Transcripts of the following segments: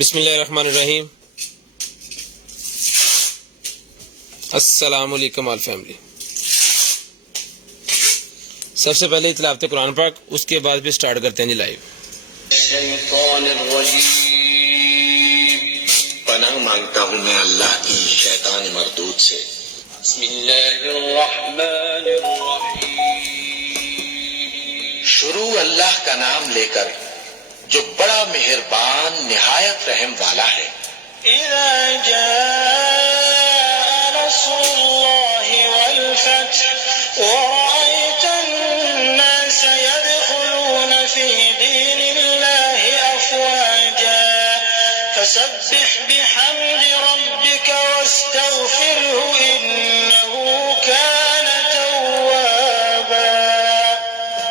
बिस्मिल्लाहिर्रहमानिर्रहीम। अस्सलाम वालेकुम ऑल फैमिली। सबसे पहले तिलावत कुरान पाक, उसके बाद भी स्टार्ट करते हैं जी लाइव। पनाह मांगता हूँ मैं अल्लाह की शैतान मरदूद से। शुरू अल्लाह का नाम लेकर जो बड़ा मेहरबान निहायत रहम वाला है।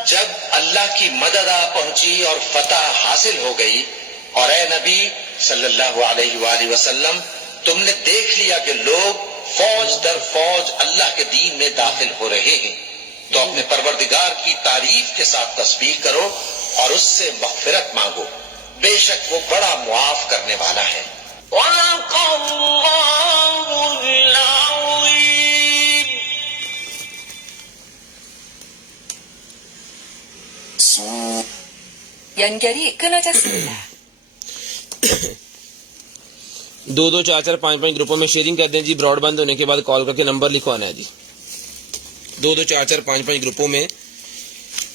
जब अल्लाह की मदद आ पहुंची और फतह हासिल हो गई और ए नबी सल्लल्लाहु अलैहि वसल्लम, तुमने देख लिया कि लोग फौज दर फौज अल्लाह के दीन में दाखिल हो रहे हैं, तो अपने परवरदिगार की तारीफ के साथ तस्बीह करो और उससे मग़फ़िरत मांगो। बेशक वो बड़ा मुआफ करने वाला है। 연결이 끊어졌습니다. 2-2-4-4-5-5 ग्रुपों में शेयरिंग कर दें जी। ब्रॉडबैंड होने के बाद कॉल करके नंबर लिखवाना है जी। 2-2-4-4-5-5 ग्रुपों में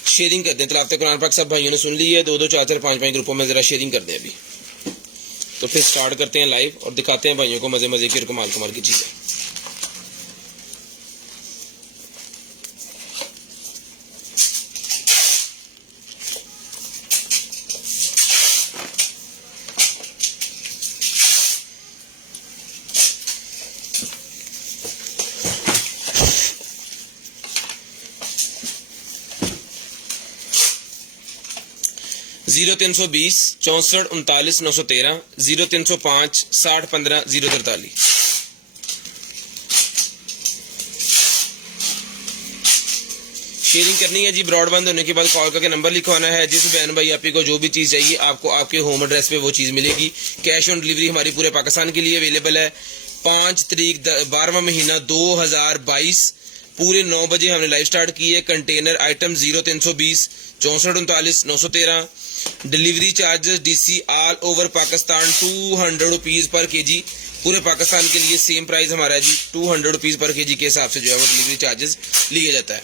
शेयरिंग कर दें। तिलावत कुरान पाक सब भाइयों ने सुन ली है। 2-2-4-4-5-5 ग्रुपों में जरा शेयरिंग कर दें अभी। तो फिर स्टार्ट करते हैं लाइव और दिखाते हैं भाइयों को मजे मजे की और कमाल कमाल की चीजें। जीरो 320 64 39 913 0305 60 15 043। शेयरिंग करनी है जी। ब्रॉडबैंड होने के बाद कॉल करके नंबर लिखवाना है। जिस बहन भाई आपी को जो भी चीज़ चाहिए आपको आपके होम एड्रेस पे वो चीज़ मिलेगी। कैश ऑन डिलीवरी हमारी पूरे पाकिस्तान के लिए अवेलेबल है। 5 तारीख 12वां महीना 2022 पूरे 9 बजे हमने लाइव स्टार्ट की है। Container item 0320 64 39 913। Delivery charges DC all over Pakistan 200 rupees पर केजी। पूरे पाकिस्तान के लिए सेम प्राइस हमारा है जी। 200 रुपीज़ पर केजी के हिसाब से जो है वो डिलीवरी चार्जेस लिया जाता है।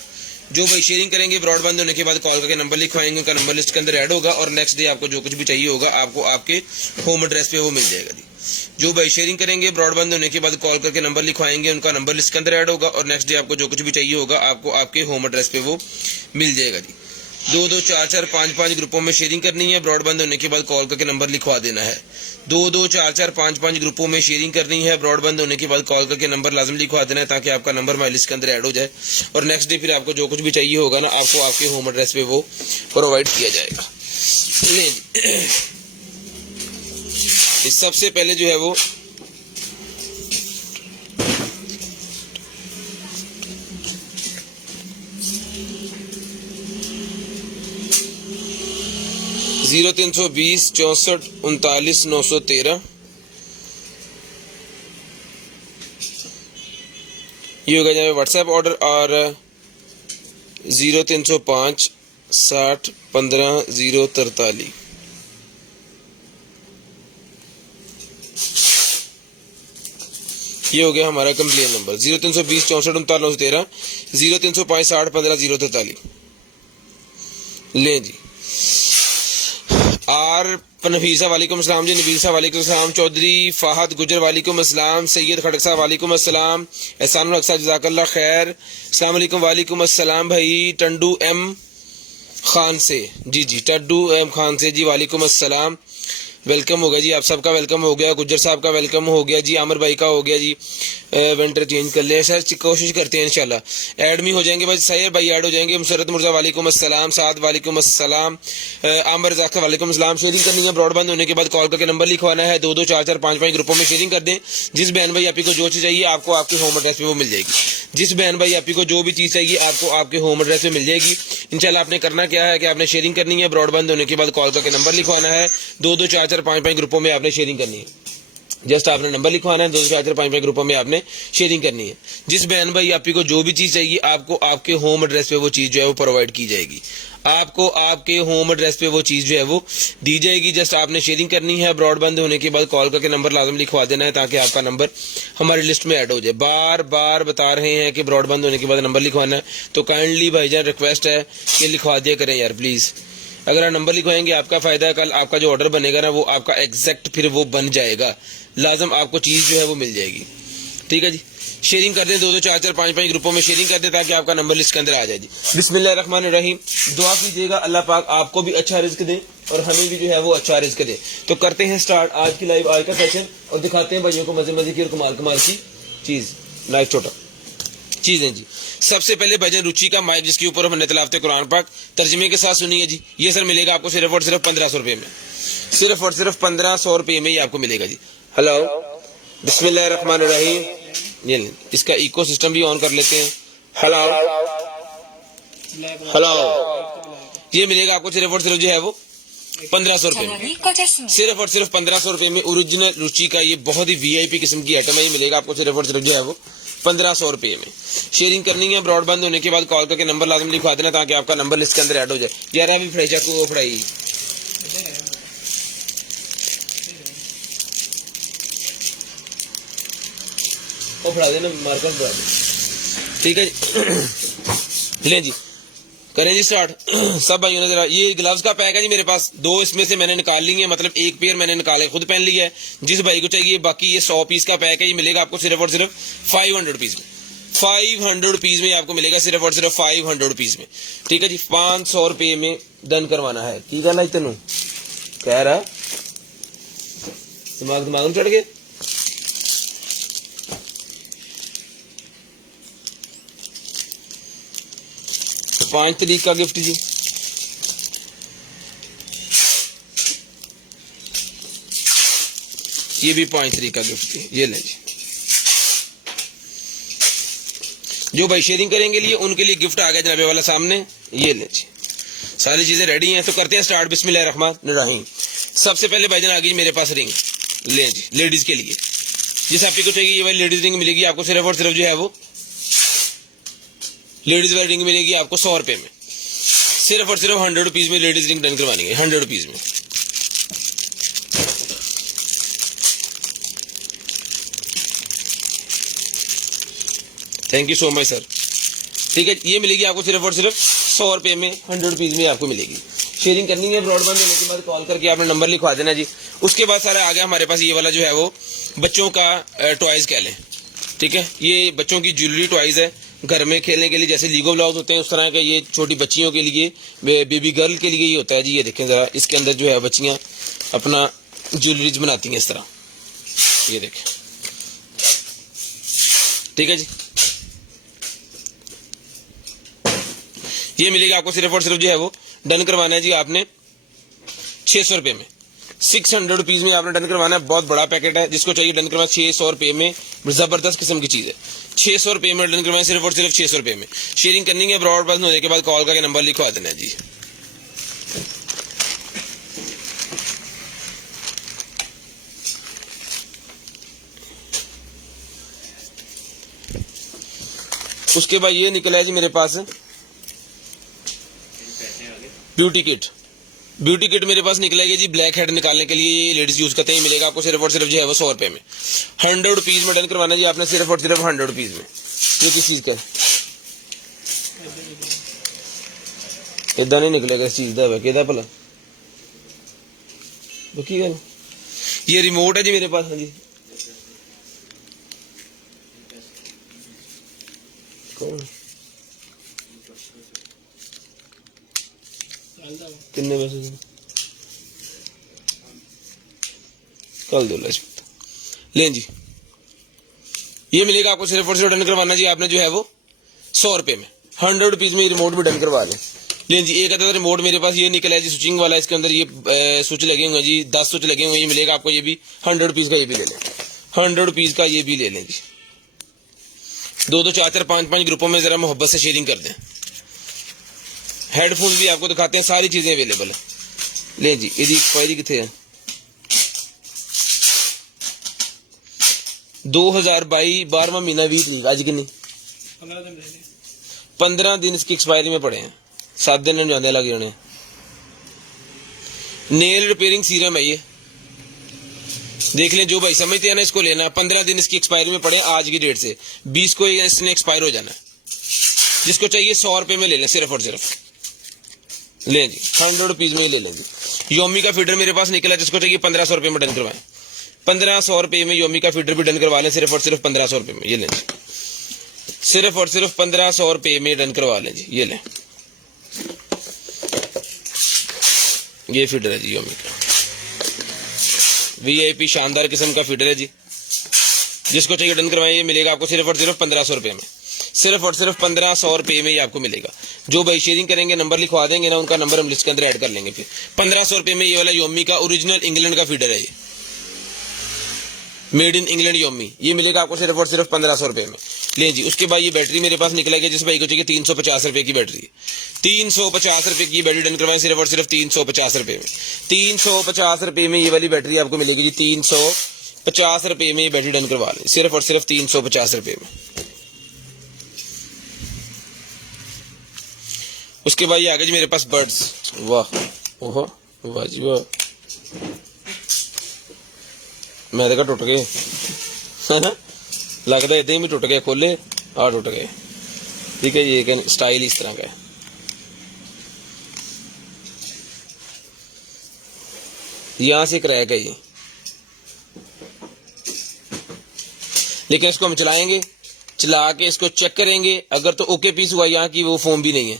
जो भाई शेयरिंग करेंगे ब्रॉडबैंड होने के बाद कॉल करके नंबर लिखवाएंगे, उनका नंबर लिस्ट के अंदर ऐड होगा और नेक्स्ट डे आपको जो कुछ भी चाहिए होगा आपको आपके होम एड्रेस पे वो मिल जाएगा जी। जो भाई शेयरिंग करेंगे ब्रॉडबैंड होने के बाद कॉल करके नंबर लिखवाएंगे, उनका नंबर लिस्ट के अंदर ऐड होगा और नेक्स्ट डे आपको जो कुछ भी चाहिए होगा आपको आपके होम एड्रेस पे वो मिल जाएगा जी। 2-2-4-4-5-5 ग्रुपों में शेयरिंग करनी है। ब्रॉडबैंड होने के बाद कॉल करके नंबर लिखवा देना है। 2-2-4-4-5-5 ग्रुपों में शेयरिंग करनी है। ब्रॉडबैंड होने के बाद कॉल करके नंबर लाजम लिखवा देना है ताकि आपका नंबर हमारी लिस्ट के अंदर ऐड हो जाए और नेक्स्ट डे फिर आपको जो कुछ भी चाहिए होगा ना आपको आपके होम एड्रेस पे वो प्रोवाइड किया जाएगा। सबसे पहले जो है वो जीरो 320 64 39 913 ये होगा जब व्हाट्सएप ऑर्डर और 0305 60 15 043 ये हो गया हमारा कंप्लेन नंबर 0320 64 39 913 0305 60 15 043। लें जी। आर नफीसा वालेकुम अस्सलाम जी। नबील साहब वालेकुम अस्सलाम। चौधरी फाहद गुजर वालेकुम अस्सलाम। सैयद खड़क साहब वालेकुम अस्सलाम। एहसानुल हक साहब जज़ाकल्लाह खैर अस्सलाम वालेकुम। वालेकुम अस्सलाम भाई। टंडू एम खान से जी टंडू एम खान से जी वालेकुम अस्सलाम। वेलकम हो गया जी, आप सबका वेलकम हो गया। गुज्जर साहब का वेलकम हो गया जी। आमिर भाई का हो गया जी। वेंटर चेंज कर लें सर, कोशिश करते हैं इंशाल्लाह ऐड में हो जाएंगे भाई। सैयद भाई ऐड हो जाएंगे। मुसरत मुर्जा वालेकुम अस्सलाम। साद वालेकुम अस्सलाम। आमिर जाकर वालेकुम अस्सलाम। शेयरिंग करनी है। ब्रॉडबैंड होने के बाद कॉल करके नंबर लिखवाना है। 2-2-4-4-5-5 ग्रुपों में शेयरिंग कर दें। जिस बहन भाई आपको जो चीज़ चाहिए आपको आपके होम एड्रेस पे वो मिल जाएगी। जिस बहन भाई आपको जो भी चीज़ चाहिए आपको आपके होम एड्रेस पे मिल जाएगी इंशाल्लाह। आपने करना क्या है कि आपने शेयरिंग करनी है। ब्रॉडबैंड होने के बाद कॉल करके नंबर लिखवाना है। 2-2-4 4 5 5 ग्रुपों में आपने शेयरिंग करनी है। जस्ट आपने नंबर लिखवाना है, 2 4 4 5 5 ग्रुपों में आपने शेयरिंग करनी है। जिस बहन भाई आपको जो भी चीज चाहिए आपको आपके होम एड्रेस पे वो चीज जो है वो प्रोवाइड की जाएगी। आपको आपके होम एड्रेस पे वो चीज जो है वो दी जाएगी। जस्ट आपने शेयरिंग करनी है। ब्रॉडबैंड होने के बाद कॉल करके नंबर लाजम लिखवा देना है ताकि आपका नंबर हमारी लिस्ट में ऐड हो जाए। बार बार बता रहे हैं कि ब्रॉडबैंड होने के बाद नंबर लिखवाना है, तो काइंडली भाईजान रिक्वेस्ट है कि लिखवा दिया करें यार प्लीज। अगर आप नंबर लिखवाएंगे आपका फायदा है, कल आपका जो ऑर्डर बनेगा ना वो आपका एग्जैक्ट फिर वो बन जाएगा, लाजम आपको चीज जो है वो मिल जाएगी। ठीक है जी, शेयरिंग कर दें, 2 2 4 4 5 5 ग्रुपों में शेयरिंग कर दें ताकि आपका नंबर लिस्ट के अंदर आ जाए जी। बिस्मिल्लाहिर्रहमानिर्रहीम। दुआ कीजिएगा अल्लाह पाक आपको भी अच्छा रिस्क दे और हमें भी जो है वो अच्छा रिस्क दे। तो करते हैं स्टार्ट आज की लाइव, आज का सेशन, और दिखाते हैं भाइयों को मजे मजे की और कमाल कमाल की चीज, लाइव छोटा चीजें जी। सबसे पहले भजन रुचि का माइक जिसके ऊपर हमने तिलावत कुरान पाक तर्जमे के साथ सुनिए जी। ये सर मिलेगा आपको सिर्फ और सिर्फ 1500 रुपए में, सिर्फ और सिर्फ 1500 रुपए में ही आपको मिलेगा जी। हेलो, बिस्मिल्लाहिर्रहमानिर्रहीम। ये इसका इको सिस्टम भी ऑन कर लेते हैं। हेलो हेलो, ये मिलेगा आपको सिर्फ और सिर्फ जो है वो 1500 रुपए में, 전원이 꺼졌습니다. सिर्फ और सिर्फ 1500 रुपए में ओरिजिनल रुचि का ये बहुत ही वीआईपी किस्म की आइटम है। ये मिलेगा आपको सिर्फ और सिर्फ जो है वो 1500 रुपए में। शेयरिंग करनी है, ब्रॉडबैंड होने के बाद कॉल करके नंबर लाजम लिखवा देना ताकि आपका नंबर लिस्ट के अंदर ऐड हो जाए। यार अभी फ्राई चाकू वो फ्राई वो फड़ा देना, मार्कर फड़ा दे। ठीक है जी, ले जी करें जी स्टार्ट। सब भाइयों ने जरा, ये ग्लव्स का पैक है जी मेरे पास, 2 इसमें से मैंने निकाल ली है, मतलब एक पेयर मैंने निकाले खुद पहन लिया है। जिस भाई को चाहिए, बाकी ये 100 पीस का पैक है, ये मिलेगा आपको सिर्फ और सिर्फ 500 रुपीज में। 500 रुपीज में आपको मिलेगा सिर्फ और सिर्फ 500 रुपीज में। ठीक है जी, 500 रुपये में डन करवाना है। की गल है तेनू कह रहा दिमाग में चढ़ गए। तो 5 तारीख का गिफ्ट जी, ये भी 5 तारीख का गिफ्ट जी, ये ले जी। जो भाई शेयरिंग करेंगे लिए उनके लिए गिफ्ट आ गया जनाबे वाला सामने, ये ले जी। सारी चीजें रेडी हैं, तो करते हैं स्टार्ट। बिस्मिल्लाहिर्रहमानिर्रहीम। सबसे पहले भाईजान आ गई मेरे पास रिंग, ले जी लेडीज के लिए। जिस आपको को चाहिए ये वाली लेडीज रिंग मिलेगी आपको सिर्फ और सिर्फ जो है वो लेडीज वाली रिंग मिलेगी आपको 100 रुपए में। सिर्फ और सिर्फ 100 रुपीज में लेडीज रिंग डन करवानी है, 100 रुपीज में। Thank you so much sir. ठीक है, ये मिलेगी आपको सिर्फ और सिर्फ 100 रुपए में, 100 रुपीज में आपको मिलेगी। शेयरिंग करनी है, ब्रॉडबैंड देने के बाद कॉल करके आपने नंबर लिखवा देना जी। उसके बाद सारा आ गया हमारे पास ये वाला जो है वो बच्चों का टॉयज कह लें। ठीक है, ये बच्चों की ज्वेलरी टॉयज है, घर में खेलने के लिए, जैसे लीगो ब्लाउज होते हैं उस तरह के ये छोटी बच्चियों के लिए, बेबी गर्ल के लिए ये होता है जी। ये देखें जरा, इसके अंदर जो है बच्चियां अपना ज्वेलरीज बनाती हैं इस तरह, ये देखें। ठीक है जी, ये मिलेगा आपको सिर्फ और सिर्फ जो है वो डन करवाना है जी आपने 600 रुपए में। 600 रुपीज में आपने डन करवाना है। बहुत बड़ा पैकेट है, जिसको चाहिए डन करवाना 600 रुपए में, जबरदस्त किस्म की चीज है। 600 रुपए में डन करवाना सिर्फ और सिर्फ 600 रुपए में। शेयरिंग करनी है, ब्रॉडबैंड होने के बाद कॉल करके नंबर लिखवा देना है जी। उसके बाद ये निकला है जी मेरे पास ब्यूटी किट। ब्यूटी किट मेरे पास निकलेगी जी ब्लैक हेड निकालने के लिए, ये लेडीज यूज करते हैं। मिलेगा आपको सिर्फ और सिर्फ जो है वो 100 रुपए में। 100 रुपीज में डन करवाना जी आपने सिर्फ और सिर्फ 100 रुपीज में। ये किस चीज का इदा नहीं निकलेगा, इस चीज का कि भला की गल। ये रिमोट है जी मेरे पास। हाँ जी, कौन कितने पैसे कल दो लें जी। ये मिलेगा आपको सिर्फ और सिर्फ डन करवाना जी आपने जो है वो 100 रुपए में। 100 रुपीज में रिमोट भी डन करवा लें। लें जी, एक अदर रिमोट मेरे पास ये निकला है जी स्विचिंग वाला, इसके अंदर ये स्विच लगे हुए हैं जी, 10 स्विच लगे हुए हैं। ये मिलेगा आपको, ये भी 100 रुपीज का, ये भी ले लें। 100 रुपीज का ये भी ले लें जी। 2 2 4 4 5 5 ग्रुपों में जरा मोहब्बत से शेयरिंग कर दें। हेडफोन भी आपको दिखाते हैं, सारी चीजें अवेलेबल है। ले जी, इसकी एक्सपायरी कितने है? 2022 12वां महीना 20 तरीक अज कि 15 दिन इसकी एक्सपायरी में पड़े हैं, 7 दिन जाने लग जाने। नेल रिपेयरिंग सीरम है ये, देख लें जो भाई समझते हैं ना इसको लेना। 15 दिन इसकी एक्सपायरी में पड़े हैं आज की डेट से, 20 को इसने एक्सपायर हो जाना है। जिसको चाहिए 100 रुपए में ले लें, सिर्फ और सिर्फ लें जी, 100 रुपीज में ही ले लें जी। योमी का फीडर मेरे पास निकला, जिसको चाहिए 1500 रुपए में डन करवाएं। 1500 रुपए में योमी का फीडर भी डन करवा लें, सिर्फ और सिर्फ 1500 रुपए में, ये लें जी। सिर्फ और सिर्फ 1500 रुपए में डन करवा लें जी, ये लें। ये फीडर है जी योमी का, VIP शानदार किस्म का फीडर है जी। जिसको चाहिए डन करवाएं, ये मिलेगा आपको सिर्फ और सिर्फ 1500 रुपए में, सिर्फ और सिर्फ 1500 रुपए में ये आपको मिलेगा। जो भाई शेयरिंग करेंगे, नंबर लिखवा देंगे ना, उनका नंबर हम लिस्ट के अंदर ऐड कर लेंगे। फिर 1500 रुपए में ये वाला योमी का ओरिजिनल इंग्लैंड का फीडर है, ये मेड इन इंग्लैंड योमी, ये मिलेगा आपको सिर्फ और सिर्फ 1500 रुपए में। ले जी। उसके बाद ये बैटरी मेरे पास निकला गया, जिस भाई को चाहिए 350 रुपए की बैटरी, 350 रुपए की बैटरी डन करवाएं, सिर्फ और सिर्फ 350 रुपए में। 350 रुपए में ये वाली बैटरी आपको मिलेगी जी, 350 रुपए में ये बैटरी डन करवा लें, सिर्फ और सिर्फ 350 रुपए में। उसके बाद ये आ गया जी मेरे पास बर्ड्स, वाह ओहो वाह जी वाह, मैं देखा टूट गए लगता है इतने ही टूट गए, खोले और टूट गए। ठीक है, ये स्टाइल इस तरह का है। यहां से क्रैक है ये, लेकिन इसको हम चलाएंगे, चला के इसको चेक करेंगे। अगर तो ओके पीस हुआ, यहाँ की वो फोम भी नहीं है,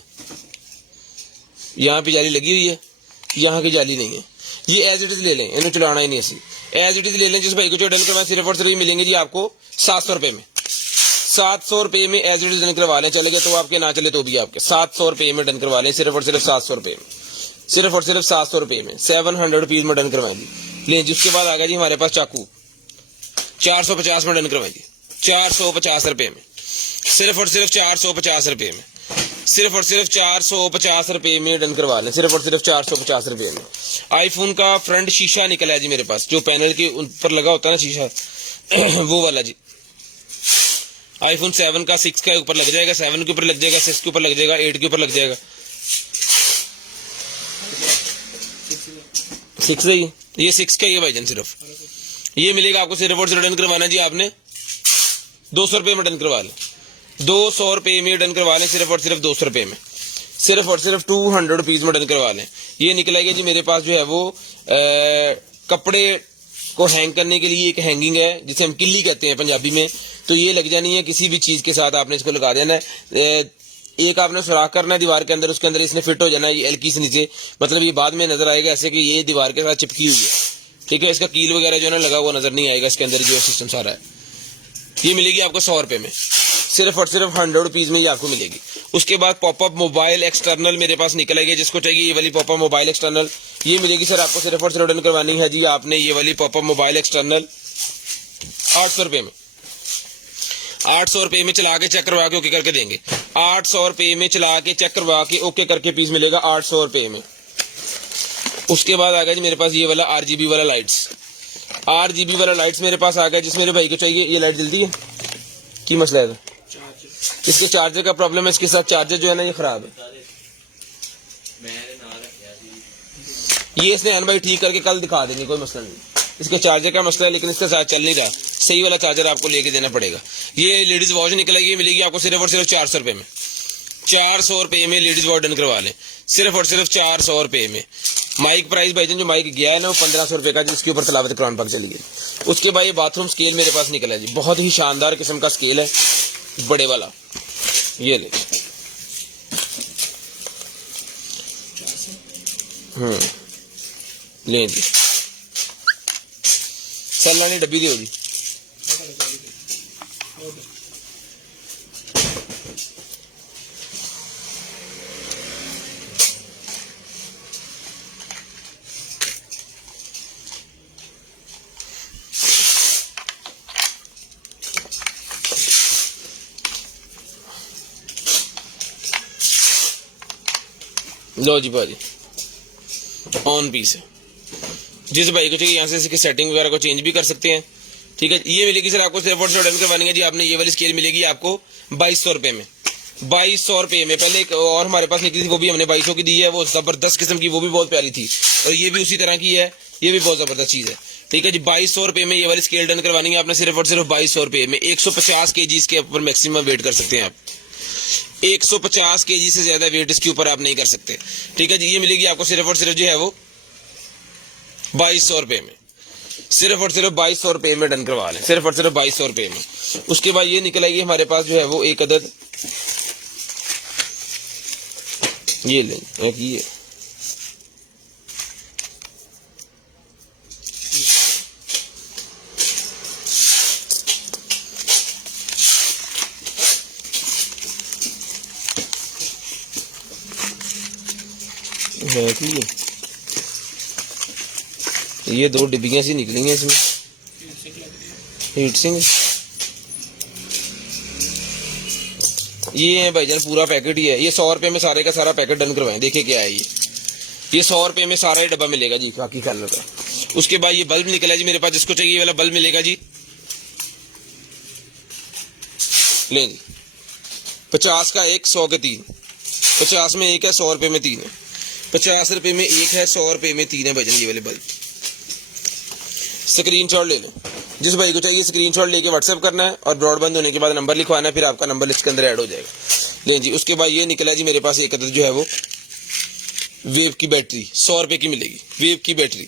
यहाँ पे जाली लगी हुई है, यहाँ की जाली नहीं है। ये एज इट इज ले लें, इन्हें चलाना ही नहीं ऐसी, एज इट इज ले लें। जिस भाई को जो डन करवाएं, सिर्फ और सिर्फ मिलेंगे जी आपको 700 रुपए में। 700 रुपए में एज इट इज डन करवा लें, चलेगा तो आपके, ना चले तो भी आपके। 700 रुपए में डन करवा लें, सिर्फ और सिर्फ 700 रुपए में, सिर्फ और सिर्फ 700 रुपए में, 700 रुपीज में डन करवाएं जी। लें, जिसके बाद आ गया जी हमारे पास चाकू, 450 में डन करवाएं जी, 450 रुपए में, सिर्फ और सिर्फ 450 रुपए में, सिर्फ और सिर्फ 450 रुपए में डन करवा लें, सिर्फ और सिर्फ 450 रुपए में। आईफोन का फ्रंट शीशा निकला है जी मेरे पास, जो पैनल के ऊपर लगा होता है ना शीशा वो वाला जी। आईफोन 7 का 6 का ऊपर लग जाएगा, 7 के ऊपर लग जाएगा, 6 के ऊपर लग जाएगा, 8 के ऊपर लग जाएगा। 6 है ये 6 का, ये भाईजान सिर्फ ये मिलेगा आपको, सिर्फ और सिर्फ डन करवाना जी आपने 200 रुपए में डन करवा लें, 200 रुपए में डन करवा लें, सिर्फ और सिर्फ 200 रुपए में, सिर्फ और सिर्फ 200 रुपीज में डन करवा लें। ये निकलेगा जी मेरे पास जो है वो कपड़े को हैंग करने के लिए एक हैंगिंग है, जिसे हम किल्ली कहते हैं पंजाबी में। तो ये लग जानी है किसी भी चीज के साथ, आपने इसको लगा देना है। एक आपने सुराख करना है दीवार के अंदर, उसके अंदर इसने फिट हो जाना है, ये एलकी से नीचे, मतलब ये बाद में नजर आएगा ऐसे कि ये दीवार के साथ चिपकी हुई है। ठीक है, इसका कील वगैरह जो है ना लगा हुआ नजर नहीं आएगा, इसके अंदर जो सिस्टम सारा है। ये मिलेगी आपको 100 रुपए में, सिर्फ और सिर्फ 100 रुपीज में ये आपको मिलेगी। उसके बाद पॉपअप मोबाइल एक्सटर्नल मेरे पास निकल आएगी, जिसको चाहिए ये वाली पॉपअप मोबाइल एक्सटर्नल, ये मिलेगी सर आपको, सिर्फ और सिर्फ डन करवानी है जी आपने ये वाली पॉपअप मोबाइल एक्सटर्नल 800 रुपए में। 800 रुपए में चला के चेक करवा के ओके करके देंगे, 800 रुपए में चला के चेक करवा के ओके करके पीस मिलेगा 800 रुपए में। उसके बाद आ गया जी मेरे पास ये वाला RGB वाला लाइट्स, RGB वाला लाइट्स मेरे पास आ गया, जिस मेरे भाई को चाहिए। ये लाइट जल्दी है, की मसला है? इसके चार्जर का प्रॉब्लम है, इसके साथ चार्जर जो है ना ये खराब है। ये इसने भाई ठीक करके कल दिखा देंगे, कोई मसला नहीं। इसके चार्जर का मसला है, लेकिन इसके साथ चल नहीं रहा, सही वाला चार्जर आपको लेके देना पड़ेगा। ये लेडीज वॉच निकलेगी, मिलेगी आपको सिर्फ और सिर्फ 400 रुपए में, 400 रुपए में लेडीज वॉच डन करवा लें, सिर्फ और सिर्फ 400 रुपए में। माइक प्राइस भाईजान जो माइक गया है ना वो 1500 रुपए का, जिसके ऊपर तलावत कुरान पाक चली गई। उसके बाद ये बाथरूम स्केल मेरे पास निकला है जी, बहुत ही शानदार किस्म का स्केल है, बड़े वाला, ये ले। ले जी, सलानी डब्बी दी जी। लो जी भाजी, ऑन पीस है। जिस भाई को चाहिए यहाँ से इसकी सेटिंग वगैरह को चेंज भी कर सकते हैं, ठीक है, ये मिलेगी सर आपको सिर्फ और सिर्फ डन करवानी है जी आपने। ये वाली स्केल मिलेगी आपको 2200 रुपए में, 2200 रुपए में। पहले एक और हमारे पास निकली थी, वो भी हमने 2200 की दी है, वो जबरदस्त किस्म की, वो भी बहुत प्यारी थी, और ये भी उसी तरह की है, ये भी बहुत जबरदस्त चीज है। ठीक है जी, 2200 रुपए में ये वाली स्केल डन करवानी है आपने सिर्फ और सिर्फ 2200 रुपए में। 150 kg इसके ऊपर मैक्सिमम वेट कर सकते हैं आप, 150 kg से ज्यादा वेट इसके ऊपर आप नहीं कर सकते। ठीक है जी, ये मिलेगी आपको सिर्फ और सिर्फ जो है वो 2200 रुपए में, सिर्फ और सिर्फ 2200 रुपए में डन करवा लें, सिर्फ और सिर्फ 2200 रुपए में। उसके बाद ये निकल आएगी हमारे पास जो है वो एक अदद, ये लें एक ये है कि ये 2 डिब्बियां सी निकलेंगी इसमें, हीट सिंग। ये है भाईजान पूरा पैकेट ही है, ये 100 रुपए में सारे का सारा पैकेट डन करवाएं। देखिए क्या है ये 100 रुपए में सारा ही डब्बा मिलेगा जी, बाकी कलर का। उसके बाद ये बल्ब निकला जी मेरे पास, जिसको चाहिए ये वाला बल्ब मिलेगा जी, ले जी 50 का एक, 100 के 3, 50 में एक है, 100 रुपए में 3 है, 50 रुपए में एक है, 100 रुपए में 3 है भाईजान ये वाले बल्ब। स्क्रीनशॉट ले लें, जिस भाई को चाहिए स्क्रीनशॉट लेके व्हाट्सएप करना है और ब्रॉडबैंड होने के बाद नंबर लिखवाना है, फिर आपका नंबर लिस्ट के अंदर ऐड हो जाएगा। लें जी, उसके बाद ये निकला जी मेरे पास एक अदद जो है वो वेव की बैटरी, 100 रुपए की मिलेगी वेव की बैटरी।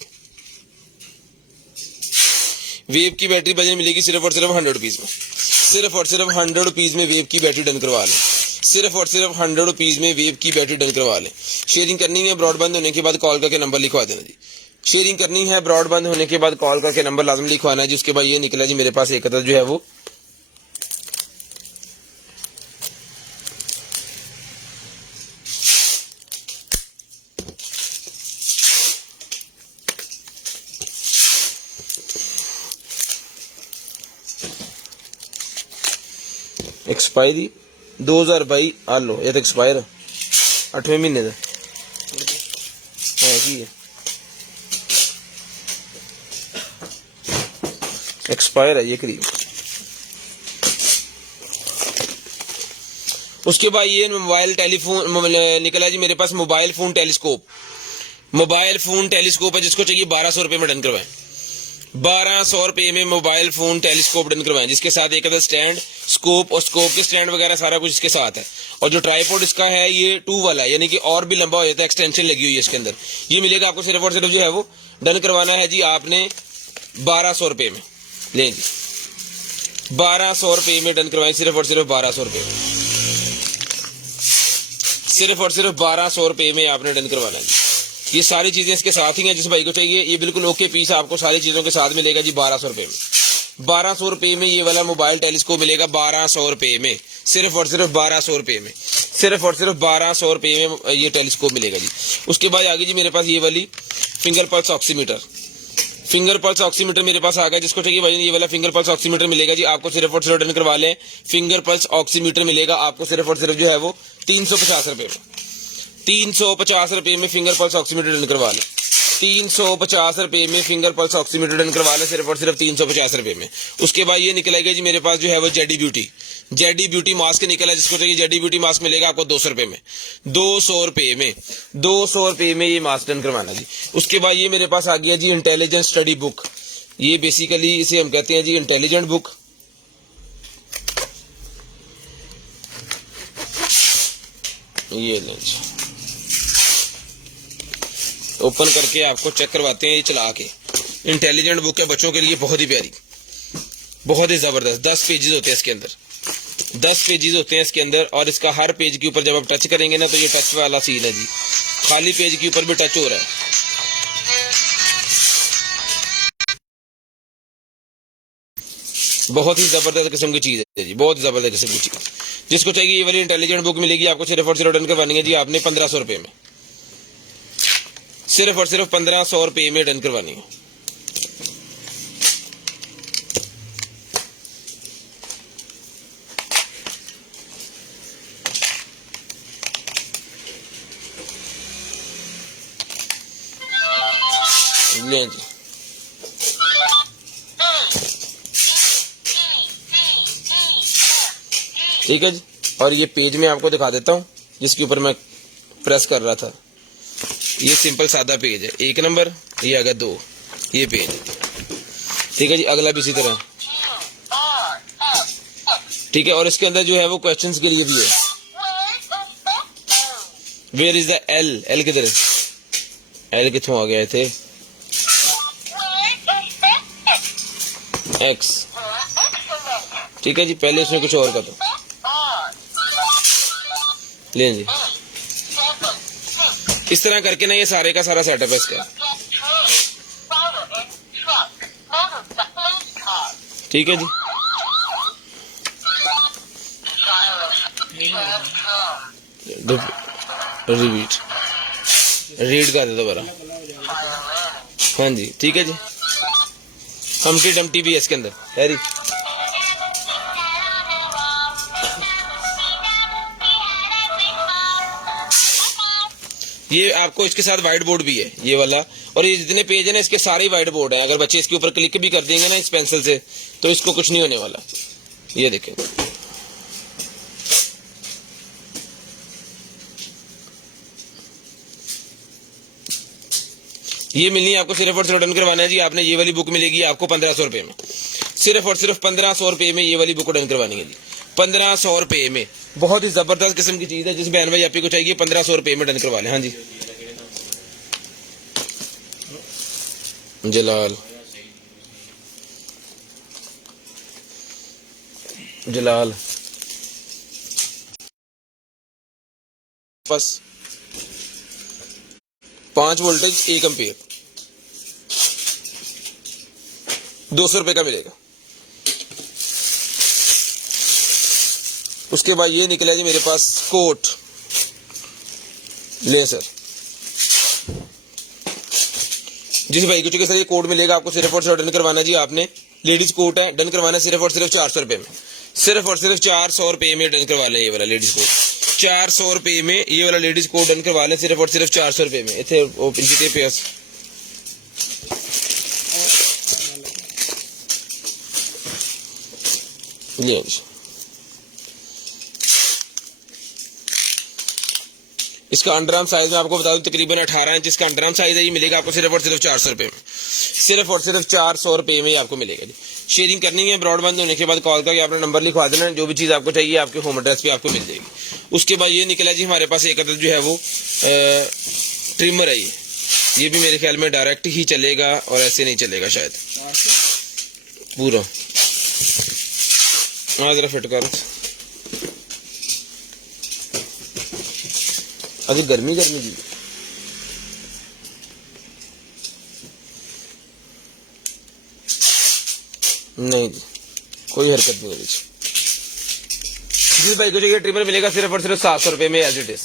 वेव की बैटरी भाईजान मिलेगी सिर्फ और सिर्फ 100 रुपीज में, सिर्फ और सिर्फ 100 रुपीज में वेव की बैटरी डन करवा लें, सिर्फ और सिर्फ 100 रुपीज में वेव की बैटरी डन करवा लें। शेयरिंग करनी है ब्रॉडबैंड होने के बाद कॉल करके नंबर लिखवा देना जी, शेयरिंग करनी है ब्रॉडबैंड होने के बाद कॉल करके नंबर लाजम लिखवाना है जी। उसके बाद ये निकला जी मेरे पास एक अदद जो है वो एक्सपायरी 2022 आ लो, ये तो एक्सपायर है 8वें महीने का है की है, एक्सपायर है ये करीब। उसके बाद ये मोबाइल टेलीफोन निकला जी मेरे पास, mobile phone telescope, mobile phone telescope है, जिसको चाहिए 1200 रुपए में डन करवाएं, 1200 रुपए में मोबाइल फोन टेलीस्कोप डन करवाएं, जिसके साथ एक अदर स्टैंड, स्कोप और स्कोप के स्टैंड वगैरह सारा कुछ इसके साथ है। और जो ट्राइपॉड इसका है ये 2 वाला है, यानी कि और भी लंबा हो जाता है, एक्सटेंशन लगी हुई है इसके अंदर। ये मिलेगा आपको सिर्फ और सिर्फ जो है वो डन करवाना है जी आपने 1200 रुपए में। ले जी 1200 रुपए में डन करवाएं, सिर्फ और सिर्फ 1200 रुपए में, सिर्फ और सिर्फ 1200 रुपए में आपने डन करवाना है। ये सारी चीजें इसके साथ ही हैं, जिस भाई को चाहिए ये बिल्कुल ओके पीस आपको सारी चीजों के साथ मिलेगा जी 1200 रुपए में। 1200 रुपए में ये वाला मोबाइल टेलीस्कोप मिलेगा 1200 रुपए में, सिर्फ और सिर्फ 1200 रुपए में, सिर्फ और सिर्फ 1200 रुपए में ये टेलीस्कोप मिलेगा जी। उसके बाद आ गई जी मेरे पास ये वाली finger pulse oximeter, finger pulse oximeter मेरे पास आ गया, जिसको चाहिए भाई ये वाला फिंगर पल्स ऑक्सीमीटर मिलेगा जी आपको, सिर्फ और सिर्फ डन करवा लें। फिंगर पल्स ऑक्सीमीटर मिलेगा आपको सिर्फ और सिर्फ जो है वो 350 रुपए में, 350 रुपए में फिंगर पल्स ऑक्सीमीटर डन करवा लें, 350 रुपए में फिंगर पल्स ऑक्सीमीटर डन करवा लें, सिर्फ और सिर्फ 350 रुपए में। उसके बाद ये निकलेगा जी मेरे पास जो है वो जेडी ब्यूटी मास्क निकला, जिसको चाहिए जेडी ब्यूटी मास्क मिलेगा आपको 200 रुपए में, 200 रुपए में, 200 रुपए में ये मास्क डन करवाना जी। उसके बाद ये मेरे पास आ गया जी इंटेलिजेंट स्टडी बुक, ये बेसिकली इसे हम कहते हैं जी इंटेलिजेंट बुक। ये लें ओपन करके आपको चेक करवाते हैं ये चला के। इंटेलिजेंट बुक है बच्चों के लिए, बहुत ही प्यारी, बहुत ही जबरदस्त। 10 पेजेस होते हैं इसके अंदर, 10 पेजेस होते हैं इसके अंदर, और इसका हर पेज के ऊपर जब आप टच करेंगे ना तो ये टच वाला सीन है जी, खाली पेज के ऊपर भी टच हो रहा है। बहुत ही जबरदस्त किस्म की चीज है जी, बहुत जबरदस्त किस्म की चीज। जिसको चाहिए ये वाली इंटेलिजेंट बुक मिलेगी आपको सिर्फ और सिर्फ डन करवानी है जी आपने 1500 रुपए में, सिर्फ और सिर्फ 1500 रुपए में डन करवानी है। लें जी ठीक है जी। और ये पेज मैं आपको दिखा देता हूँ जिसके ऊपर मैं प्रेस कर रहा था। ये सिंपल सादा पेज है, 1 नंबर, ये आ गया 2, ये पेज। ठीक है जी, अगला भी इसी तरह। ठीक है, और इसके अंदर जो है वो क्वेश्चंस के लिए भी है। Where is the L, L किधर है, एल कितों आ गए थे, एक्स। ठीक है जी, पहले इसमें कुछ और का तो ले जी। इस तरह करके ना ये सारे का सारा सेटअप है इसका। ठीक है जी, रिपीट रीड कर दे दोबारा। हाँ जी, ठीक है जी। हमटी डमटी भी है इसके अंदर, हैरी। ये आपको इसके साथ व्हाइट बोर्ड भी है, ये वाला। और ये जितने पेज है ना इसके सारे व्हाइट बोर्ड है। अगर बच्चे इसके ऊपर क्लिक भी कर देंगे ना इस पेंसिल से तो इसको कुछ नहीं होने वाला। ये देखें, ये मिलनी है आपको सिर्फ और सिर्फ डन करवाना है जी। आपने ये वाली बुक मिलेगी आपको 1500 रुपए में, सिर्फ और सिर्फ 1500 रुपए में ये वाली बुक डन करवानी है जी। 1500 रुपए में, बहुत ही जबरदस्त किस्म की चीज है। जिस बहन भाई आप ही को चाहिए 1500 रुपए में डन करवा लें। हाँ जी, जलाल जलाल बस 5 वोल्टेज 1 एम्पियर, 200 रुपए का मिलेगा। उसके बाद ये निकला जी मेरे पास कोट, ले सर। जिस भाई को चाहिए सर ये कोट मिलेगा आपको सिर्फ और सिर्फ डन करवाना जी। आपने लेडीज कोट है, डन करवाना सिर्फ और सिर्फ 400 रुपए में, सिर्फ और सिर्फ 400 रुपए में डन करवा लें ये वाला लेडीज कोट। 400 रुपए में ये वाला लेडीज कोट डन करवा लें सिर्फ और सिर्फ 400 रुपए में। इतने पिंचिते प्यास ये इसका अंडरआर्म साइज में आपको बता दूं तकरीबन 18 इंच इसका अंडरआर्म साइज है। ये मिलेगा आपको सिर्फ और सिर्फ 400 रुपए में, सिर्फ और सिर्फ 400 रुपए में आपको मिलेगा जी। शेयरिंग करनी है, ब्रॉडबैंड होने के बाद कॉल करके आपने नंबर लिखवा देना, जो भी चीज़ आपको चाहिए आपके होम एड्रेस पे आपको मिल जाएगी। उसके बाद ये निकला जी हमारे पास एक अदद जो है वो ट्रिमर है। ये भी मेरे ख्याल में डायरेक्ट ही चलेगा और ऐसे नहीं चलेगा शायद पूरा। हाँ जरा फिट करो। अभी गर्मी गर्मी जी नहीं जी, कोई हरकत नहीं है। जिस भाई को चाहिए ट्रिमर मिलेगा सिर्फ और सिर्फ 700 रुपए में एज इट इज,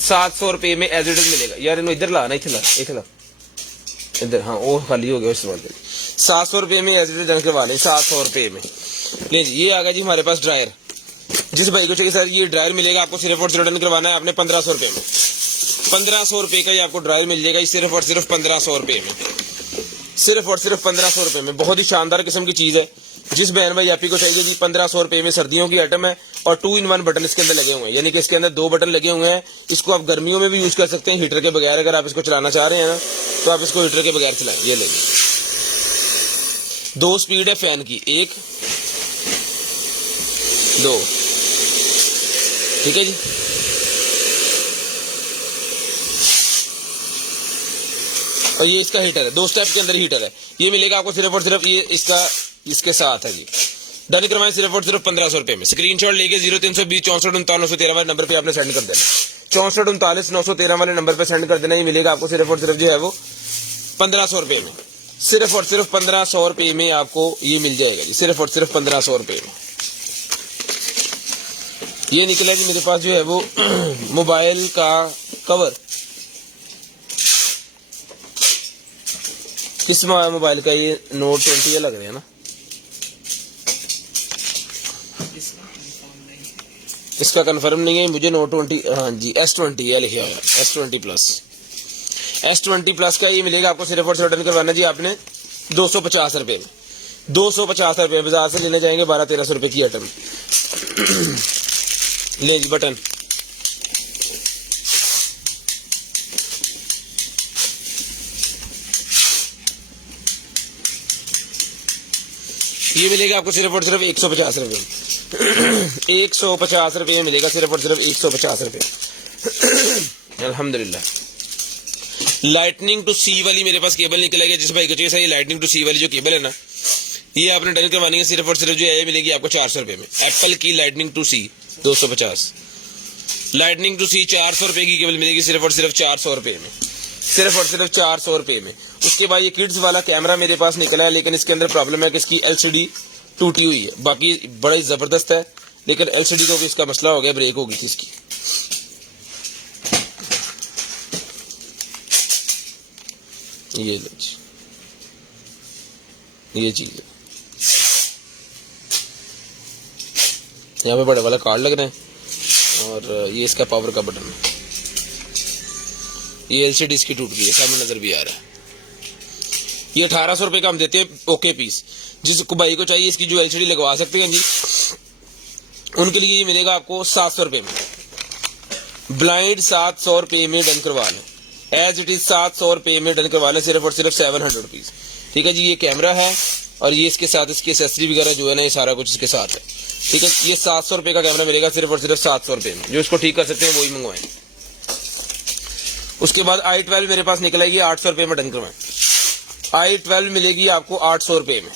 700 रुपए में एज इट इज मिलेगा। यार इन्होंने इधर ला ना, इधर ला इधर। हाँ वो खाली हो गया इस बात। 700 रुपए में एज इट इज डन करवा लें, 700 रुपए में। ले जी, ये आ गया जी हमारे पास ड्रायर। जिस भाई को चाहिए सर ये ड्रायर मिलेगा आपको सिर्फ और सिर्फ डन करवाना है आपने 1500 रुपए में। 1500 रुपए का ये आपको ड्रायर मिल जाएगा सिर्फ और सिर्फ 1500 रुपए में, सिर्फ और सिर्फ 1500 रुपए में। बहुत ही शानदार किस्म की चीज है। जिस बहन भाई आप ही को चाहिए जी 1500 रुपए में सर्दियों की आइटम है और 2-in-1 बटन इसके अंदर लगे हुए हैं, यानी कि इसके अंदर 2 बटन लगे हुए हैं। इसको आप गर्मियों में भी यूज कर सकते हैं हीटर के बगैर। अगर आप इसको चलाना चाह रहे हैं ना तो आप इसको हीटर के बगैर चलाएं। ये लेंगे, 2 स्पीड है फैन की, 1 2। ठीक है जी, और ये इसका हीटर है, 2 स्टेप के अंदर हीटर है। ये मिलेगा आपको सिर्फ और सिर्फ ये इसके साथ है जी। डन करवाएं सिर्फ और सिर्फ 1500 रुपए में। स्क्रीनशॉट लेके 0320 64 39 913 वाले नंबर पे आपने सेंड कर देना, 64 39 913 वाले नंबर पे सेंड कर देना। ये मिलेगा आपको सिर्फ और सिर्फ जो है वो 1500 रुपए में, सिर्फ और सिर्फ 1500 रुपए में आपको ये मिल जाएगा जी, सिर्फ और सिर्फ 1500 रुपए में। ये निकला जी मेरे पास जो है वो मोबाइल का कवर। किस मोबाइल का? ये Note 20 लग रहे हैं ना, इसका कंफर्म नहीं है मुझे। Note 20, हाँ जी S20 है लिखा हुआ, S20 प्लस, S20 प्लस का ये मिलेगा आपको सिर्फ और सिर्फ डन करवाना जी आपने 250 रुपए में, 250 रुपए। बाजार से लेने जाएंगे 1200-1300 रुपए की आइटम। ले जी बटन, ये मिलेगा आपको सिर्फ और सिर्फ 150 रुपये। 150 रुपये में मिलेगा, सिर्फ और सिर्फ 150 रुपये। अल्हम्दुलिल्लाह। लाइटनिंग टू सी वाली मेरे पास केबल निकल गया, जिस भाई को चाहिए, ये लाइटनिंग टू सी वाली जो केबल है ना, ये आपने डन करवानी है। सिर्फ और सिर्फ जो है ये मिलेगी आपको 400 रुपये में। एप्पल की lightning to C 250, lightning to C 400 रुपये की केबल मिलेगी, सिर्फ और सिर्फ 400 रुपये में, सिर्फ और सिर्फ 400 रुपये में। उसके बाद ये किड्स वाला कैमरा मेरे पास निकला है, लेकिन इसके अंदर प्रॉब्लम है कि इसकी एलसीडी टूटी हुई है। बाकी बड़ा ही जबरदस्त है, लेकिन एलसीडी को भी इसका मसला हो गया, ब्रेक हो गई थी इसकी। ये लो जी, ये चीज है। यहाँ पे बड़े वाला कार्ड लग रहा है और ये इसका पावर का बटन है। ये एलसीडी इसकी टूट गई है, सामने नजर भी आ रहा है। ये 1800 रुपये का हम देते हैं ओके पीस। जिस भाई को चाहिए इसकी जो एलसीडी लगवा सकते हैं जी, उनके लिए ये मिलेगा आपको 700 रुपये में। ब्लाइंड 700 रुपये में डन करवा लें, एज इट इज 700 रुपये में डन करवा लें, सिर्फ और सिर्फ 700 रुपीज। ठीक है जी, ये कैमरा है और ये इसके साथ इसकी एसेसरी वगैरह जो है ना, ये सारा कुछ इसके साथ है। ठीक है, ये 700 रुपये का कैमरा मिलेगा, सिर्फ और सिर्फ 700 रुपये में। जो इसको ठीक कर सकते हैं वही मंगवाएं। उसके बाद i12 मेरे पास निकला है, ये 800 रुपये में डन करवाएं। i12 मिलेगी आपको 800 रुपये में।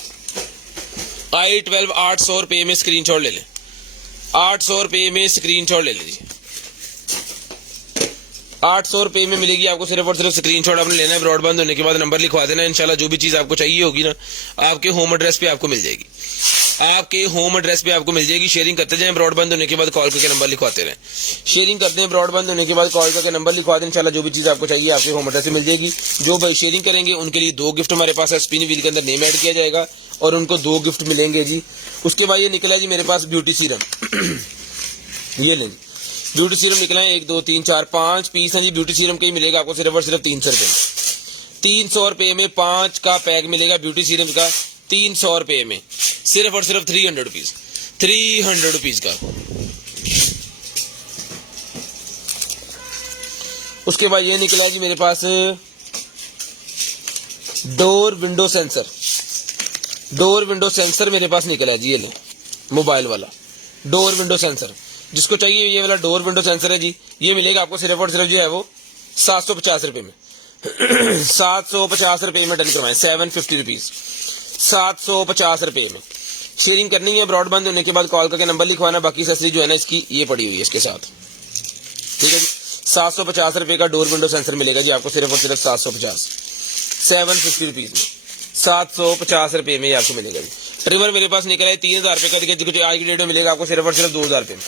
i12 800 रुपये में स्क्रीनशॉट ले लें, 800 रुपये में स्क्रीनशॉट ले लीजिए। 800 रुपये में मिलेगी आपको, सिर्फ और सिर्फ स्क्रीनशॉट आपने लेना है। ब्रॉडबैंड होने के बाद नंबर लिखवा देना, इंशाल्लाह जो भी चीज आपको चाहिए होगी ना, आपके होम एड्रेस पे आपको मिल जाएगी, आपके होम एड्रेस पे आपको मिल जाएगी। शेयरिंग करते जाएं, ब्रॉडबैंड होने के बाद कॉल करके नंबर लिखवाते रहें। शेयरिंग करते हैं, ब्रॉडबैंड होने के बाद कॉल करके नंबर लिखवा दें, इंशाल्लाह जो भी चीज आपको चाहिए आपके होम एड्रेस पे मिल जाएगी। जो भाई शेयरिंग करेंगे उनके लिए 2 गिफ्ट हमारे पास है, स्पिन व्हील के अंदर नेम ऐड किया जाएगा और उनको 2 गिफ्ट मिलेंगे जी। उसके बाद ये निकला जी मेरे पास ब्यूटी सीरम। ये लें, ब्यूटी सीरम निकला है 1 2 3 4 5 पीस है जी। ब्यूटी सीरम का ही मिलेगा आपको सिर्फ और सिर्फ 300 रुपये में। 300 रुपये में 5 का पैक मिलेगा ब्यूटी सीरम का, 300 रुपये में, सिर्फ और सिर्फ 300 रुपीज, 300 रुपीज का। उसके बाद ये निकला जी मेरे पास door window sensor. Door window sensor मेरे पास निकला है जी, ये ले, मोबाइल वाला डोर विंडो सेंसर। जिसको चाहिए ये वाला डोर विंडो सेंसर है जी, ये मिलेगा आपको सिर्फ और सिर्फ जो है वो 750 रुपये में। 750 रुपये में डन करवाएं, 750 रुपीज, 750 रुपये में। शेयरिंग करनी है, ब्रॉडबैंड होने के बाद कॉल करके नंबर लिखवाना। बाकी एसेसरी जो है ना इसकी ये पड़ी हुई है इसके साथ। ठीक है जी, 750 रुपये का डोर विंडो सेंसर मिलेगा जी आपको, सिर्फ और सिर्फ 750, 750 रुपीज में, 750 रुपये में ये आपको मिलेगा जी। ट्रिमर मेरे पास निकला है 3000 रुपये का, देखिए आज की डेट में मिलेगा आपको सिर्फ और सिर्फ 2000 रुपये में,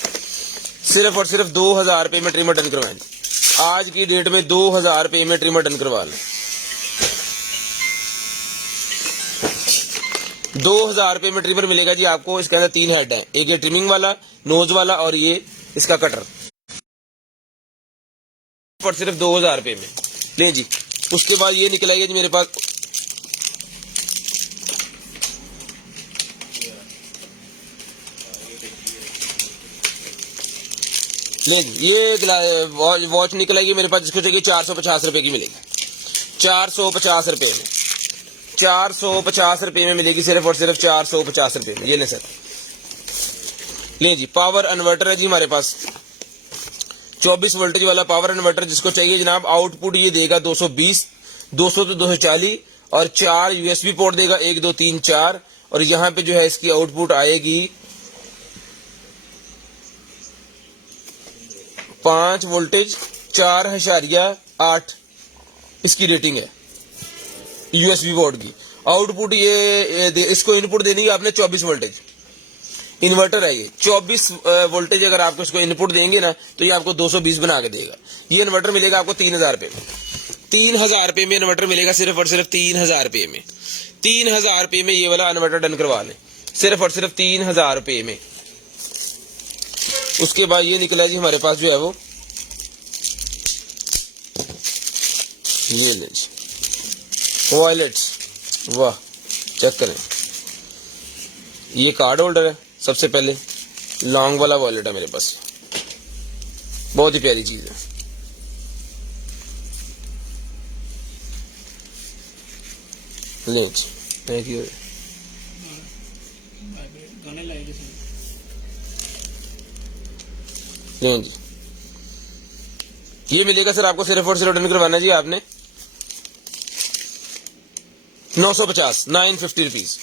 सिर्फ और सिर्फ 2000 रुपये में ट्रिमर डन करवाएं। आज की डेट में 2000 रुपये में ट्रिमर डन करवा लें। 2000 रुपये में ट्रिमर मिलेगा जी आपको। इसके अंदर 3 हेड है, एक ये ट्रिमिंग वाला, नोज वाला और ये इसका कटर, और सिर्फ 2000 रुपये में लें जी। उसके बाद ये निकला है जी मेरे पास ले जी, ये वॉच निकल आएगी मेरे पास, जिसको चाहिए 450 रुपये की मिलेगी, 450 रुपये में, 450 रुपये में मिलेगी, सिर्फ और सिर्फ 450 रुपये में। ये ले सर, ले जी। पावर इन्वर्टर है जी हमारे पास, 24 वोल्टेज वाला पावर इन्वर्टर। जिसको चाहिए जनाब, आउटपुट ये देगा 220, 200 तो 240 और 4 यूएसबी पोर्ट देगा, 1 2 3 4। और यहाँ पे जो है इसकी आउटपुट आएगी 5 वोल्टेज, 4.8 इसकी रेटिंग है यूएसबी बोर्ड की। आउटपुट इसको इनपुट देनी है आपने 24 वोल्टेज। इन्वर्टर है ये, 24 वोल्टेज अगर आपको इसको इनपुट देंगे ना तो ये आपको 220 बना के देगा। ये इन्वर्टर मिलेगा आपको 3000 रुपये में, 3000 रुपये में इन्वर्टर मिलेगा, सिर्फ और सिर्फ 3000 रुपये में। 3000 रुपये में ये वाला इन्वर्टर डन करवा लें, सिर्फ और सिर्फ 3000 रुपये में। उसके बाद ये निकला जी हमारे पास जो है वो, ये ले जी वॉलेट्स, वाह चेक करें, ये कार्ड होल्डर है। सबसे पहले लॉन्ग वाला वॉलेट है मेरे पास, बहुत ही प्यारी चीज है। लें जी, थैंक यू। लें जी, ये मिलेगा सर आपको सिर्फ और सिर्फ डन करवाना जी आपने 950, 950 रुपीज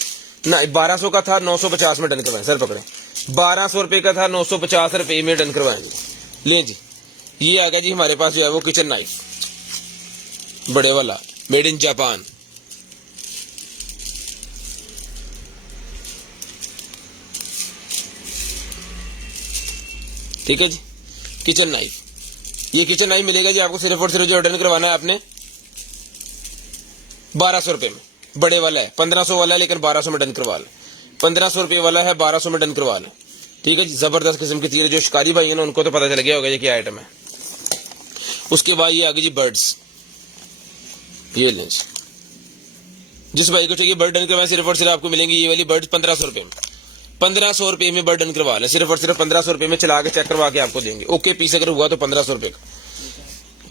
ना, 1200 का था 950 में डन करवाएं सर, पकड़े 1200 रुपए का था 950 रुपए में डन करवाएंगे। ले जी, ये आ गया जी हमारे पास जो है वो किचन नाइफ बड़े वाला, मेड इन जापान। ठीक है जी, किचन नाइफ, ये किचन नाइफ मिलेगा जी आपको सिर्फ और सिर्फ जो डन करवाना है आपने 1200 रुपए में। बड़े वाला है 1500 वाला है, लेकिन 1200 में डन करवा ले। 1500 रुपए वाला है, 1200 में डन करवा ले। ठीक है जी, जबरदस्त किस्म की तीर, जो शिकारी भाई है ना उनको तो पता चल गया होगा ये क्या आइटम है। उसके बाद ये आगे जी बर्ड्स, ये लें, जिस भाई को चाहिए बर्ड डन करवाएं सिर्फ और सिर्फ आपको मिलेंगी ये वाली बर्ड्स 1500 रुपए में। 1500 रुपए में बर्ड डन करवा लें, सिर्फ और सिर्फ 1500 रुपए में चला के चेक करवा के आपको देंगे। ओके पीस अगर हुआ तो 1500 रुपए का।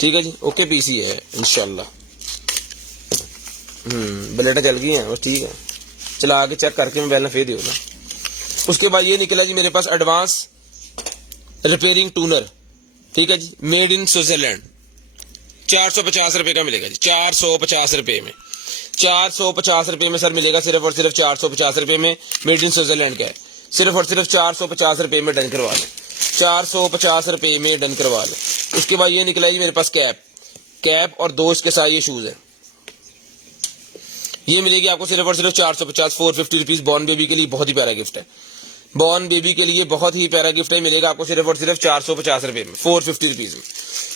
ठीक है जी, ओके पीस ही है इंशाल्लाह। ब्लेटें चल गई हैं बस, ठीक है, चला के चेक करके मोबाइल में फेर दियो ना। उसके बाद ये निकला जी मेरे पास एडवांस रिपेयरिंग टूनर। ठीक है जी, मेड इन स्विट्जरलैंड, 450 रुपए का मिलेगा जी, 450 रुपए में। 450 रुपए में सर मिलेगा सिर्फ और सिर्फ 450 रुपए में, मेड इन स्विट्जरलैंड का है। सिर्फ और सिर्फ 450 रुपए में डन करवा लें, 450 रुपए में डन करवा लें। उसके बाद ये निकला जी मेरे पास कैप और 2 इसके साथ ये शूज है, ये मिलेगी आपको सिर्फ और सिर्फ 450, 450 रुपीज। बॉर्न बेबी के लिए बहुत ही प्यारा गिफ्ट है, बॉर्न बेबी के लिए बहुत ही प्यारा गिफ्ट है, मिलेगा आपको सिर्फ और सिर्फ 450 रुपए में, 450 रुपीज में।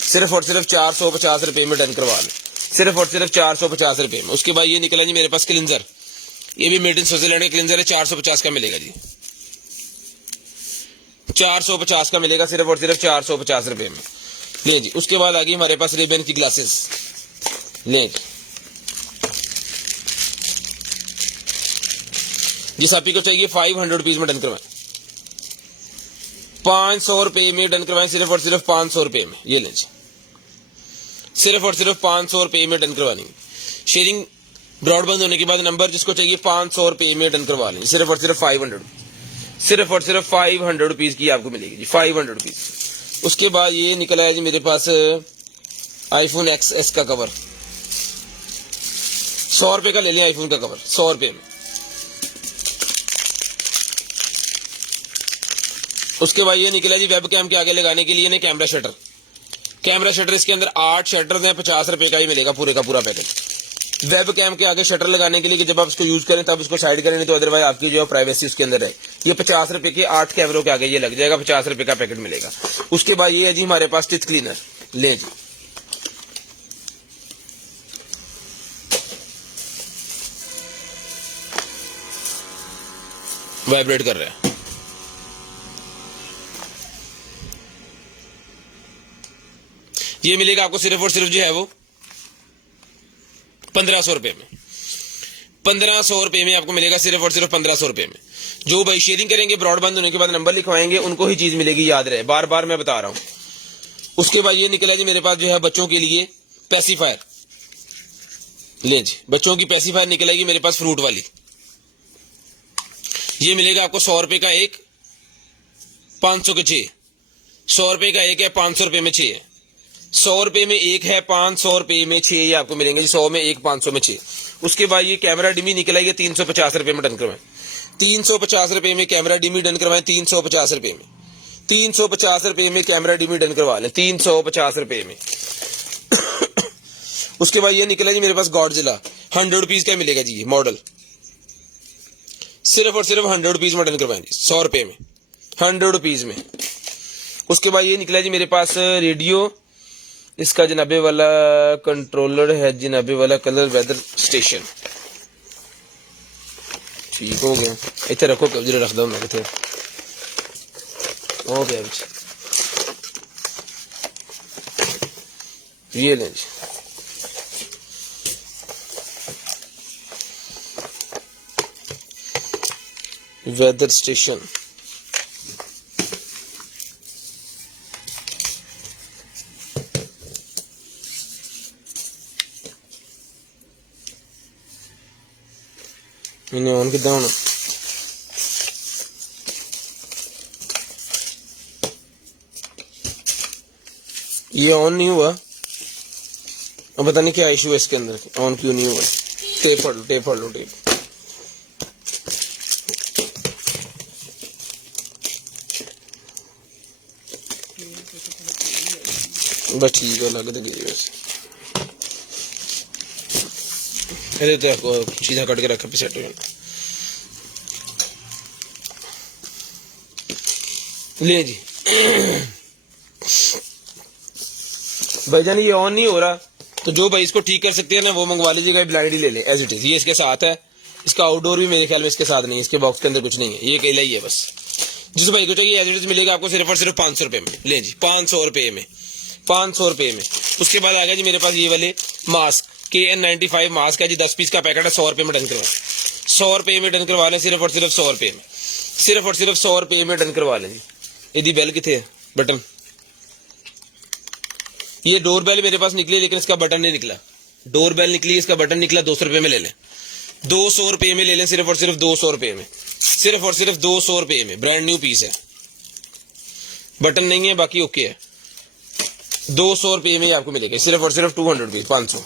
सिर्फ और सिर्फ 450 रुपए में डन करवा लें, सिर्फ और सिर्फ 450 रुपए में। उसके बाद ये निकला जी मेरे पास क्लिंजर, ये भी मेड इन स्विट्जरलैंड का क्लिंजर है, 450 का मिलेगा जी, 450 का मिलेगा सिर्फ और सिर्फ 450 रुपए में। ले जी, उसके बाद आ गई हमारे पास रेबन की ग्लासेस। ले जी, जिस आपी को चाहिए 500 रुपीज में डन करवाएं, 500 रुपए में डन करवाएं, सिर्फ और सिर्फ 500 रुपए में। ये लें जी, सिर्फ और सिर्फ 500 रुपए में डन करवानी। शेयरिंग ब्रॉडबैंड होने के बाद नंबर जिसको चाहिए 500 रुपए में डन करवा लें, सिर्फ और सिर्फ 500, सिर्फ और सिर्फ 500 रुपीज की आपको मिलेगी जी, 500 रुपीज। उसके बाद ये निकला है जी मेरे पास आईफोन XS का कवर, 100 रुपए का ले लें आईफोन का कवर, 100 रुपए में। उसके बाद ये निकला जी वेब कैम के आगे लगाने के लिए कैमरा शटर। कैमरा शटर इसके अंदर 8 शटर हैं, 50 रुपए का ही मिलेगा पूरे का पूरा पैकेट। वेब कैम के आगे शटर लगाने के लिए कि जब आप इसको यूज करें तब इसको साइड करें, नहीं तो अदरवाइज आपकी जो प्राइवेसी उसके अंदर है। ये 50 रुपए के 8 कैमरों के आगे ये लग जाएगा, 50 रुपए का पैकेट मिलेगा। उसके बाद ये है जी हमारे पास टिथ क्लीनर। ले जी, वाइब्रेट कर रहा है, ये मिलेगा आपको सिर्फ और सिर्फ जो है वो 1500 रुपए में। 1500 रुपए में आपको मिलेगा सिर्फ और सिर्फ 1500 रुपए में। जो भाई शेयरिंग करेंगे ब्रॉडबैंड होने के बाद नंबर लिखवाएंगे उनको ही चीज मिलेगी, याद रहे, बार बार मैं बता रहा हूं। उसके बाद ये निकला जी मेरे पास जो है बच्चों के लिए पैसिफायर। ले जी, बच्चों की पैसिफायर निकलेगी मेरे पास फ्रूट वाली, ये मिलेगा आपको 100 रुपए का एक, 500 के 6, 100 रुपए का एक है, 500 रुपए में 6 है, 100 रुपए में एक है, 500 रुपए में 6 ये आपको मिलेंगे जी, 100 में एक, 500 में 6। उसके बाद ये कैमरा डिमी निकला, ये 350 रुपए में डन करवाएं, 350 रुपए में कैमरा डिमी डन करवाएं, 350 रुपए में, 350 रुपए में कैमरा डिमी डन करवा लें, 350 रुपए में। उसके बाद ये निकला जी मेरे पास गॉडजिला, 100 रुपीज का मिलेगा जी, ये मॉडल सिर्फ और सिर्फ 100 रुपीज में डन करवाएंगे, 100 रुपए में, 100 रुपीज में। उसके बाद ये निकला जी मेरे पास रेडियो, इसका जनाबे वाला कंट्रोलर है, जनाबे वाला कलर वेदर स्टेशन। ठीक हो गया, इतने रखो, कब्जे रख दो मैं कितने हो गया। ये लें जी, वेदर स्टेशन, इन्हें ऑन कितना होना, ये ऑन नहीं हुआ। अब पता नहीं क्या इशू है इसके अंदर, ऑन क्यों नहीं हुआ। टेप पढ़ लो, टेप पढ़ लो, टेप। बस ठीक है, लग तो गई वैसे। अरे तो आपको सीधा कट के रखा पे सेट हो जाना। ले जी भाईजान, ये ऑन नहीं हो रहा, तो जो भाई इसको ठीक कर सकते हैं ना वो मंगवा लीजिएगा, ब्लाइंड ही ले लें एज इट इज। ये इसके साथ है, इसका आउटडोर भी मेरे ख्याल में इसके साथ नहीं है, इसके बॉक्स के अंदर कुछ नहीं है, ये अकेला ही है बस। जिस भाई को चाहिए एज इट इज मिलेगा आपको सिर्फ और सिर्फ 500 रुपए में। ले जी 500 रुपए में, 500 रुपए में। उसके बाद आ गया जी मेरे पास ये वाले मास्क, KN95 मास्क है जी, 10 पीस का पैकेट है, 100 रुपए में डन करवा, 100 रुपए में डन करवा लें, सिर्फ और सिर्फ 100 रुपए में, सिर्फ और सिर्फ 100 रुपए में डन करवा लें जी। यदि बेल कितने है बटन, ये डोर बेल मेरे पास निकली लेकिन इसका बटन नहीं निकला, डोर बेल निकली, इसका बटन निकला। 200 रुपए में ले लें, 200 रुपए में ले लें, सिर्फ और सिर्फ 200 रुपए में, सिर्फ और सिर्फ 200 रुपए में। ब्रांड न्यू पीस है, बटन नहीं है, बाकी ओके है। 200 रुपए में आपको मिलेगा, सिर्फ और सिर्फ 200 रुपीज, 500।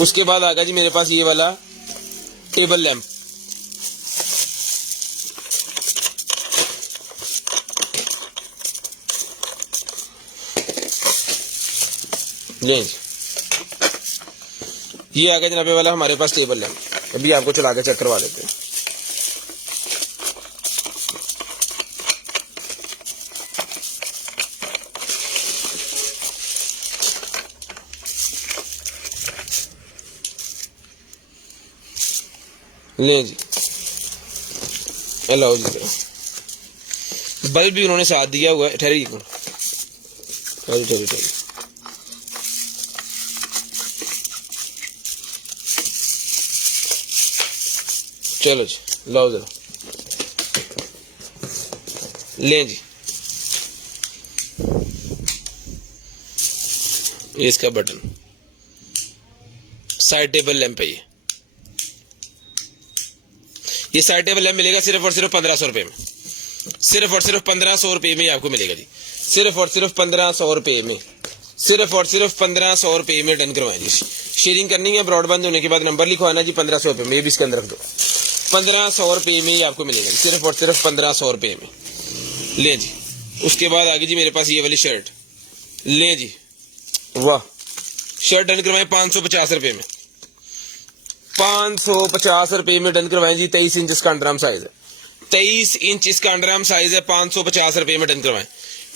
उसके बाद आ गया जी मेरे पास ये वाला टेबल लैंप, ले ये आ गया जनाबे वाला हमारे पास टेबल लैंप। अभी आपको चला के चेक करवा देते हैं। ले जी, अलाओ जी, बल्ब भी उन्होंने साथ दिया हुआ है। ठहरिए, चलो चलो चलो, चलो जी, लाओ जरा, ले जी। ये इसका बटन, साइड टेबल लैंप है ये साइड टेबल लैंप मिलेगा सिर्फ और सिर्फ 1500 रुपए में, सिर्फ और सिर्फ 1500 रुपए में आपको मिलेगा जी, सिर्फ और सिर्फ 1500 रुपए में, सिर्फ और सिर्फ 1500 रुपए में डन करवाएं जी। शेयरिंग करनी है, ब्रॉडबैंड होने के बाद नंबर लिखवाना जी 1500 रुपए में, ये भी इसके अंदर रख दो। 1500 रुपए में ही आपको मिलेगा, सिर्फ और सिर्फ 1500 रुपए में। ले जी, उसके बाद आगे जी मेरे पास ये वाली शर्ट, ले जी, वाह, शर्ट डन करवाएं 550 रुपए में, 550 रुपए में डन करवाएं जी। 23 इंच इसका अंडरआर्म साइज है, 23 इंच इसका अंडरआर्म साइज है, 550 रुपए में डन करवाएं,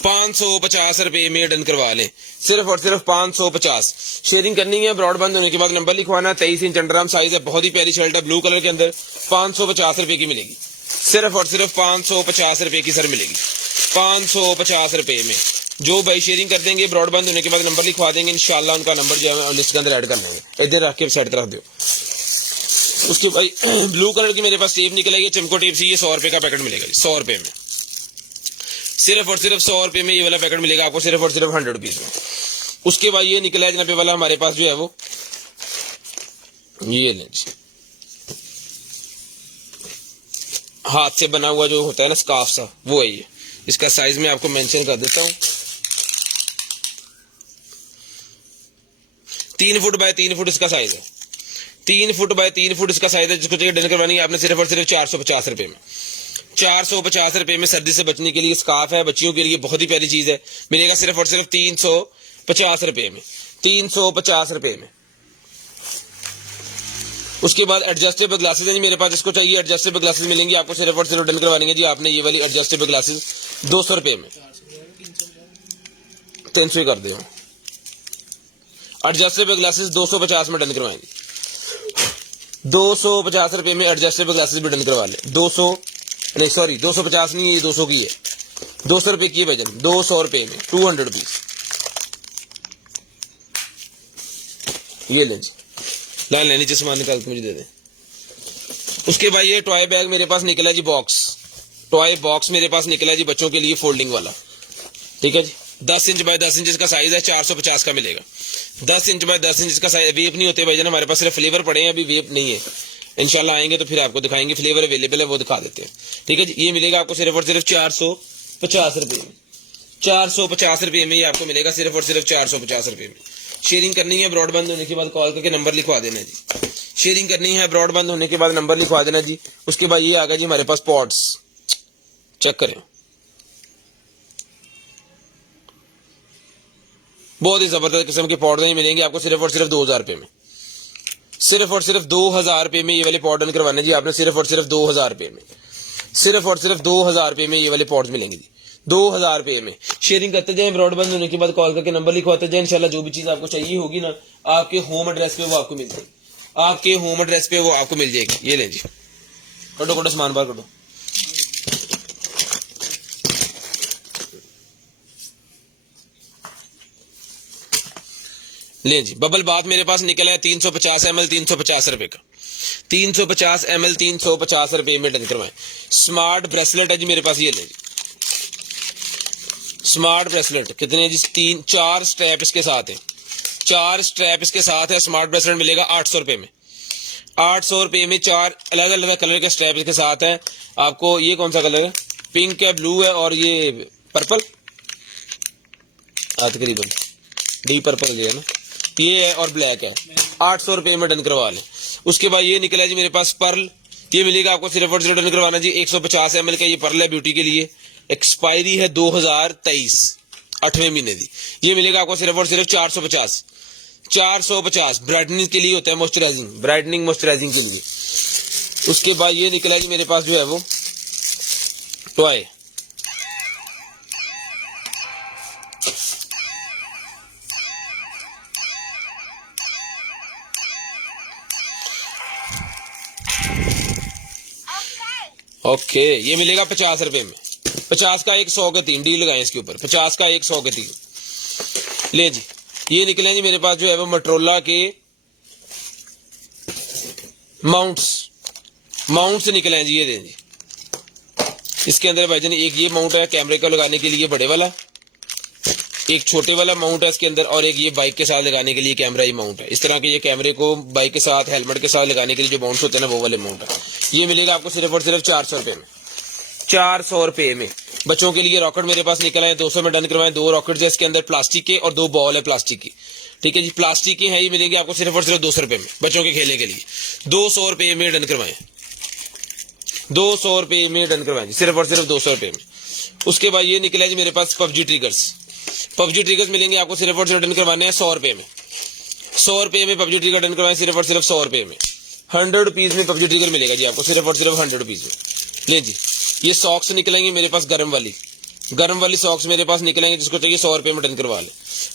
550 रुपए में डन करवा लें, सिर्फ और सिर्फ 550। शेयरिंग करनी है, ब्रॉडबैंड होने के बाद नंबर लिखवाना। 23 इंच अंडरआर्म साइज है, बहुत ही प्यारी शर्ट है, ब्लू कलर के अंदर, 550 रुपए की मिलेगी, सिर्फ और सिर्फ 550 रुपए की सर मिलेगी, 550 रुपए में। जो भाई शेयरिंग कर देंगे, ब्रॉडबैंड होने के बाद नंबर लिखवा देंगे, इंशाल्लाह उनका नंबर जो है लिस्ट के अंदर ऐड कर लेंगे। इधर रख के साइड रख दो। उसके भाई ब्लू कलर की मेरे पास टेप निकलेगी, चमको टेप से, ये 100 रुपए का पैकेट मिलेगा, 100 रुपए में, सिर्फ और सिर्फ 100 रुपए में ये वाला पैकेट मिलेगा आपको, सिर्फ और सिर्फ 100 रुपीज में। उसके बाद ये निकला है जनाबे वाला हमारे पास जो है वो, ये लें जी, हाथ से बना हुआ जो होता है ना स्कार्फ सा, वो है ये। इसका साइज मैं आपको मेंशन कर देता हूँ, 3 फुट बाय 3 फुट इसका साइज है, 3 फुट बाय 3 फुट इसका साइज है। जिसको चाहिए डन करवानी है आपने सिर्फ और सिर्फ 450 रुपए में, 450 रुपए में। सर्दी से बचने के लिए स्कार्फ है, बच्चियों के लिए बहुत ही प्यारी चीज है, मिलेगा सिर्फ और सिर्फ 350 रुपए में, 350 रुपए में। उसके बाद एडजस्टेबल ग्लासेस हैं मेरे पास, जिसको चाहिए एडजस्टेबल ग्लासेस मिलेंगी आपको, सिर्फ और सिर्फ डन करवानी है जी आपने ये वाली एडजस्टेबल ग्लासेस 200 रुपए में, 300 ही कर दे। एडजस्टेबल ग्लासेस 250 में डन करवाएंगे, 250 रुपए में एडजस्टेबल ग्लासेस भी डन करवा ले। 200 नहीं, सॉरी 250 नहीं, ये 200 की है, 200 रुपए की है भजन, 200 रुपए में, 200 रुपीज। ये लें जी, लाल लेनी चाहिए, सामान निकाल के मुझे दे दें। उसके बाद ये टॉय बैग मेरे पास निकला जी, बॉक्स, टॉय बॉक्स मेरे पास निकला जी बच्चों के लिए, फोल्डिंग वाला, ठीक है जी। 10 इंच बाय 10 इंच का साइज है, 450 का मिलेगा। 10 इंच बाय 10 इंच का साइज। वेप नहीं होते भाईजान हमारे पास, सिर्फ फ्लेवर पड़े हैं, अभी वेप नहीं है। इंशाल्लाह आएंगे तो फिर आपको दिखाएंगे, फ्लेवर अवेलेबल है वो दिखा देते हैं। ठीक है जी, ये मिलेगा आपको सिर्फ और सिर्फ 450 रुपए में। 450 रुपए में ये आपको मिलेगा सिर्फ और सिर्फ 450 रुपए में। शेयरिंग करनी है, ब्रॉडबैंड होने के बाद कॉल करके नंबर लिखवा देना जी। शेयरिंग करनी है, ब्रॉडबैंड होने के बाद नंबर लिखवा देना जी। उसके बाद ये आ गया जी हमारे पास पॉड्स, चेक करें, बहुत ही जबरदस्त किस्म के पॉड नहीं मिलेंगे आपको सिर्फ और सिर्फ 2000 रुपए में। सिर्फ और सिर्फ 2000 रुपए में ये वाले पॉड डन करवाने जी आपने, सिर्फ और सिर्फ 2000 रुपए में। सिर्फ और सिर्फ 2000 रुपए में ये वाले पॉड्स मिलेंगे जी, 2000 रुपए में। शेयरिंग करते जाएं, ब्रॉडबैंड होने के बाद कॉल करके नंबर लिखवाते जाएं। इंशाल्लाह जो भी चीज आपको चाहिए होगी ना, आपके होम एड्रेस पे वो आपको मिल जाएगी, आपके होम एड्रेस पे वो आपको मिल जाएगी। ये लें जी, कटो कटो सामान बाहर कटो। ले जी, बबल बात मेरे पास निकला है 350 ml 350 रुपए का, 350 ml 350 रुपए में डन करवाएं। स्मार्ट ब्रेसलेट है जी मेरे पास, ये ले जी, स्मार्ट ब्रेसलेट कितने हैं जी, 4 स्ट्रैप इसके साथ है, 4 स्ट्रैप इसके साथ है। स्मार्ट ब्रेसलेट मिलेगा 800 रुपए में, 800 रुपए में 4 अलग अलग कलर के स्ट्रैप इसके साथ है आपको। ये कौन सा कलर है, पिंक है, ब्लू है और ये पर्पल, तकरीबन डी पर्पल है ना, ये है और ब्लैक है। 800 रुपए में डन करवा लें। उसके बाद ये निकला जी मेरे पास पर्ल, ये मिलेगा आपको सिर्फ और सिर्फ डन करवाना जी 150 ml का ये पर्ल है ब्यूटी के लिए। एक्सपायरी है 2023 8वें महीने की। ये मिलेगा आपको सिर्फ और सिर्फ 450 ब्राइटनिंग के लिए होता है, मॉइस्चराइजिंग, ब्राइटनिंग मॉइस्चराइजिंग के लिए। उसके बाद ये निकला जी मेरे पास जो है वो टॉय, ओके, ये मिलेगा 50 रुपए में। 50 का 1 100 के 3 डील लगाएं इसके ऊपर, 50 का 1 100 के 3 ले जी। ये निकले जी मेरे पास जो है वो मोटरोला के माउंट्स निकले हैं जी, ये दें जी। इसके अंदर भाईजान एक ये माउंट है कैमरे को लगाने के लिए बड़े वाला, एक छोटे वाला माउंट है इसके अंदर, और एक ये बाइक के साथ लगाने के लिए कैमरा ही माउंट है। इस तरह के ये कैमरे को बाइक के साथ हेलमेट के साथ लगाने के लिए जो माउंट होते हैं ना, वो वाले माउंट है। ये मिलेगा आपको सिर्फ और सिर्फ 400 रुपए में, 400 रुपए में। बच्चों के लिए रॉकेट मेरे पास निकला है, 200 में डन करवाएं। 2 रॉकेट है इसके अंदर प्लास्टिक के और 2 बॉल है प्लास्टिक की। ठीक है जी, प्लास्टिक के हैं, ये मिलेंगे आपको सिर्फ और सिर्फ 200 रुपए में बच्चों के खेलने के लिए। 200 रुपए में डन करवाएं, 200 रुपए में डन करवाएं, सिर्फ और सिर्फ 200 रुपए में। उसके बाद ये निकला जी मेरे पास पबजी ट्रिगर्स मिलेंगे आपको सिर्फ और सिर्फ डन करवाने हैं 100 रुपए में। 100 रुपए में पबजी ट्रिगर डन करवाएं, सिर्फ और सिर्फ 100 रुपए में। 100 रुपीज में पबजी ट्रिगर मिलेगा जी आपको सिर्फ और सिर्फ 100 रुपीज में। ले जी, ये सॉक्स निकलेंगे मेरे पास गर्म वाली सॉक्स मेरे पास निकलेंगे, जिसको चाहिए 100 रुपए में डन करवा लें।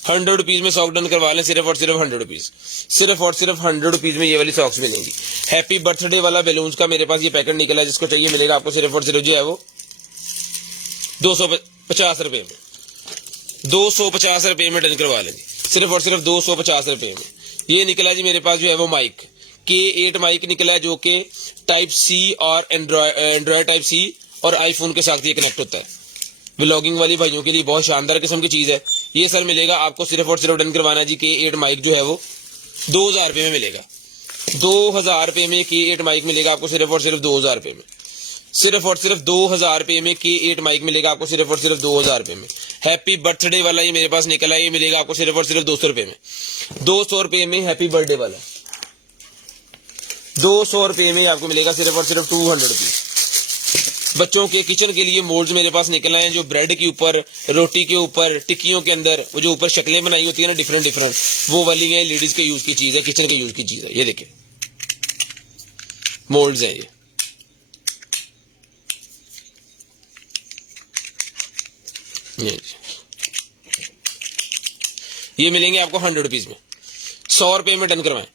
100 रुपीज में सॉक्स डन करवा लें, सिर्फ और सिर्फ 100 रुपीज, सिर्फ और सिर्फ 100 रुपीज में ये वाली सॉक्स मिलेंगी। हैप्पी बर्थडे वाला बैलून्स का मेरे पास ये पैकेट निकला है, जिसको चाहिए मिलेगा आपको सिर्फ और सिर्फ जो है वो 250 रुपए में, 250 रुपए में डन करवा लेंगे, सिर्फ और सिर्फ 250 रुपए में। ये निकला जी मेरे पास जो है वो माइक K8 माइक निकला है, जो कि टाइप सी और एंड्रॉयड टाइप सी और आईफोन के साथ ये कनेक्ट होता है। व्लॉगिंग वाली भाइयों के लिए बहुत शानदार किस्म की चीज है। ये सर मिलेगा आपको सिर्फ और सिर्फ डन करवाना जी K8 माइक जो है वो 2000 रुपए में मिलेगा। 2000 रुपए में K8 माइक मिलेगा आपको सिर्फ और सिर्फ 2000 रुपए में, सिर्फ और सिर्फ 2000 रुपए में K8 माइक मिलेगा आपको सिर्फ और सिर्फ 2000 रुपए में। हैप्पी बर्थडे वाला ये मेरे पास निकला है, ये मिलेगा आपको सिर्फ और सिर्फ 200 रुपए में। 200 रुपए में हैप्पी बर्थडे वाला, 200 रुपए में आपको मिलेगा सिर्फ और सिर्फ 200 रुपीज। बच्चों के किचन के लिए मोल्ड्स मेरे पास निकला है, जो ब्रेड के ऊपर, रोटी के ऊपर, टिक्कियों के अंदर वो जो ऊपर शक्लें बनाई होती है ना डिफरेंट वो वाली है। लेडीज के यूज की चीज है, किचन के यूज की चीज है। ये देखिए मोल्ड्स हैं ये मिलेंगे आपको 100 रुपीज में। 100 रुपए में डन करवाएं,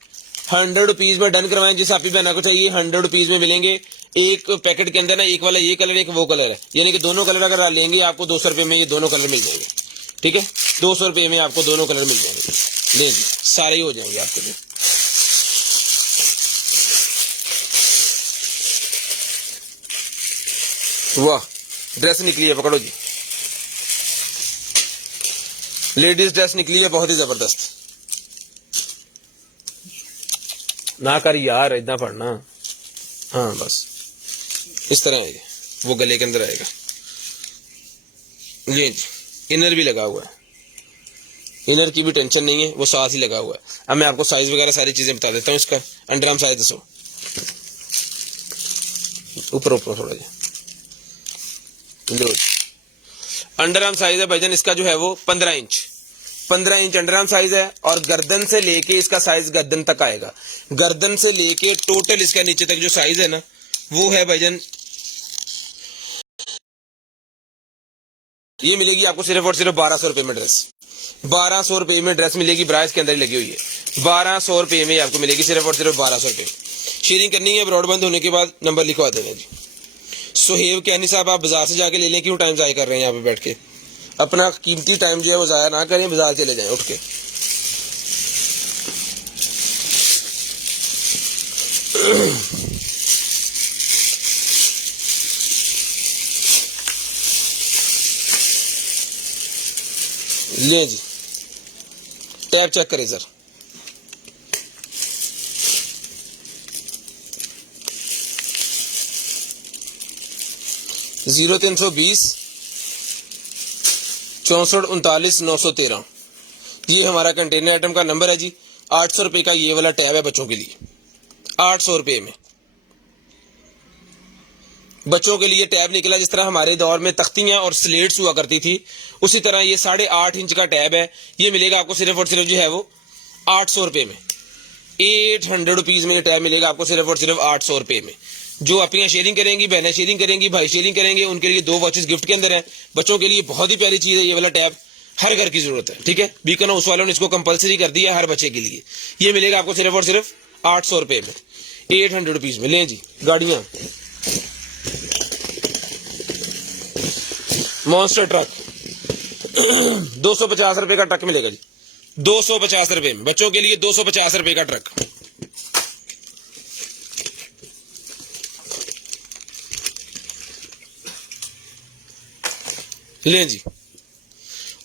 100 रुपीज में डन करवाएं। जिस आपकी बहना को चाहिए 100 रुपीज में मिलेंगे। एक पैकेट के अंदर ना एक वाला ये कलर एक वो कलर है, यानी कि दोनों कलर अगर आप लेंगे आपको 200 रुपए में ये दोनों कलर मिल जाएंगे। ठीक है, 200 रुपए में आपको दोनों कलर मिल जाएंगे। ले जी, सारे ही हो जाएंगे आपके लिए। वाह, ड्रेस निकली है, पकड़ो जी, लेडीज ड्रेस निकली है बहुत ही जबरदस्त। ना कर यार, इतना पढ़ना हाँ बस इस तरह है ये, वो गले के अंदर आएगा। ये जी इनर भी लगा हुआ है, इनर की भी टेंशन नहीं है, वो साथ ही लगा हुआ है। अब मैं आपको साइज वगैरह सारी चीजें बता देता हूँ इसका। अंडर आर्म साइज दसो, ऊपर ऊपर थोड़ा जा। अंडर आर्म साइज है भाईजान इसका जो है वो 15 inch, 15 inch under arm size है। और गर्दन से लेके इसका साइज गर्दन तक आएगा, गर्दन से लेके टोटल इसका नीचे तक जो साइज है ना वो है भाईजान, ये मिलेगी आपको सिर्फ और सिर्फ 1200 रुपए में ड्रेस। 1200 रुपए में ड्रेस मिलेगी, ब्राइस के अंदर ही लगी हुई है। 1200 रुपए में आपको मिलेगी सिर्फ और सिर्फ 1200 रुपए। शेयरिंग करनी है, ब्रॉडबैंड होने के बाद नंबर लिखवा देना जी। सोहेब कहनी साहब आप बाजार से जाके ले लें, क्यों टाइम जाया कर रहे हैं यहाँ पे बैठ के? अपना कीमती टाइम जो है वो जाया ना करें, बाजार चले जाएं उठ के। ले जी टैग चेक करें सर। जीरो 320 64 39 913 ये हमारा कंटेनर आइटम का नंबर है जी। 800 रुपए का ये वाला टैब है बच्चों के लिए, 800 रुपए में बच्चों के लिए टैब निकला। जिस तरह हमारे दौर में तख्तियां और स्लेट्स हुआ करती थी, उसी तरह ये 8.5 इंच का टैब है। ये मिलेगा आपको सिर्फ और सिर्फ जो है वो 800 रुपए में। 800 रुपीज में ये टैब मिलेगा आपको सिर्फ और सिर्फ 800 रुपए में। जो अपनियां शेयरिंग करेंगी, बहनें शेयरिंग करेंगी, भाई शेयरिंग करेंगे, उनके लिए 2 वॉचेस गिफ्ट के अंदर है। बच्चों के लिए बहुत ही प्यारी चीज है ये वाला टैब, हर घर की जरूरत है। ठीक है, बीकन हाउस वालों ने इसको कंपलसरी कर दिया हर बच्चे के लिए। ये मिलेगा आपको सिर्फ और सिर्फ 800 रुपए में, 800 रुपीज में। ले जी गाड़ियां, मॉन्स्टर ट्रक 250 रुपए का ट्रक मिलेगा जी, 250 रुपए में बच्चों के लिए 250 रुपए का ट्रक। ले जी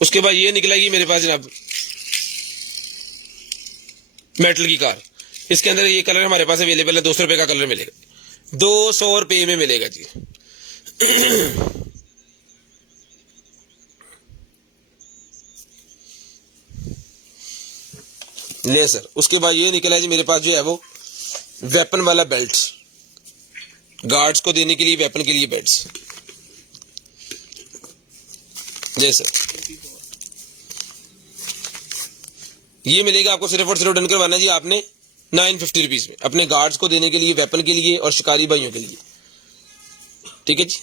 उसके बाद ये निकलेगी मेरे पास जनाब मेटल की कार। इसके अंदर ये कलर हमारे पास अवेलेबल है, 200 रुपए का कलर मिलेगा, 200 रुपए में मिलेगा जी। ले सर उसके बाद ये निकला है जी मेरे पास जो है वो वेपन वाला बेल्ट, गार्ड्स को देने के लिए, वेपन के लिए बेल्ट्स। जी सर ये मिलेगा आपको सिर्फ और सिर्फ डन करवाना जी आपने 950 रुपीज में, अपने गार्ड्स को देने के लिए, वेपन के लिए और शिकारी भाइयों के लिए। ठीक है जी,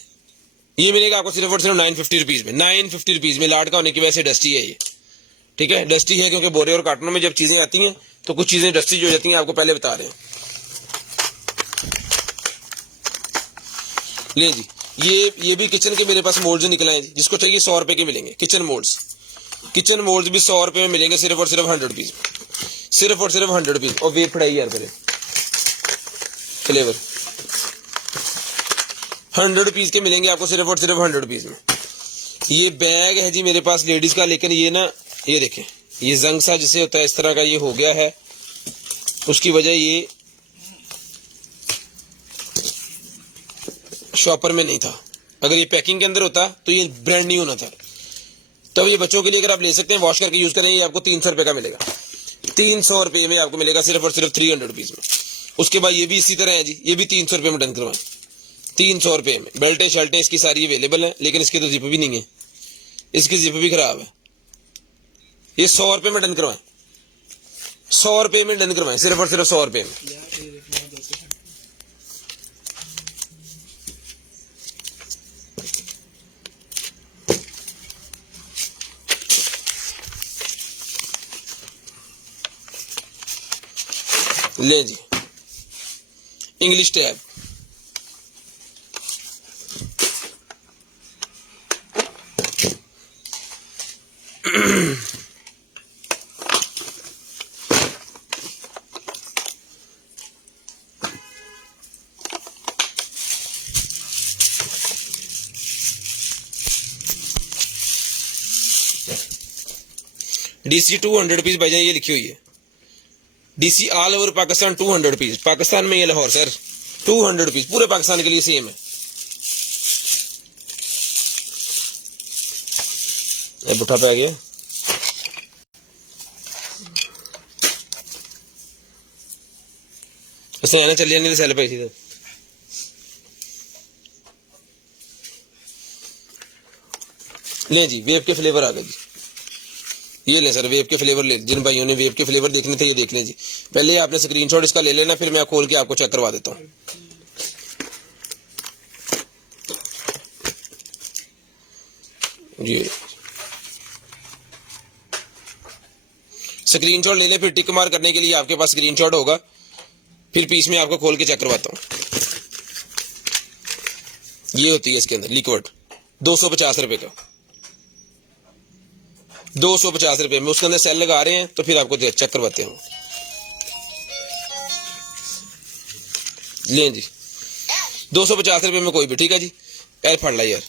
ये मिलेगा आपको सिर्फ और सिर्फ 950 रुपीज में। 950 रुपीज में लाड का होने की वजह से डस्टी है ये। ठीक है, डस्टी है क्योंकि बोरे और कार्टनों में जब चीजें आती हैं तो कुछ चीजें डस्टी जो हो जाती हैं, आपको पहले बता रहे हैं। ले जी ये भी किचन के मेरे पास मोल्ड्स निकले हैं, जिसको चाहिए 100 रुपए के मिलेंगे। किचन मोल्ड्स भी 100 रुपए में मिलेंगे, सिर्फ और सिर्फ 100 रुपीज, सिर्फ और सिर्फ 100 रुपीज। और वेट पड़ाई यार करे फ्लेवर 100 रुपीज के मिलेंगे आपको सिर्फ और सिर्फ 100 रुपीज में। ये बैग है जी मेरे पास लेडीज का, लेकिन ये ना ये देखें ये जंग सा जिसे होता है इस तरह का ये हो गया है, उसकी वजह ये शॉपर में नहीं था। अगर ये पैकिंग के अंदर होता तो ये ब्रांड न्यू होना था। तब ये बच्चों के लिए अगर आप ले सकते हैं, वॉश करके यूज करें, ये आपको 300 रुपए का मिलेगा, 300 रुपए में आपको मिलेगा सिर्फ और सिर्फ 300 रुपीज में। उसके बाद ये भी इसी तरह है जी, ये भी 300 रुपए में डन करवाएं, 300 रुपए में। बेल्टें शर्टें इसकी सारी अवेलेबल है, लेकिन इसकी तो जिप भी नहीं है, इसकी जिप भी खराब है। ये 100 रुपए में डन करवाएं, 100 रुपए में डन करवाएं, सिर्फ और सिर्फ 100 रुपए में। ले जी इंग्लिश टैब, DC 200 रुपीज भाईजान ये लिखी हुई है, DC all over Pakistan 200 rupees. Pakistan में ये लाहौर सर 200 रुपीज, पूरे पाकिस्तान के लिए सेम है। ये बुठा पे आ गया, इससे आना चलिए नहीं तो सेल पे इसी तरह। ले जी वेब के फ्लेवर आ गए जी, ये ले सर वेब के फ्लेवर ले, जिन भाइयों ने वेब के फ्लेवर देखने थे ये देख लें जी। पहले आपने स्क्रीनशॉट इसका ले लेना, फिर मैं खोल के आपको चेक करवा देता हूँ। जी स्क्रीनशॉट ले लें, फिर टिक मार करने के लिए आपके पास स्क्रीनशॉट होगा, फिर पीस में आपको खोल के चेक करवाता हूँ। ये होती है इसके अंदर लिक्विड 250 रुपए का, 250 रुपए में उसके अंदर सेल लगा रहे हैं, तो फिर आपको चेक करवाते हैं। लें जी 250 रुपए में कोई भी, ठीक है जी। यार फड़ ला यार,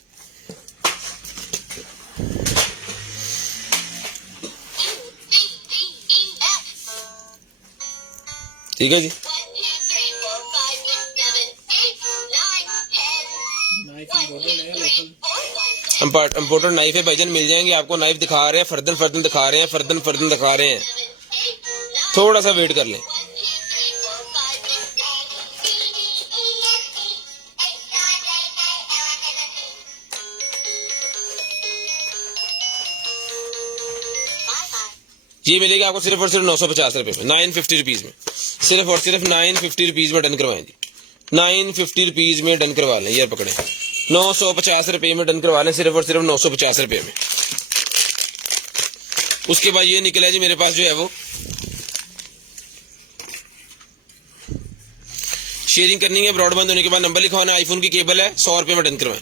ठीक है जी। इम्पोर्टेड नाइफ है भाईजान, मिल जाएंगे आपको। नाइफ दिखा रहे हैं, फर्दन फर्दन दिखा रहे हैं, फर्दन फर्दन दिखा रहे हैं, थोड़ा सा वेट कर लें। ये मिलेगा आपको सिर्फ और सिर्फ 950 रुपए में, 950 रुपीज में, सिर्फ और सिर्फ 950 रुपीज में डन करवाएं जी। 950 रुपीज में डन करवा लें, यार पकड़े 950 रुपए में डन करवा लें, सिर्फ और सिर्फ 950 रुपए में। उसके बाद ये निकला जी मेरे पास जो है वो शेयरिंग करनी है, ब्रॉडबैंड होने के बाद नंबर लिखवाना, आईफोन की केबल है 100 रुपए में डन करवाएं।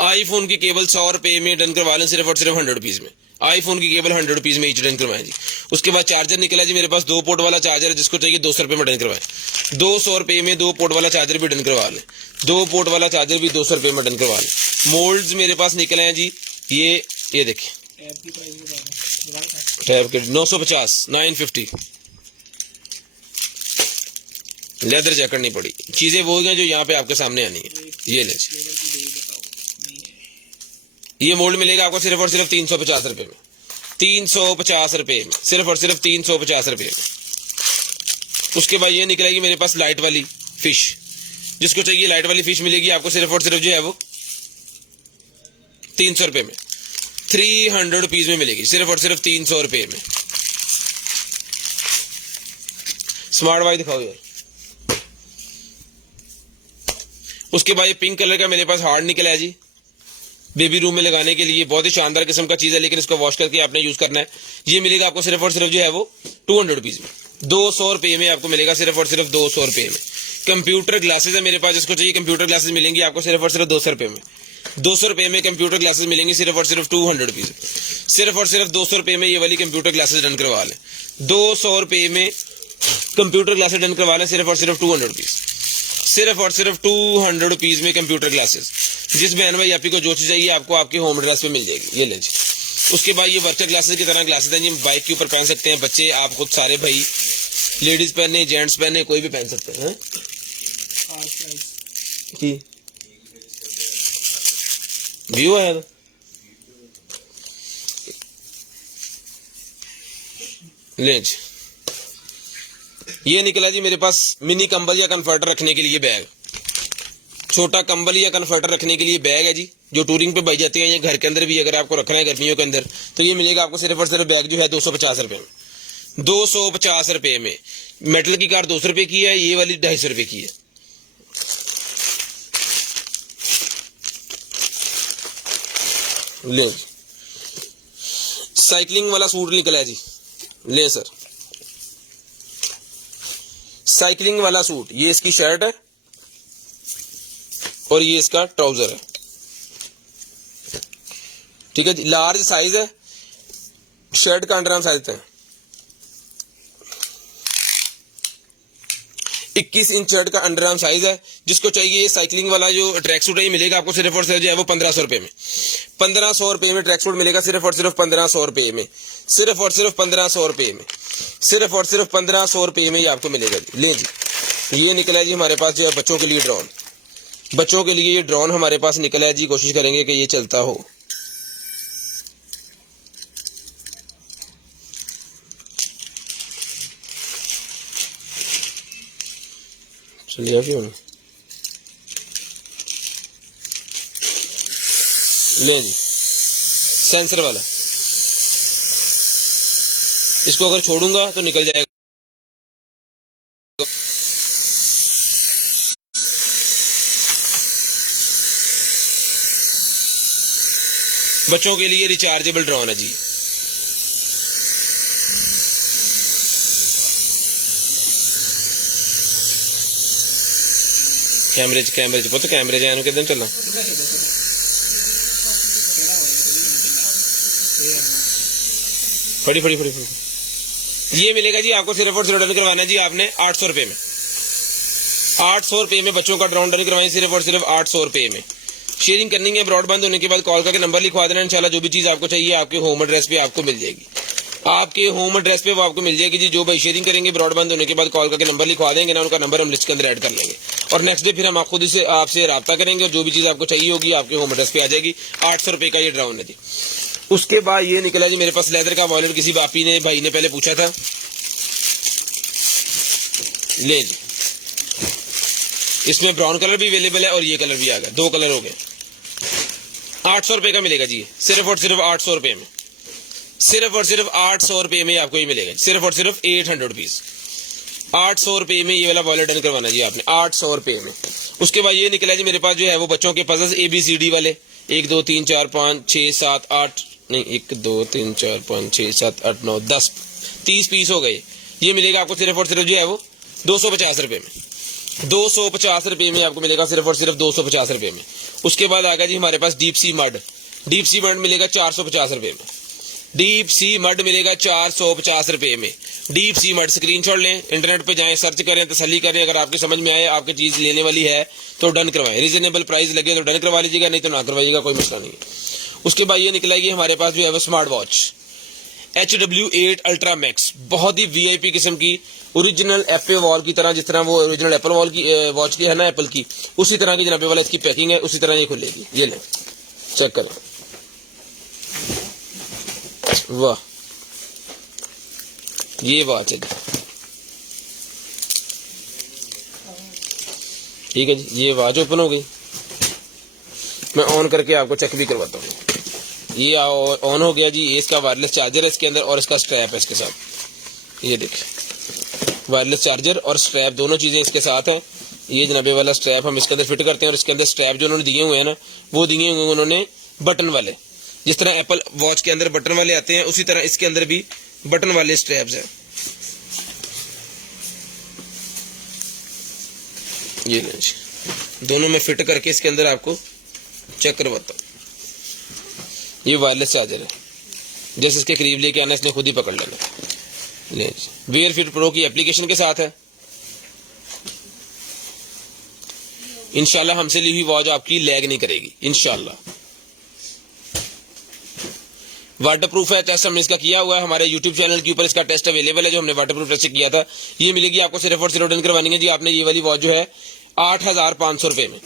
आईफोन की केबल 100 रुपए में डन करवा लें, सिर्फ और सिर्फ 100 रुपीज में। आईफोन की केबल 100 रुपीज में ईच डन करवाएं जी। उसके बाद चार्जर निकला जी मेरे पास, 2 पोर्ट वाला चार्जर है, जिसको चाहिए 200 रुपए में डन करवाएं। 200 रुपए में 2 पोर्ट वाला चार्जर भी डन करवा लें, 2 पोर्ट वाला चार्जर भी 200 रुपए में डन करवा लें। मोल्ड्स मेरे पास निकले हैं जी, ये देखिए टैब के 950, 950। लेदर जैकेट नहीं पड़ी, चीजें वो हैं जो यहाँ पे आपके सामने आनी है। ये ले, ये मोल्ड मिलेगा आपको सिर्फ और सिर्फ 350 रुपए में, 350 रुपए में, सिर्फ और सिर्फ 350 रुपए में। उसके बाद ये निकलेगी मेरे पास लाइट वाली फिश, जिसको चाहिए लाइट वाली फिश मिलेगी आपको सिर्फ और सिर्फ जो है वो 300 रुपए में, 300 रुपीज में मिलेगी, सिर्फ और सिर्फ 300 रुपए में। स्मार्ट वाई दिखाओ यार। उसके बाद ये पिंक कलर का मेरे पास हार्ड निकला है जी, बेबी रूम में लगाने के लिए बहुत ही शानदार किस्म का चीज है, लेकिन इसको वॉश करके आपने यूज करना है। ये मिलेगा आपको सिर्फ और सिर्फ जो है वो 200 रुपीज में, 200 रुपए में आपको मिलेगा, सिर्फ और सिर्फ 200 रुपए में। कंप्यूटर ग्लासेस है मेरे पास, जिसको चाहिए कंप्यूटर ग्लासेस मिलेंगी आपको सिर्फ और सिर्फ 200 रुपए में, 200 रुपए में कंप्यूटर ग्लासेस मिलेंगी, सिर्फ और सिर्फ 200 रुपीज, सिर्फ और सिर्फ 200 रुपए में ये वाली कंप्यूटर ग्लासेस डन करवा लें। 200 रुपए में कंप्यूटर ग्लासेस डन करवा लें, सिर्फ और सिर्फ 200 रुपीज, सिर्फ और सिर्फ 200 रुपीज में कंप्यूटर ग्लासेस। जिस बहन भाई आपको जो चीज चाहिए आपको आपके होम एड्रेस पे मिल जाएगी। ये ले जी। उसके बाद ये वर्कर ग्लासेस की तरह ग्लासेस हैं, ये बाइक के ऊपर पहन सकते हैं बच्चे, आप खुद सारे भाई, लेडीज पहने, जेंट्स पहने, कोई भी पहन सकते हैं। व्यू है ले जी। ये निकला जी मेरे पास मिनी कंबल या कन्फर्टर रखने के लिए बैग, छोटा कंबल या कन्फर्टर रखने के लिए बैग है जी, जो टूरिंग पे भाई जाते हैं, ये घर के अंदर भी अगर आपको रखना है गर्मियों के अंदर, तो ये मिलेगा आपको सिर्फ और सिर्फ बैग जो है 250 रुपए में, 250 रुपए में। मेटल की कार 200 रुपए की है, ये वाली 250 रुपए की है। ले साइकिलिंग वाला सूट निकला है जी, ले सर साइकिलिंग वाला सूट, ये इसकी शर्ट है और ये इसका ट्राउजर है, ठीक है जी। लार्ज साइज है, शर्ट का अंडरआर्म साइज है, 21 इंच शर्ट का अंडरआर्म साइज है। जिसको चाहिए ये साइकिलिंग वाला जो ट्रैक सूट है, ये मिलेगा आपको सिर्फ और सिर्फ जो है वो 1500 रुपए में, 1500 रुपए में ट्रैक सूट मिलेगा, सिर्फ और सिर्फ 1500 रुपए में, सिर्फ और सिर्फ 1500 रुपए में, सिर्फ और सिर्फ 1500 रुपए में ये आपको मिलेगा। ले जी ये निकला है जी हमारे पास जो है बच्चों के लिए ड्रोन। बच्चों के लिए ये ड्रोन हमारे पास निकला है जी। कोशिश करेंगे कि ये चलता हो। चलिए क्यों नहीं ले जी, सेंसर वाला। इसको अगर छोड़ूंगा तो निकल जाएगा। बच्चों के लिए रिचार्जेबल ड्रोन है जी। कैमरे पुत कैमरे जाने किधर चलना। फड़ी फड़ी फड़ी फड़ी। ये मिलेगा जी आपको सिर्फ और सिर्फ डन करवाना जी आपने 800 रुपए में। 800 रुपए में बच्चों का ड्रोन डन करवाएं सिर्फ और सिर्फ 800 रुपए में। शेयरिंग करनी है, ब्रॉडबैंड होने के बाद कॉल करके नंबर लिखवा देना। इंशाल्लाह जो भी चीज आपको चाहिए आपके होम एड्रेस पे आपको मिल जाएगी। आपके होम एड्रेस पे वो आपको मिल जाएगी जी। जो भाई शेयरिंग करेंगे ब्रॉडबैंड होने के बाद कॉल करके नंबर लिखवा देंगे ना, उनका नंबर हम लिस्ट के अंदर ऐड कर लेंगे और नेक्स्ट डे फिर हम खुद से आपसे रब्ता करेंगे और जो भी चीज आपको चाहिए होगी आपके होम एड्रेस पे आ जाएगी। 800 रुपए का ये ड्रोन है जी। उसके बाद ये निकला जी मेरे पास लेदर का वॉलेट। किसी बापी ने भाई ने पहले पूछा था, ले जी। इसमें ब्राउन कलर भी अवेलेबल है और ये कलर भी आ गया, 2 कलर हो गए। 800 रुपए का मिलेगा जी, सिर्फ और सिर्फ 800 रुपए में। सिर्फ और सिर्फ 800 रुपए में आपको ये मिलेगा, सिर्फ और सिर्फ 800 रुपीज। 800 रुपए में ये वाला वॉलेट डन करवाना जी आपने, 800 रुपए में। उसके बाद ये निकला जी मेरे पास जो है वो बच्चों के पजल्स ABCD वाले। 1 2 3 4 5 6 7 8 नहीं 1 2 3 4 5 6 7 8 9 10 30 पीस हो गए। ये मिलेगा आपको सिर्फ और सिर्फ जो है वो 250 रुपए में। 250 रुपए में आपको मिलेगा, सिर्फ और सिर्फ 250 रुपए में। उसके बाद आ गया जी हमारे पास deep sea mud. Deep sea mud मिलेगा 450 रुपए में। डीप सी मड मिलेगा 450 रुपए में। डीप सी मड स्क्रीनशॉट लें, इंटरनेट पे जाएं, सर्च करें, तसल्ली करें। अगर आपके समझ में आए आपकी चीज लेने वाली है तो डन करवाएं। रीजनेबल प्राइस लगे तो डन करवा लीजिएगा, नहीं तो ना करवाइएगा, कोई मसला नहीं है। उसके बाद ये निकलेगी हमारे पास जो है वो smart watch HW8 ultra max. बहुत ही VIP किस्म की ओरिजिनल एप्पल वॉल की तरह, जिस तरह वो ओरिजिनल एप्पल वॉल की वॉच की है ना एप्पल की, उसी तरह की जनाबे वाला इसकी पैकिंग है, उसी तरह ये खुलेगी। ये लें, चेक करें, वाह ये वॉच है जी। ठीक है जी, ये वॉच ओपन हो गई। मैं ऑन करके आपको चेक भी करवाता हूँ। ये ऑन हो गया जी। ये इसका वायरलेस चार्जर है इसके अंदर और इसका स्ट्रैप है इसके साथ। ये देखिए, वायरलेस चार्जर और स्ट्रैप दोनों चीजें इसके साथ हैं। ये जनाबे वाला स्ट्रैप हम इसके अंदर फिट करते हैं और इसके अंदर स्ट्रैप जो उन्होंने दिए हुए हैं ना, वो दिए हुए हैं उन्होंने बटन वाले। जिस तरह एप्पल वॉच के अंदर बटन वाले आते हैं, उसी तरह इसके अंदर भी बटन वाले स्ट्रैप्स हैं। ये दोनों में फिट करके इसके अंदर आपको चेक करवाता हूँ। ये वायरलेस चार्जर है, जैसे इसके करीब लेके आना, इसने खुद ही पकड़ लेना। वेयर फिट प्रो की एप्लीकेशन के साथ है। इंशाल्लाह हमसे ली हुई वॉच आपकी लैग नहीं करेगी इंशाल्लाह। वाटरप्रूफ है, टेस्ट हमने इसका किया हुआ है। हमारे YouTube चैनल के ऊपर इसका टेस्ट अवेलेबल है, जो हमने वाटरप्रूफ टेस्ट किया था। ये मिलेगी आपको सिर्फ और सिर्फ डन करवानी है जी आपने। ये वाली वॉच जो है 8500 रुपए में,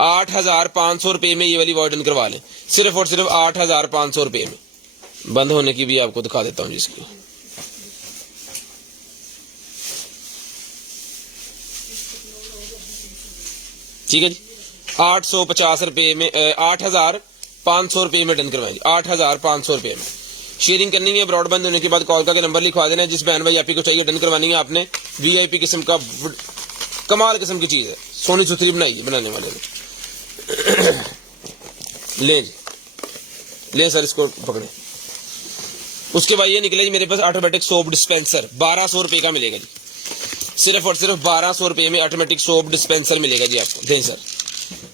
8500 रुपए में ये वाली वॉच डन करवा लें, सिर्फ और सिर्फ 8500 रुपए में। बंद होने की भी आपको दिखा देता हूं जिसकी। ठीक है जी, 850 रुपए में 8500 रुपए में डन करवाएंगे, 8500 रुपए में। शेयरिंग करनी है, ब्रॉडबैंड होने के बाद कॉल करके नंबर लिखवा देना है। जिस बहन भाई आपको चाहिए डन करवानी है आपने। VIP किस्म का कमाल किस्म की चीज है, सोनी सुथरी बनाई है बनाने वाले ने। ले जी, ले सर इसको पकड़े। उसके बाद ये निकले जी मेरे पास ऑटोमेटिक सोप डिस्पेंसर, 1200 रुपए का मिलेगा जी। सिर्फ और सिर्फ 1200 रुपए में ऑटोमेटिक सोप डिस्पेंसर मिलेगा जी आपको। दें सर,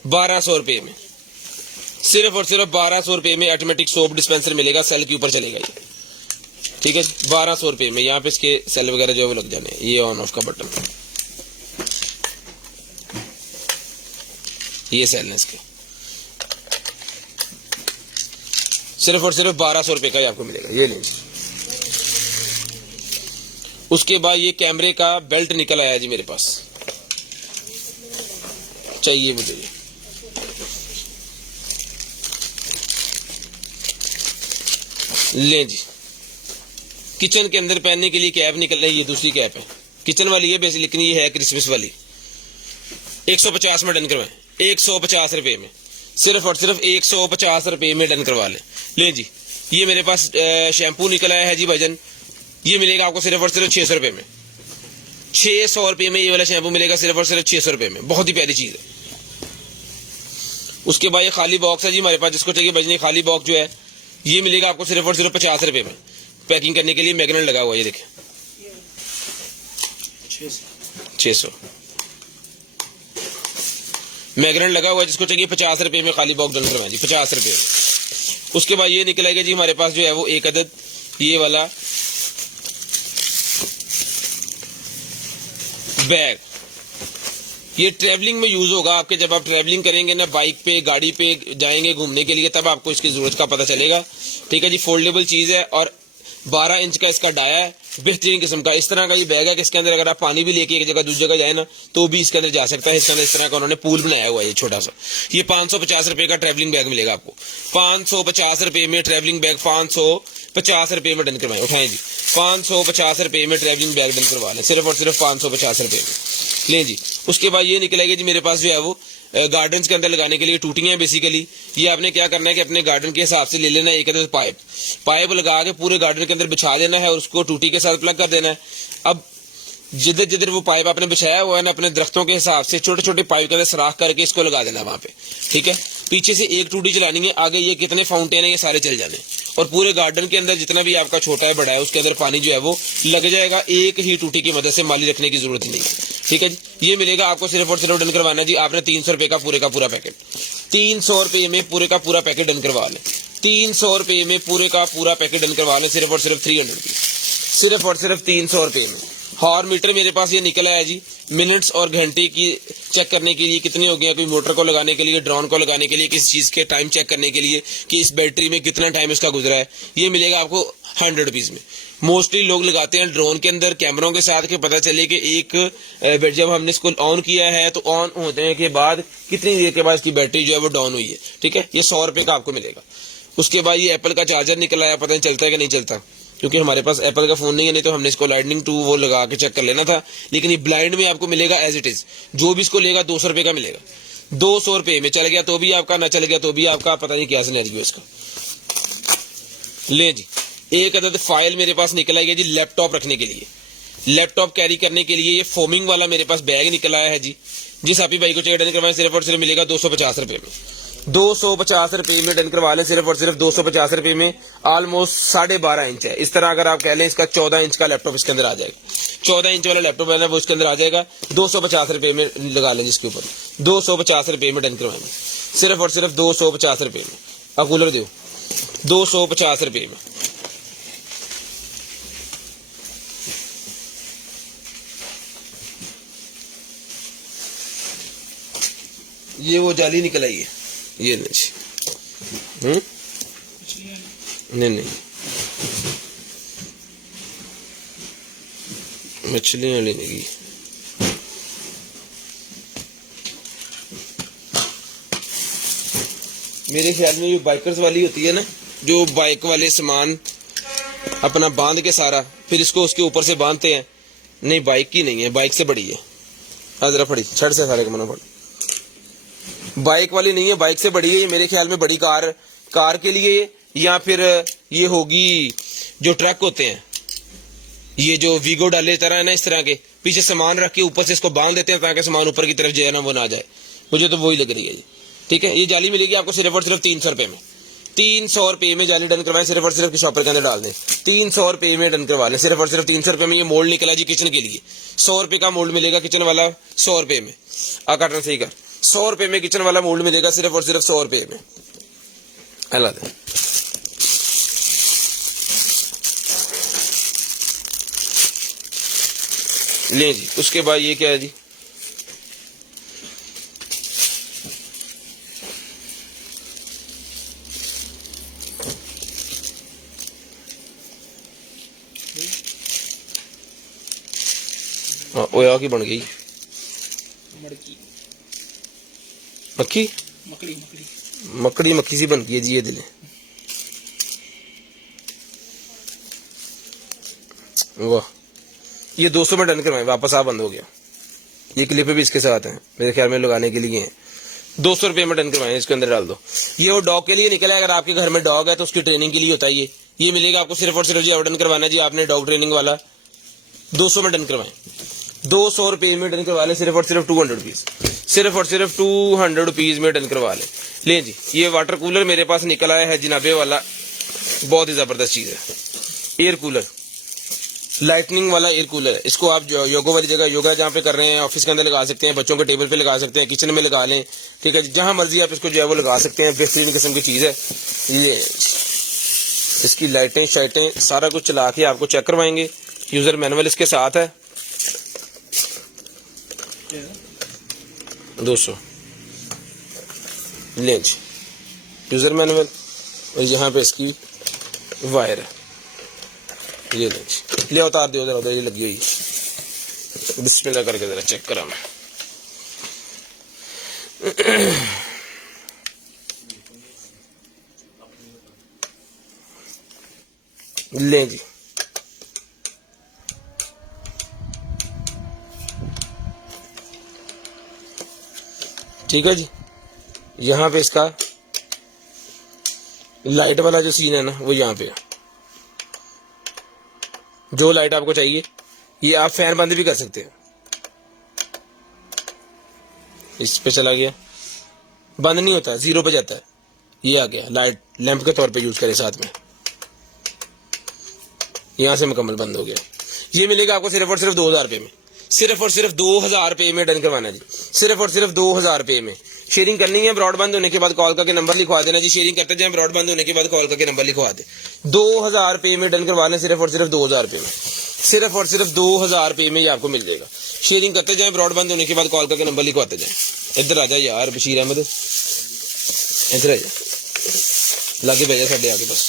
1200 रुपए में, सिर्फ और सिर्फ 1200 रुपए में ऑटोमेटिक सोप डिस्पेंसर मिलेगा। सेल के ऊपर चलेगा ये, ठीक है, 1200 रुपए में। यहाँ पे इसके सेल वगैरह जो है लग जाने। ये ऑन ऑफ का बटन, ये सेल है इसके। सिर्फ और सिर्फ 1200 रुपए का आपको मिलेगा, ये लेंगे। उसके बाद ये कैमरे का बेल्ट निकल आया जी मेरे पास। चाहिए मुझे ये। लें जी, किचन के अंदर पहनने के लिए कैप निकल रही है, ये दूसरी कैप है, किचन वाली है बेसिक, लेकिन ये है क्रिसमस वाली। 150 में डन करवाएं, 150 रुपए में, सिर्फ और सिर्फ 150 रुपए में डन करवा लें। लें जी, ये मेरे पास शैम्पू निकल आया है जी भाईजान, ये मिलेगा आपको सिर्फ और सिर्फ 600 रुपए में। 600 रुपए में ये वाला शैम्पू मिलेगा सिर्फ और सिर्फ 600 रुपए में, बहुत ही प्यारी चीज है। उसके बाद ये खाली बॉक्स है जी हमारे पास, जिसको चाहिए भाईजान, खाली बॉक्स जो है ये मिलेगा आपको सिर्फ और सिर्फ 50 रुपए में। पैकिंग करने के लिए मैग्नेट लगा हुआ है, ये देखिए 600 मैग्नेट लगा हुआ है, जिसको चाहिए 50 रुपए में खाली बॉक्स डन करवाएं जी, 50 रुपए में। उसके बाद ये निकलेगा जी हमारे पास जो है वो एक अदद ये वाला बैग, ये ट्रैवलिंग में यूज होगा आपके, जब आप ट्रैवलिंग करेंगे ना, बाइक पे गाड़ी पे जाएंगे घूमने के लिए, तब आपको इसकी जरूरत का पता चलेगा। ठीक है जी, फोल्डेबल चीज है और 12 इंच का इसका डाया है, बेहतरीन किस्म का। इस तरह का ये बैग है कि इसके अंदर अगर आप पानी भी लेके एक जगह दूसरी जगह जाए ना तो भी इसके अंदर जा सकता है। इसके अंदर इस तरह का उन्होंने पूल बनाया हुआ है ये छोटा सा। ये 550 रुपए का ट्रैवलिंग बैग मिलेगा आपको, 550 रुपए में ट्रैवलिंग बैग, 550 रुपए में डन करवाएं, उठाएं जी, 550 रुपए में ट्रैवलिंग बैग डन करवा लें, सिर्फ और सिर्फ 550 रुपए में। लें जी, उसके बाद ये निकलेगी जी मेरे पास जो है वो गार्डन के अंदर लगाने के लिए टूटियां। बेसिकली ये आपने क्या करना है कि अपने गार्डन के हिसाब से ले लेना है एक अदद पाइप लगा के पूरे गार्डन के अंदर बिछा देना है और उसको टूटी के साथ प्लग कर देना है। अब जिधर जिधर वो पाइप आपने बिछाया हुआ है ना, अपने दरख्तों के हिसाब से छोटे छोटे पाइप के अंदर सराख करके इसको लगा देना वहां पे। ठीक है, पीछे से एक टूटी चलानी है, आगे ये कितने फाउंटेन है ये सारे चल जाने, और पूरे गार्डन के अंदर जितना भी आपका छोटा है बड़ा है उसके अंदर पानी जो है वो लग जाएगा, एक ही टूटी की मदद से, माली रखने की जरूरत नहीं है। ठीक है जी, ये मिलेगा आपको सिर्फ और सिर्फ डन करवाना जी, आपने 300 रुपए का पूरे का पूरा पैकेट, 300 रुपए में पूरे का पूरा पैकेट डन करवा लें, 300 रुपए में पूरे का पूरा पैकेट डन करवा लें, सिर्फ और सिर्फ 300 रुपीज, सिर्फ और सिर्फ 300 रुपए में। हॉर मीटर मेरे पास ये निकला है जी, मिनट्स और घंटे की चेक करने के लिए कितनी हो गया, कोई मोटर को लगाने के लिए, ड्रोन को लगाने के लिए, किसी चीज के टाइम चेक करने के लिए कि इस बैटरी में कितना टाइम इसका गुजरा है, ये मिलेगा आपको 100 रुपीज में। मोस्टली लोग लगाते हैं ड्रोन के अंदर कैमरों के साथ, कि पता चले कि एक जब हमने इसको ऑन किया है तो ऑन होने के बाद कितनी देर के बाद इसकी बैटरी जो है वो डाउन हुई है। ठीक है, ये 100 रुपए का आपको मिलेगा। उसके बाद ये एप्पल का चार्जर निकला है, पता नहीं चलता है कि नहीं चलता, क्योंकि हमारे पास एप्पल का फोन नहीं है, नहीं तो हमने इसको लाइटनिंग 2 वो लगा के चेक कर लेना था। लेकिन ये ब्लाइंड में आपको मिलेगा एज इट इज, जो भी इसको लेगा 200 रुपए का मिलेगा, 200 रुपए में। चल गया तो भी आपका, ना चल गया तो भी आपका, पता नहीं क्या सिनेरियो इसका। ले जी, एक अदद फाइल मेरे पास निकला है जी लैपटॉप रखने के लिए, लैपटॉप कैरी करने के लिए। ये फोमिंग वाला मेरे पास बैग निकल आया है जी, जिस आप ही भाई को चाहिए डन करवाएं, सिर्फ और सिर्फ मिलेगा 250 रुपए में, 250 रुपए में डन करवा लें, सिर्फ और सिर्फ 250 रुपए में। ऑलमोस्ट 12.5 इंच है, इस तरह अगर आप कह लें इसका 14 इंच का लैपटॉप इसके अंदर आ जाएगा, 14 इंच वाला लैपटॉप है वो इसके अंदर आ जाएगा। 250 रुपए में लगा लें जिसके ऊपर, 250 रुपए में डन करवाएंगे, सिर्फ और सिर्फ 250 रुपए में। अब कूलर दो, 250 रुपए में। ये वो जाली निकल आई है, ये नहीं, नहीं मछलियां लेने की। मेरे ख्याल में ये बाइकर्स वाली होती है ना, जो बाइक वाले सामान अपना बांध के सारा फिर इसको उसके ऊपर से बांधते हैं। नहीं, बाइक की नहीं है, बाइक से बड़ी है। जरा फड़ी छड़ से सारे कमना पड़, बाइक वाली नहीं है, बाइक से बड़ी है ये। मेरे ख्याल में बड़ी कार के लिए, या फिर ये होगी जो ट्रक होते हैं, ये जो वीगो डाले तरह है ना, इस तरह के पीछे सामान रख के ऊपर से इसको बांध देते हैं ताकि सामान ऊपर की तरफ जो है ना वो ना जाए। मुझे तो वही लग रही है जी। ठीक है, ये जाली मिलेगी आपको सिर्फ और सिर्फ 300 रुपए में, 300 रुपए में जाली डन करवाएं, सिर्फ और सिर्फ शॉपर के अंदर डाल दें, 300 रुपए में डन करवा लें, सिर्फ और सिर्फ 300 रुपए में। ये मोल्ड निकला जी किचन के लिए, 100 रुपए का मोल्ड मिलेगा किचन वाला, 100 रुपए में। काटना सही कर, 100 रुपए में किचन वाला मोल्ड मिलेगा, सिर्फ और सिर्फ 100 रुपए में। अल्लाह दे। ले जी, उसके बाद ये क्या है जी, हाँ ओया की बन गई मड़की। मक्खी मकड़ी मक्खी सी बन गई है जी ये दिले। वाह, ये 200 में डन करवाएं, वापस आ बंद हो गया। ये क्लिप भी इसके साथ है, मेरे ख्याल में लगाने के लिए है। 200 रुपये में डन करवाएं, इसके अंदर डाल दो। ये वो डॉग के लिए निकला है, अगर आपके घर में डॉग है तो उसकी ट्रेनिंग के लिए होता है ये मिलेगा आपको सिर्फ और सिर्फ जी। डन करवाना जी आपने डॉग ट्रेनिंग वाला, 200 में डन करवाएं। 200 रुपये में डन करवा लें, सिर्फ और सिर्फ 200 रुपीज, सिर्फ और सिर्फ 200 रुपीज में डन करवा लें। ले जी, ये वाटर कूलर मेरे पास निकल आया है जनाबे वाला, बहुत ही जबरदस्त चीज है। एयर कूलर, लाइटनिंग वाला एयर कूलर है। इसको आप योगा वाली जगह, योगा जहाँ पे कर रहे हैं ऑफिस के अंदर लगा सकते हैं, बच्चों के टेबल पे लगा सकते हैं, किचन में लगा लें, ठीक है, जहां मर्जी आप इसको जो है वो लगा सकते हैं। बेहतरीन किस्म की चीज है ये। इसकी लाइटें शाइटें सारा कुछ चला के आपको चेक करवाएंगे। यूजर मैनुअल इसके साथ है। 200 लेंज यूजर मैनुअल, और यहाँ पे इसकी वायर है, ये लेंज। ले उतार दो उधर, उधर ये लगी हुई। बिस्मिल्लाह करके जरा चेक करा मैं। ले जी, ठीक है जी। यहाँ पे इसका लाइट वाला जो सीन है ना, वो यहाँ पे है। जो लाइट आपको चाहिए, ये आप फैन बंद भी कर सकते हैं। इस पे चला गया, बंद नहीं होता, 0 पे जाता है। ये आ गया, लाइट लैंप के तौर पे यूज करें साथ में। यहां से मुकम्मल बंद हो गया। ये मिलेगा आपको सिर्फ और सिर्फ 2000 रुपये में, सिर्फ और सिर्फ 2000 रुपये में डन करवाना जी, सिर्फ और सिर्फ 2000 रुपये में। शेयरिंग करनी है, ब्रॉडबैंड होने के बाद कॉल करके नंबर लिखवा देना जी। शेयरिंग करते जाए, ब्रॉडबैंड होने के बाद कॉल करके नंबर लिखवा दे। 2000 रुपये में डन करवा लें, सिर्फ और सिर्फ 2000 रुपये में, सिर्फ और सिर्फ 2000 रुपये में ये आपको मिल जाएगा। शेयरिंग करते जाए, ब्रॉडबैंड होने के बाद कॉल करके नंबर लिखवाते जाए। इधर आ जाए यार बशीर अहमद, इधर आ जाए, लागे भेजा साढ़े आगे बस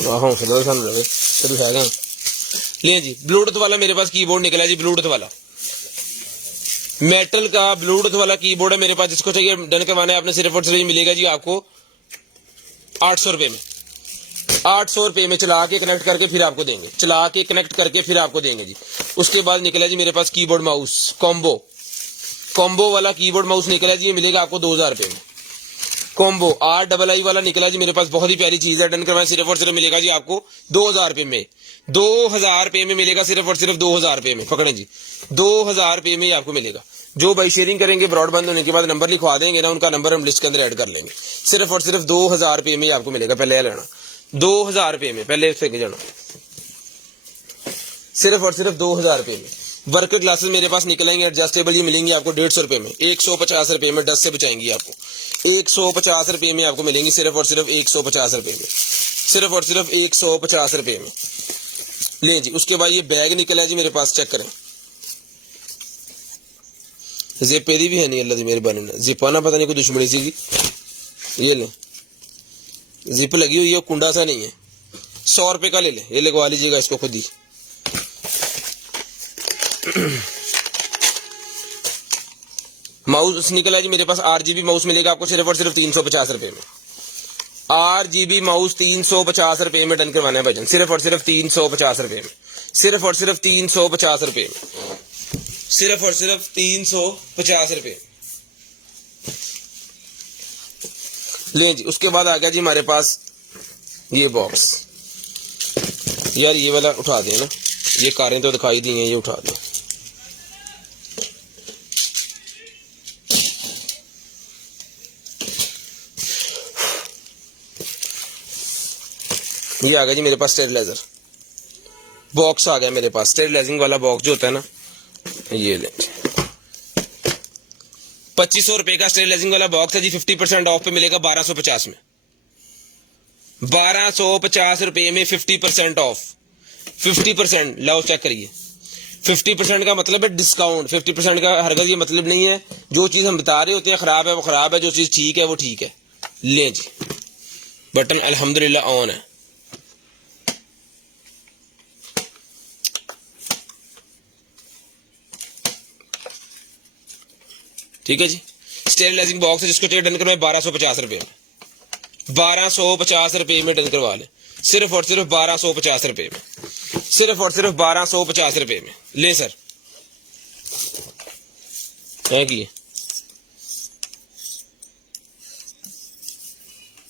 हौसला सानू लगे तो है। ये जी ब्लूटूथ वाला मेरे पास कीबोर्ड निकला जी, ब्लूटूथ वाला मेटल का ब्लूटूथ वाला कीबोर्ड है मेरे पास। जिसको चाहिए डन करवाना है आपने, सिर्फ और सिर्फ मिलेगा जी आपको 800 रुपये में। 800 रुपये में चला के कनेक्ट करके फिर आपको देंगे, चला के कनेक्ट करके फिर आपको देंगे जी। उसके बाद निकला जी मेरे पास कीबोर्ड माउस कॉम्बो वाला कीबोर्ड माउस निकला जी, ये मिलेगा आपको 2000 रुपये में। कॉम्बो RII वाला निकला जी मेरे पास, बहुत ही प्यारी चीज है। डन करवाएं, सिर्फ और सिर्फ मिलेगा जी आपको 2000 रुपये में। 2000 रुपये में मिलेगा, सिर्फ और सिर्फ 2000 रुपये में। पकड़ें जी, 2000 रुपये में आपको मिलेगा। जो भाई शेयरिंग करेंगे, ब्रॉडबैंड होने के बाद नंबर लिखवा देंगे ना, उनका नंबर हम लिस्ट के अंदर ऐड कर लेंगे। सिर्फ और सिर्फ 2000 रुपये में आपको मिलेगा। पहले यह लेना 2000 रुपये में, पहले से जाना, सिर्फ और सिर्फ 2000 रुपये में। वर्कर क्लासेस मेरे पास निकलेंगे एडजस्टेबल, ये मिलेंगी आपको 150 रुपये में। 150 रुपये में, 10 से बचाएंगी आपको। 150 रुपये में आपको मिलेंगी, सिर्फ और सिर्फ 150 रुपये में, सिर्फ और सिर्फ 150 रुपये में। ले जी, उसके बाद ये बैग निकला है जी मेरे पास, चेक करें। जिप एदी भी है नहीं, अल्लाह की मेहरबानी ने। जिप आना पता नहीं कोई दुश्मनी सी। ये ले, जिप लगी हुई है, कुंडा सा नहीं है। 100 रुपये का ले ले, ये लगवा लीजिएगा इसको खुद ही। माउस निकला जी मेरे पास, RGB माउस मिलेगा आपको सिर्फ और सिर्फ 350 रुपये में। RGB माउस 350 रुपये में डन करवाना है भाईजान, सिर्फ और सिर्फ 350 रुपये में, सिर्फ और सिर्फ 350 रुपये में, सिर्फ और सिर्फ 350 रुपये। ले जी, उसके बाद आ गया जी हमारे पास ये बॉक्स। यार ये वाला उठा दें ना, ये कारें तो दिखाई दी हैं, ये उठा दें। ये आ गया जी मेरे पास स्टेरिलाइजर बॉक्स आ गया मेरे पास। स्टेरिलाइजिंग वाला बॉक्स जो होता है ना, ये ले 2500 रुपए का स्टेरिलाइजिंग वाला बॉक्स है जी। 50% ऑफ पे मिलेगा 1250 में। 1250 रुपए में 50% ऑफ। 50% लाओ चेक करिए। 50% का मतलब है डिस्काउंट। 50% का हरगज ये मतलब नहीं है जो चीज हम बता रहे होते हैं खराब है वो खराब है, जो चीज ठीक है वो ठीक है। ले जी, बटन अल्हम्दुलिल्लाह ऑन है। ठीक है जी, स्टेरिलाइजिंग बॉक्स है जिसको चाहिए डन करवाएं 1250 रुपए में, 1250 रुपए में डन करवा लें, सिर्फ और सिर्फ 1250 रुपए में, सिर्फ और सिर्फ 1250 रुपए में ले सर। है कि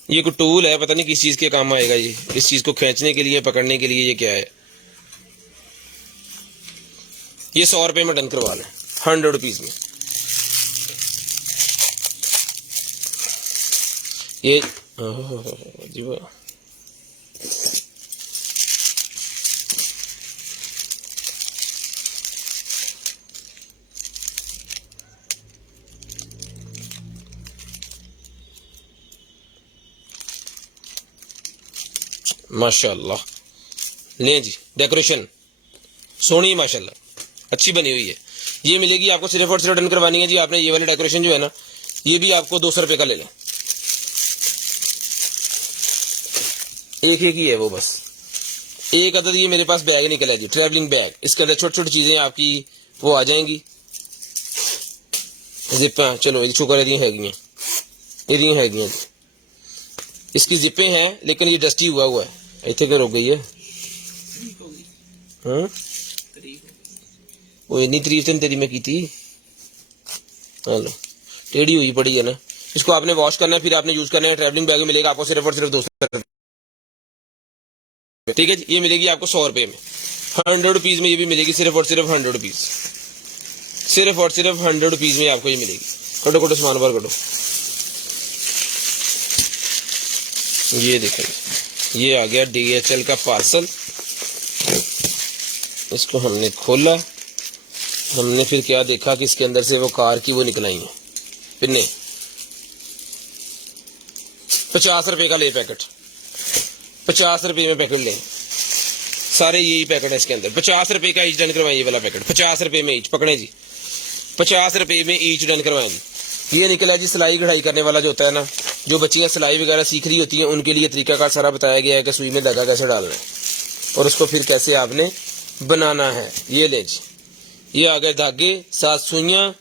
ये कोई टूल है, पता नहीं किस चीज के काम आएगा ये, इस चीज को खींचने के लिए, पकड़ने के लिए, ये क्या है? ये 100 रुपए में डन करवा लें, 100 रुपीज में। ये जी वाह, माशाल्लाह। लें जी, डेकोरेशन सोनी माशाल्लाह अच्छी बनी हुई है। ये मिलेगी आपको, सिर्फ और सिर्फ डन करवानी है जी आपने। ये वाली डेकोरेशन जो है ना, ये भी आपको 200 रुपए का ले लें, एक ही है वो, बस एक अदद। ये मेरे पास बैग निकला है जी, ट्रैवलिंग बैग, इसके अंदर छोटी छोटी चीजें आपकी वो आ जाएंगी। जिप्पा चलो ये शुक्र है हैगी, इसकी जिप्पे हैं, लेकिन ये डस्टी हुआ है। इतने क्या रुक गई है? वो इतनी तारीफ तो तेरी मैं की थी। हेलो, टेढ़ी हुई पड़ी है ना, इसको आपने वॉश करना है, फिर आपने यूज करना है। ट्रैवलिंग बैग में मिलेगा आपको सिर्फ और सिर्फ 200 रुपए, ठीक है जी। ये मिलेगी आपको 100 रुपए में, 100 रुपीज में ये भी मिलेगी, सिर्फ और सिर्फ 100 रुपीज, सिर्फ और सिर्फ 100 रुपीज में आपको ये मिलेगी। कटो कटो सामान बाहर कटो। ये देखें, ये आ गया DHL का पार्सल। इसको हमने खोला, हमने फिर क्या देखा कि इसके अंदर से वो कार की वो निकल आई है पिन्ने। 50 रुपए का ले पैकेट, 50 रुपए में पैकेट ले, सारे यही पैकेट है इसके अंदर। 50 रुपए का ईच डन करवाएं, ये वाला पैकेट 50 रुपए में ईच, पकड़े जी, 50 रुपए में ईच डन करवाएं जी। ये निकला जी सिलाई कढ़ाई करने वाला जो होता है ना, जो बच्चियां सिलाई वगैरह सीख रही होती हैं, उनके लिए तरीकाकार सारा बताया गया है कि सुई में धागा कैसे डालना है और उसको फिर कैसे आपने बनाना है। ये ले जी, ये आ गए धागे, 7 सुइयां,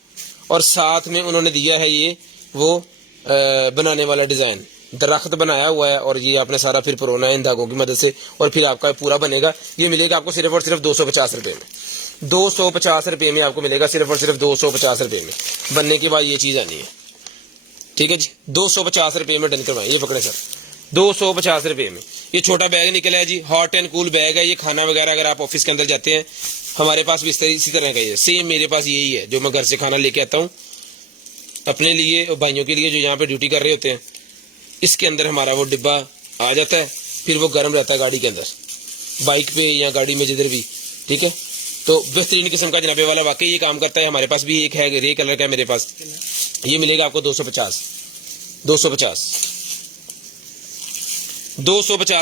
और साथ में उन्होंने दिया है ये वो बनाने वाला डिजाइन, दरख्त बनाया हुआ है, और ये आपने सारा फिर पुरोना है इन धागों की मदद से, और फिर आपका पूरा बनेगा। ये मिलेगा आपको सिर्फ और सिर्फ 250 रुपए में, 250 रुपए में आपको मिलेगा, सिर्फ और सिर्फ 250 रुपए में। बनने के बाद ये चीज आनी है, ठीक है जी। 250 रुपए में डन करवाएं। ये पकड़े सर, 250 रुपए में। ये छोटा बैग निकला है जी, हॉट एंड कूल बैग है। ये खाना वगैरह अगर आप ऑफिस के अंदर जाते हैं, हमारे पास भी इसी तरह का ही है, सेम मेरे पास यही है, जो मैं घर से खाना लेके आता हूँ अपने लिए और भाइयों के लिए जो यहाँ पे ड्यूटी कर रहे होते हैं। इसके अंदर हमारा वो डिब्बा आ जाता है, फिर वो गर्म रहता है गाड़ी के अंदर, बाइक पे या गाड़ी में जिधर भी, ठीक है। तो बेहतरीन किस्म का जनाबे वाला वाकई ये काम करता है। हमारे पास भी एक है, ग्रे कलर का है मेरे पास। ये मिलेगा आपको 250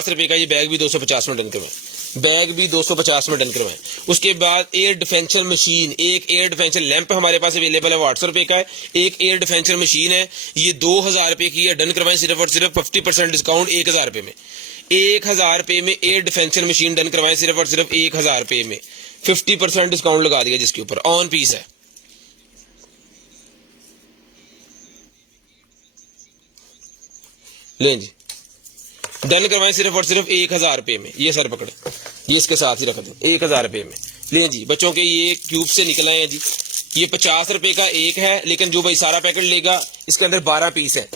रुपए का। ये बैग भी 250 में डन करवाएं, बैग भी 250 में डन करवाएं। उसके बाद एयर डिफेंसर मशीन, एक एयर डिफेंसर लैंप हमारे पास अवेलेबल है, 800 रुपए का है। एक एयर डिफेंसर मशीन है, ये 2000 रुपए की है, डन करवाएं सिर्फ और सिर्फ 50% डिस्काउंट 1000 रुपए में। 1000 रुपए में एयर डिफेंसर मशीन डन करवाएं सिर्फ और सिर्फ 1000 रुपए में, 50% डिस्काउंट लगा दिया जिसके ऊपर, ऑन पीस है। लें जी, डन करवाएं सिर्फ और सिर्फ 1000 रुपए में। ये सर पकड़े, ये इसके साथ ही रख दें, 1000 रुपए में। लें जी, बच्चों के ये क्यूब से निकल आए हैं जी। ये 50 रुपए का एक है, लेकिन जो भाई सारा पैकेट लेगा इसके अंदर 12 पीस है,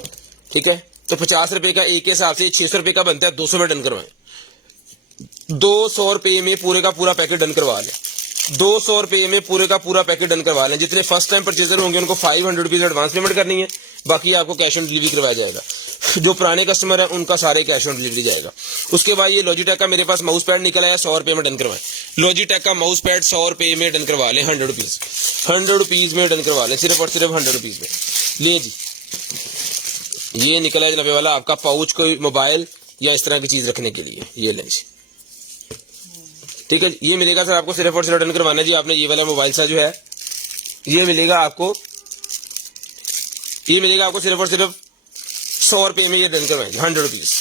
ठीक है। तो 50 रुपए का एक के हिसाब से 600 रुपए का बनता है, 200 में डन करवाएं। 200 रुपए में पूरे का पूरा पैकेट डन करवा लें, 200 रुपए में पूरे का पूरा पैकेट डन करवा लें। जितने फर्स्ट टाइम परचेजर होंगे उनको 500 रुपीज एडवांस पेमेंट करनी है, बाकी आपको कैश ऑन डिलीवरी करवाया जाएगा। जो पुराने कस्टमर है उनका सारे कैश ऑन डिलीवरी जाएगा। उसके बाद ये लॉजिटेक का मेरे पास माउस पैड निकला है, 100 रुपए में डन करवाएं। लॉजिटेक का माउस पैड 100 रुपए में डन करवा लें, 100 रुपीज, 100 रुपीज में डन करवा लें, सिर्फ और सिर्फ 100 रुपीज में। ले जी, ये निकला है जनाबे वाला आपका पाउच, कोई मोबाइल या इस तरह की चीज रखने के लिए, ये लें जी, ठीक है। ये मिलेगा सर आपको सिर्फ और सिर्फ डन करवाना जी आपने। ये वाला मोबाइल सा जो है ये मिलेगा आपको, ये मिलेगा आपको सिर्फ और सिर्फ 100 रुपए में, ये डन करवाएंगे 100 रुपीज।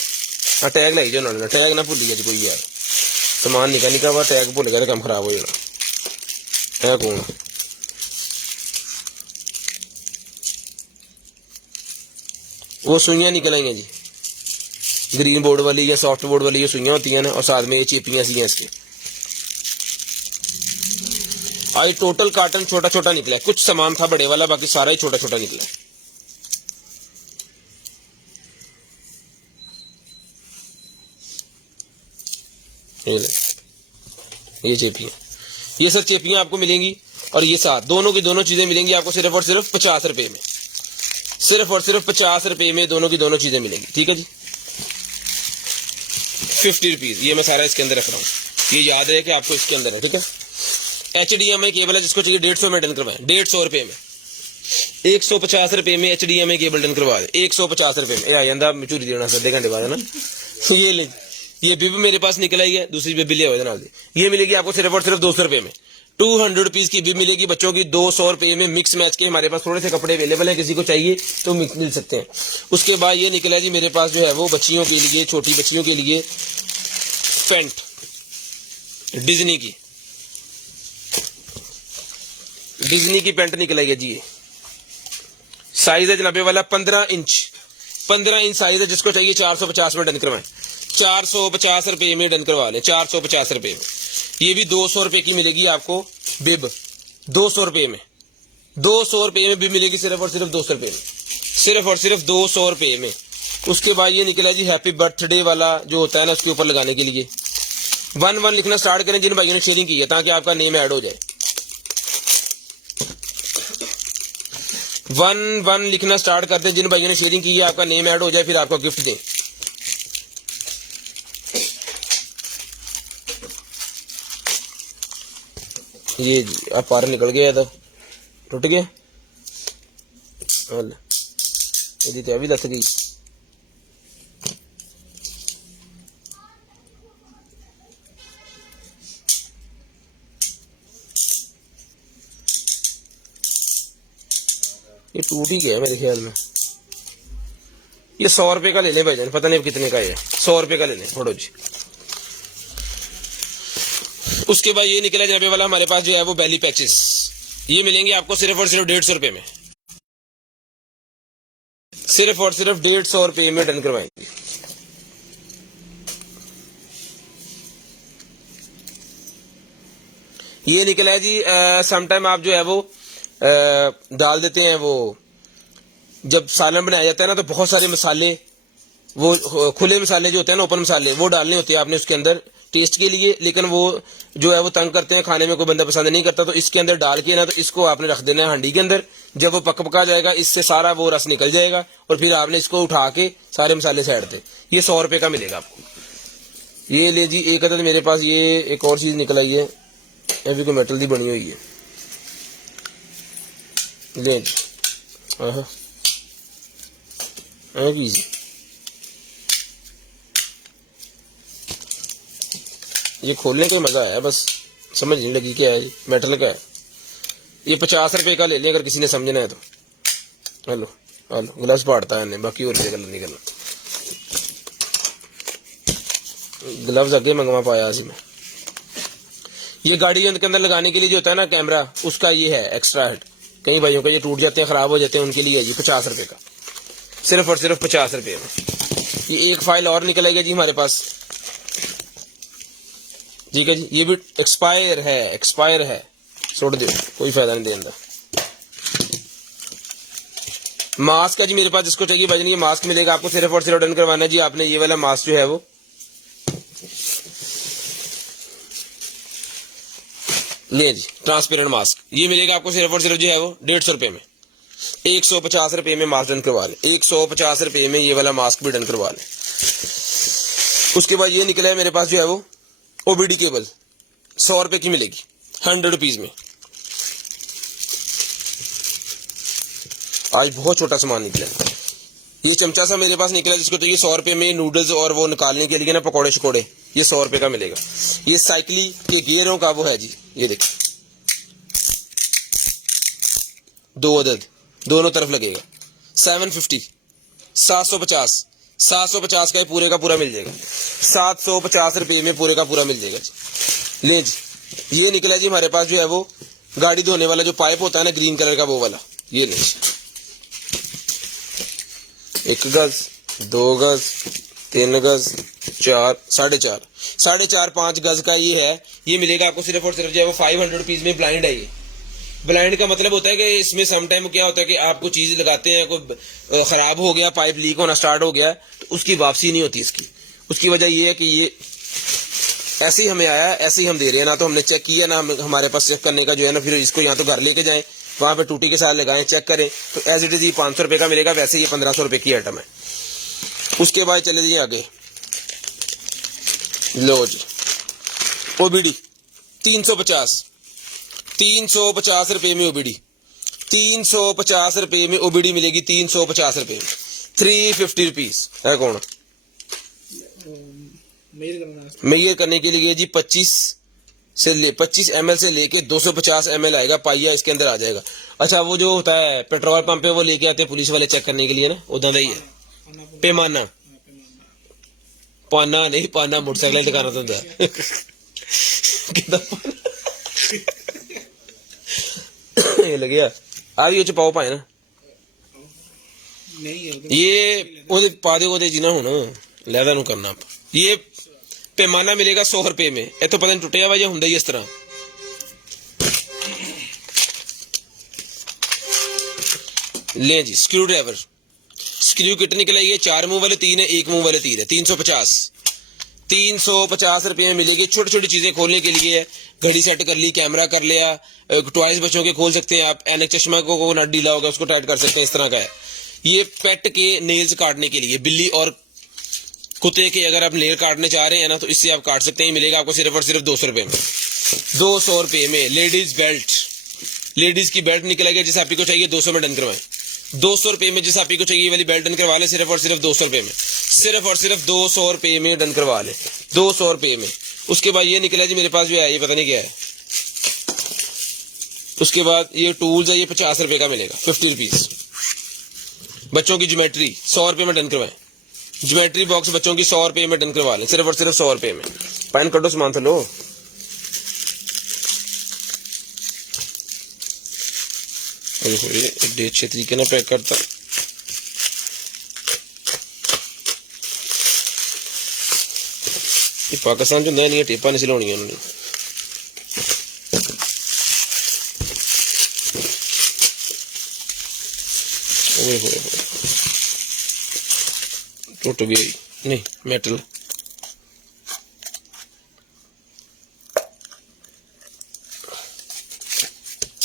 हाँ, टैग लाई जो उन्होंने, टैग ना भूलिए जी कोई यार, सामान निका निका हुआ टैग भूल गया, काम खराब हो जाना है। कौन वो सुइयां निकल आई हैं जी, ग्रीन बोर्ड वाली या सॉफ्ट बोर्ड वाली ये सुइयां होती हैं ना, और साथ में ये चेपियां सी हैं इसके। आज टोटल कार्टन छोटा छोटा निकला है, कुछ सामान था बड़े वाला, बाकी सारा ही छोटा छोटा निकला है। ये चेपियां, ये सर चेपियां आपको मिलेंगी, और ये साथ दोनों की दोनों चीजें मिलेंगी आपको सिर्फ और सिर्फ 50 रुपए में, सिर्फ और सिर्फ 50 रुपए में दोनों की दोनों चीजें मिलेंगी। ठीक है जी, 50 रुपीज। ये मैं सारा इसके अंदर रख रहा हूँ, ये याद रहे कि आपको इसके अंदर है। ठीक है, HDMI केबल है, जिसको चाहिए 150 में डन करवाएं, 150 रुपए में, 150 रुपए में HDMI केबल डन करवा दे, 150 रुपए में। आ जाता चूरी देना सर, 2 घंटे बाद है ना। ये ले, ये बिब मेरे पास निकल आई है, दूसरी बिब लिया हुआ है, ये मिलेगी आपको सिर्फ और सिर्फ 200 रुपए में। 200 रुपीज की बिब मिलेगी बच्चों की, 200 रुपए में मिक्स मैच के। हमारे पास थोड़े से कपड़े अवेलेबल है, किसी को चाहिए तो मिल सकते हैं। उसके बाद ये निकला जी मेरे पास जो है वो बच्चियों के लिए, छोटी बच्चियों के लिए पेंट, डिज्नी की पेंट निकल आई है जी। ये साइज है जनाबे वाला 15 इंच साइज है, जिसको चाहिए 450 में डन करवाएं, 450 रुपए में डन करवा लें, 450 रुपए में। ये भी 200 रुपए की मिलेगी आपको बिब, 200 रुपए में, 200 रुपए में बिब मिलेगी सिर्फ और सिर्फ 200 रुपए में, सिर्फ और सिर्फ 200 रुपए में। उसके बाद ये निकला जी हैप्पी बर्थडे वाला जो होता है ना, उसके ऊपर लगाने के लिए 1 लिखना स्टार्ट करें जिन भाइयों ने शेयरिंग की है, ताकि आपका नेम ऐड हो जाए। 1 लिखना स्टार्ट करते हैं जिन भाइयों ने शेयरिंग की है, आपका नेम ऐड हो जाए, फिर आपको गिफ्ट दें। ये अब पार निकल गया, तो टूट गया, यदि तो अभी दस गई। ये टूट ही गया मेरे ख्याल में। ये 100 रुपए का ले लें भाईजान, पता नहीं अब कितने का है, 100 रुपए का ले लें, फोड़ो जी। उसके बाद ये निकला जनाबे वाला हमारे पास जो है वो बेली पैचेस, ये मिलेंगे आपको सिर्फ और सिर्फ 150 रुपए में, सिर्फ और सिर्फ 150 रुपए में डन करवाएंगे। ये निकला है जी, समटाइम आप जो है वो डाल देते हैं, वो जब सालन बनाया जाता है ना, तो बहुत सारे मसाले, वो खुले मसाले जो होते हैं ना, ओपन मसाले, वो डालने होते हैं आपने उसके अंदर टेस्ट के लिए, लेकिन वो जो है वो तंग करते हैं, खाने में कोई बंदा पसंद नहीं करता, तो इसके अंदर डाल के ना, तो इसको आपने रख देना है हांडी के अंदर। जब वो पका जाएगा, इससे सारा वो रस निकल जाएगा, और फिर आपने इसको उठा के सारे मसाले साइड पे, ये 100 रुपए का मिलेगा आपको। ये ले जी, एक अदद मेरे पास ये एक और चीज निकल आई है, अभी कोई मेटल की बनी हुई है, ले जी, ये खोलने का मजा आया, बस समझ नहीं लगी क्या है, मेटल का है। ये 50 रुपए का ले लें अगर किसी ने समझना है तो। हेलो हेलो, ग्लव्स पाड़ता है, बाकी और कलर निकलना, ग्लव्स आगे मंगवा पाया सी मैं। ये गाड़ी के अंदर लगाने के लिए जो होता है ना कैमरा, उसका ये है एक्स्ट्रा हेड, कई भाइयों का ये टूट जाते हैं, खराब हो जाते हैं, उनके लिए है जी 50 रुपए का, सिर्फ और सिर्फ 50 रुपए में। ये एक फाइल और निकल आएगी जी हमारे पास, ठीक है जी, ये भी एक्सपायर है, छोड़ दो, कोई फायदा नहीं देने। मास्क है जी मेरे पास, जिसको चाहिए भाईजान ये मास्क मिलेगा आपको, सिर्फ और सिर्फ डन करवाना है जी आपने। ये वाला मास्क जो है वो ले जी, ट्रांसपेरेंट मास्क, ये मिलेगा आपको सिर्फ और सिर्फ जो है वो 150 रुपए में, 150 रुपए में मास्क डन करवा लें, 150 रुपए में ये वाला मास्क भी डन करवा लें। उसके बाद ये निकला है मेरे पास जो है वो ओबीडी केबल, 100 रुपए की मिलेगी, 100 रुपीज में। आज बहुत छोटा सामान निकला, ये चमचा सा मेरे पास निकला, जिसको चाहिए 100 रुपए में नूडल्स और वो निकालने के लिए ना पकौड़े शकौड़े, ये 100 रुपए का मिलेगा। ये साइकिल के गियरों का वो है जी, ये देखिए 2 अदद दोनों तरफ लगेगा, 750, 750 का पूरे का पूरा मिल जाएगा, 750 रुपए में पूरे का पूरा मिल जाएगा जी। ले जी, ये निकला जी हमारे पास जो है वो गाड़ी धोने वाला जो पाइप होता है ना ग्रीन कलर का, वो वाला, ये ले जी, 1 गज, 2 गज, 3 गज, 4, 4.5, 4.5 5 गज का ये है। ये मिलेगा आपको सिर्फ और सिर्फ जो है वो 500 रुपीज में। ब्लाइंड है ये। ब्लाइंड का मतलब होता है कि इसमें सम टाइम क्या होता है कि आपको चीज लगाते हैं, कोई खराब हो गया, पाइप लीक होना स्टार्ट हो गया, तो उसकी वापसी नहीं होती इसकी। उसकी वजह ये है कि ये ऐसे ही हमें आया, ऐसे ही हम दे रहे हैं, ना तो हमने चेक किया, ना हमारे पास चेक करने का जो है ना, फिर इसको यहाँ तो घर लेके जाएं, वहां पे टूटी के साथ लगाएं, चेक करें, तो एज इट इज ये 500 रुपए का मिलेगा। वैसे ये 1500 रुपए की आइटम है। उसके बाद चले जाइए आगे। लो जी, ओबीडी 350 रुपए में ओबीडी, 350 रुपए में ओबीडी मिलेगी, 350 रुपए में। 350 रुपीज है। कौन मेजर करने के लिए जी 25 ml से लेके 250 ml आएगा, पाइया इसके अंदर आ जाएगा। अच्छा, वो जो होता है पेट्रोल पंप पे वो लेके आते हैं पुलिस वाले चेक करने के लिए ना, उदा ही है पैमाना। पाना नहीं, पाना मोटरसाइकिल दिखाना तो ये लग गया आ भी पाओ पाए ना ये ਉਹਦੇ ਪਾ ਦਿਓ ਉਹਦੇ ਜੀ ਨਾ ਹੁਣ ਲੈਦਾ ਨੂੰ ਕਰਨਾ ਆਪਾਂ। ये पैमाना मिलेगा 100 रुपए में। ये तो पता नहीं टुटिया हुआ, ये ਹੁੰਦਾ ही इस तरह। ले जी, स्क्रू ड्राइवर, स्क्रू किट निकलेगी, 4 मुंह वाले 3 है, 1 मुंह वाले 3 है। 350 रुपए में मिलेगी। छोटी छोटी चीजें खोलने के लिए है, घड़ी सेट कर ली, कैमरा कर लिया, टॉयज बच्चों के खोल सकते हैं आप। ऐनक चश्मा को नट ढीला होगा उसको टाइट कर सकते हैं, इस तरह का है। ये पेट के नेल्स काटने के लिए, बिल्ली और कुत्ते के अगर आप नेल काटने चाह रहे हैं ना, तो इससे आप काट सकते हैं। मिलेगा आपको सिर्फ और सिर्फ 200 रुपए में। 200 रुपए में लेडीज बेल्ट, लेडीज की बेल्ट निकलेगी, जिस आपको चाहिए 200 में डन करवाएं। 200 रुपए में जिस आपको चाहिए ये वाली बेल्ट डन करवा ले, सिर्फ और सिर्फ 200 रुपए में। सिर्फ और सिर्फ 200 रुपए में डन करवा ले, 200 रुपए में। उसके बाद ये निकला जी, मेरे पास भी आया, ये पता नहीं क्या है। उसके बाद ये टूल्स है, ये 50 रुपए का मिलेगा, 50 रुपीज। बच्चों की ज्योमेट्री 100 रुपए में डन करवाएं। ज्योमेट्री बॉक्स बच्चों की 100 रुपए में डन करवा लें, सिर्फ और सिर्फ 100 रुपए में। पैन कटो सामान तो लो। एडे अच्छे तरीके ना पैक करता। ये पाकिस्तान जो नया टेपा नहीं सिलानी उन्होंने। टूट गई नहीं, मेटल।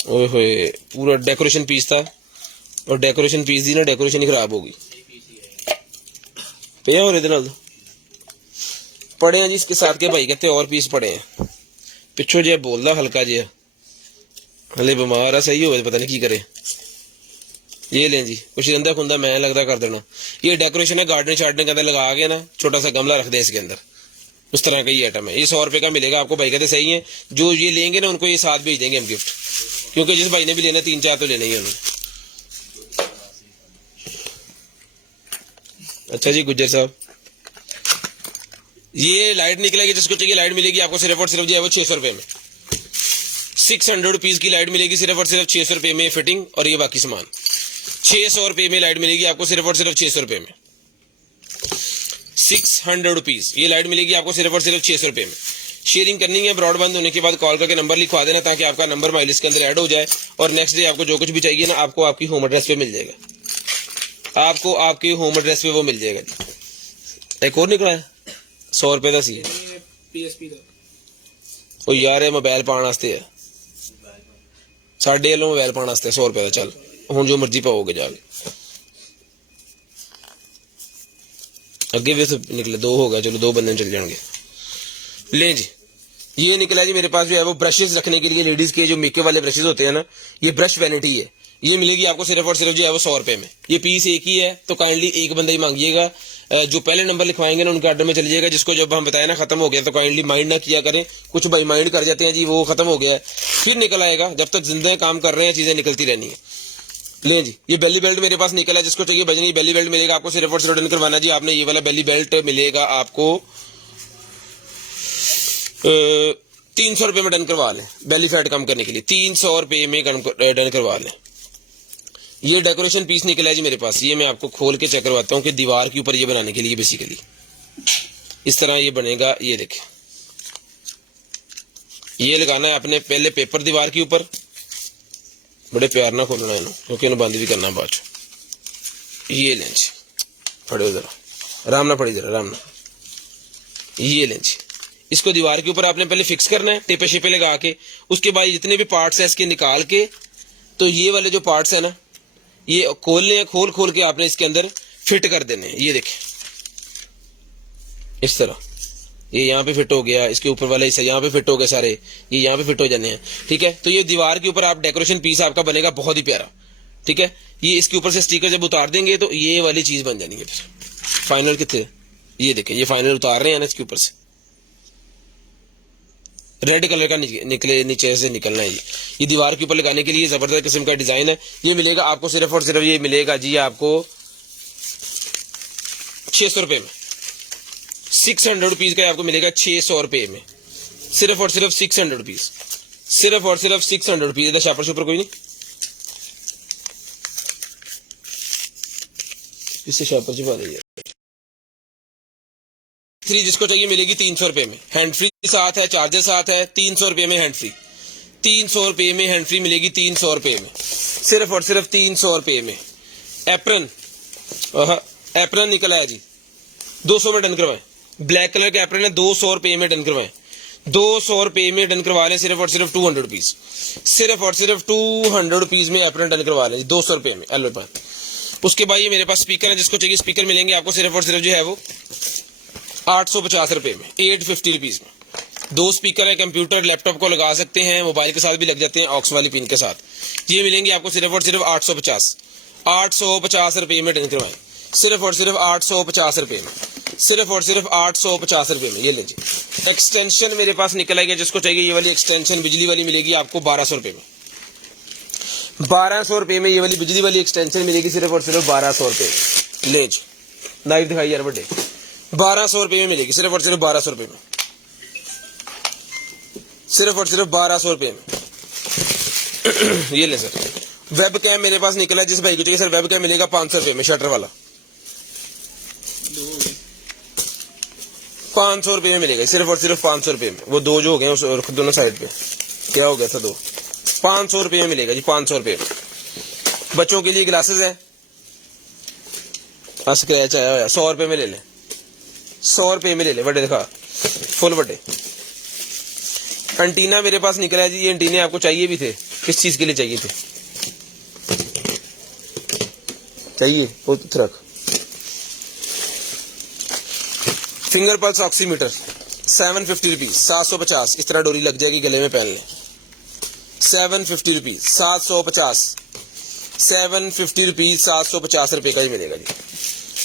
ओए होए, पूरा डेकोरेशन पीस था, और डेकोरेशन पीस दी ना, डेकोरेशन ही खराब होगी। पे और इधर पड़े हैं जी इसके साथ के भाई, कहते और पीस पड़े हैं। पिछो जे बोलदा हल्का जे हले बीमार है, सही हो पता नहीं की करे। ये लें जी, कुछ रंदा खुंदा मैं लगता कर देना। ये डेकोरेशन है, गार्डन शार्डन के अंदर लगा के ना, छोटा सा गमला रख दे इसके अंदर, उस तरह का ये आइटम है। ये 100 रुपए का मिलेगा आपको। भाई कहते सही है, जो ये लेंगे ना उनको ये साथ भेज देंगे हम गिफ्ट, क्योंकि जिस भाई ने भी लेना 3-4 तो लेना ही है उन्होंने। अच्छा जी गुज्जर साहब, ये लाइट निकलेगी, जिसको चाहिए लाइट मिलेगी आपको सिर्फ और सिर्फ जो है वो 600 रुपए में। 600 रुपीज की लाइट मिलेगी, सिर्फ और सिर्फ 600 रुपए में। फिटिंग और ये बाकी सामान 600 रुपए में लाइट मिलेगी आपको, सिर्फ और सिर्फ 600 रुपए में। 600 रुपीज ये लाइट मिलेगी आपको सिर्फ और सिर्फ 600 रुपए में। शेयरिंग करनी है, ब्रॉडबैंड होने के बाद कॉल करके नंबर लिखवा देना, ताकि आपका नंबर माई लिस्ट के अंदर ऐड हो जाए, और नेक्स्ट डे आपको जो कुछ भी चाहिए ना, आपको आपकी होम एड्रेस पे मिल जाएगा। आपको आपकी होम एड्रेस पे वो मिल जाएगा। एक और निकला है 100 रुपए का सी PSP का। ओ यार ये मोबाइल पाने वास्ते है, साढ़े वालों मोबाइल पाने वास्ते 100 रुपए का। चल हुण जो मर्जी पाओगे जाके। अगे भी तो निकले 2 हो गया, चलो 2 बंदे चल जाएंगे। ले जी, ये निकला जी मेरे पास जो है वो ब्रशेस रखने के लिए, लेडीज के जो मेकअप वाले ब्रशेस होते हैं ना, ये ब्रश वैनिटी है। ये मिलेगी आपको सिर्फ और सिर्फ जो है वो 100 रुपए में। ये पीस एक ही है, तो काइंडली एक बंदा ही मांगिएगा। जो पहले नंबर लिखवाएंगे ना उनके ऑर्डर में चल जाएगा। जिसको जब हम बताए ना खत्म हो गया, तो काइंडली माइंड ना किया करें। कुछ भाई माइंड कर जाते हैं जी, वो खत्म हो गया है, फिर निकल आएगा। जब तक जिंदा काम कर रहे हैं चीजें निकलती रहनी है। ले जी, ये बेली बेल्ट मेरे पास निकला है, जिसको चाहिए भजन बेली बेल्ट मिलेगा आपको सिर्फ और सिर्फ रिटर्न करवाना जी आपने। ये वाला बेली बेल्ट मिलेगा आपको 300 रुपए में डन करवा लें। बेली फैट कम करने के लिए 300 रुपए में डन करवा लें। ये डेकोरेशन पीस निकला है जी मेरे पास। ये मैं आपको खोल के चेक करवाता हूँ कि दीवार के ऊपर ये बनाने के लिए बेसिकली इस तरह ये बनेगा। ये देखें, ये लगाना है आपने पहले पेपर दीवार के ऊपर। बड़े प्यार ना खोलना है क्योंकि इन्हें बंद भी करना बाद। ये लें जी, पड़े जरा आराम ना, पड़ी जरा आराम ना। ये लें जी, इसको दीवार के ऊपर आपने पहले फिक्स करना है टेपे शेपे लगा के। उसके बाद जितने भी पार्ट्स हैं इसके निकाल के, तो ये वाले जो पार्ट्स है ना ये खोलने हैं, खोल खोल के आपने इसके अंदर फिट कर देने हैं। ये देखें इस तरह, ये यहाँ पे फिट हो गया, इसके ऊपर वाले हिस्से यहाँ पे फिट हो गए सारे, ये यहाँ पे फिट हो जाने हैं। ठीक है, तो ये दीवार के ऊपर आप डेकोरेशन पीस आपका बनेगा बहुत ही प्यारा। ठीक है, ये इसके ऊपर से स्टिकर जब उतार देंगे तो ये वाली चीज बन जानी है। फिर फाइनल कितने, ये देखें, ये फाइनल उतार रहे हैं ना इसके ऊपर से, रेड कलर का निकले नीचे से निकलना है। ये दीवार के ऊपर लगाने के लिए जबरदस्त किस्म का डिजाइन है। ये मिलेगा आपको सिर्फ और सिर्फ, ये मिलेगा जी आपको 600 रुपए में। 600 रुपीज का आपको मिलेगा 600 रुपए में, सिर्फ और सिर्फ 600 रुपीज, सिर्फ और सिर्फ 600 रुपीज। इधर शापर शुपर कोई नहीं, इससे शापर छुपा दीजिए। 3 जिसको चाहिए मिलेगी 300 रुपए में, हैंड फ्री साथ है, चार्जर साथ है, 300 रुपए में हैंड फ्री। 300 रुपए में हैंड फ्री मिलेगी, 300 रुपए में, सिर्फ और सिर्फ 300 रुपए में। एप्रन, एप्रन निकला है जी, 200 में डन करवाएं। ब्लैक कलर के एप्रन है, 200 रुपए में डन करवाएं। 200 रुपए में डन करवा लें, सिर्फ और सिर्फ 200 रुपीज, सिर्फ और सिर्फ 200 रुपीज में एप्रन डन करवा लें 200 रुपए में। एलो पर उसके बाद ये मेरे पास स्पीकर है, जिसको चाहिए स्पीकर मिलेंगे आपको सिर्फ और सिर्फ जो है वो 850 रुपए में, 850 रुपीज में। 2 स्पीकर है, कंप्यूटर लैपटॉप को लगा सकते हैं, मोबाइल के साथ भी लग जाते हैं ऑक्स वाली पिन के साथ। ये मिलेंगे आपको सिर्फ और सिर्फ 850 रुपए में डन करवाएं, सिर्फ और सिर्फ 850 रुपए में, सिर्फ और सिर्फ 850 रुपए में। ये लीजिए, एक्सटेंशन मेरे पास निकल आएगी, जिसको चाहिए ये वाली एक्सटेंशन बिजली वाली मिलेगी आपको 1200 रुपए में। 1200 रुपए में ये वाली बिजली वाली एक्सटेंशन मिलेगी, सिर्फ और सिर्फ 1200 रुपए में। ले जी, नाइफ दिखाई यार बड़े, 1200 रुपए में मिलेगी, सिर्फ और सिर्फ 1200 रुपए में, सिर्फ और सिर्फ 1200 रुपए में। ये ले सर, वेब कैम मेरे पास निकला है, जिस भाई को चाहिए सर वेब कैम मिलेगा 500 रुपए में, शटर वाला 500 रुपए में मिलेगा, सिर्फ और सिर्फ 500 रुपए में। वो 2 जो हो गए उस दोनों साइड पे क्या हो गया था 2, 500 रुपए में मिलेगा जी, 500 रुपए में। बच्चों के लिए ग्लासेस है, स्क्रैच आया हुआ, 100 रुपए में ले लें, 100 रुपए में ले लें। बड़े दिखा, फुल बड़े। एंटीना मेरे पास निकला है जी, ये एंटीने आपको चाहिए भी थे, किस चीज के लिए चाहिए थे? चाहिए वो रख। Finger pulse oximeter 750 rupees, 750। इस तरह डोरी लग जाएगी, गले में पहन लें। 750 रुपीज, 750, 750 रुपीज, 750 रुपए का ही मिलेगा जी।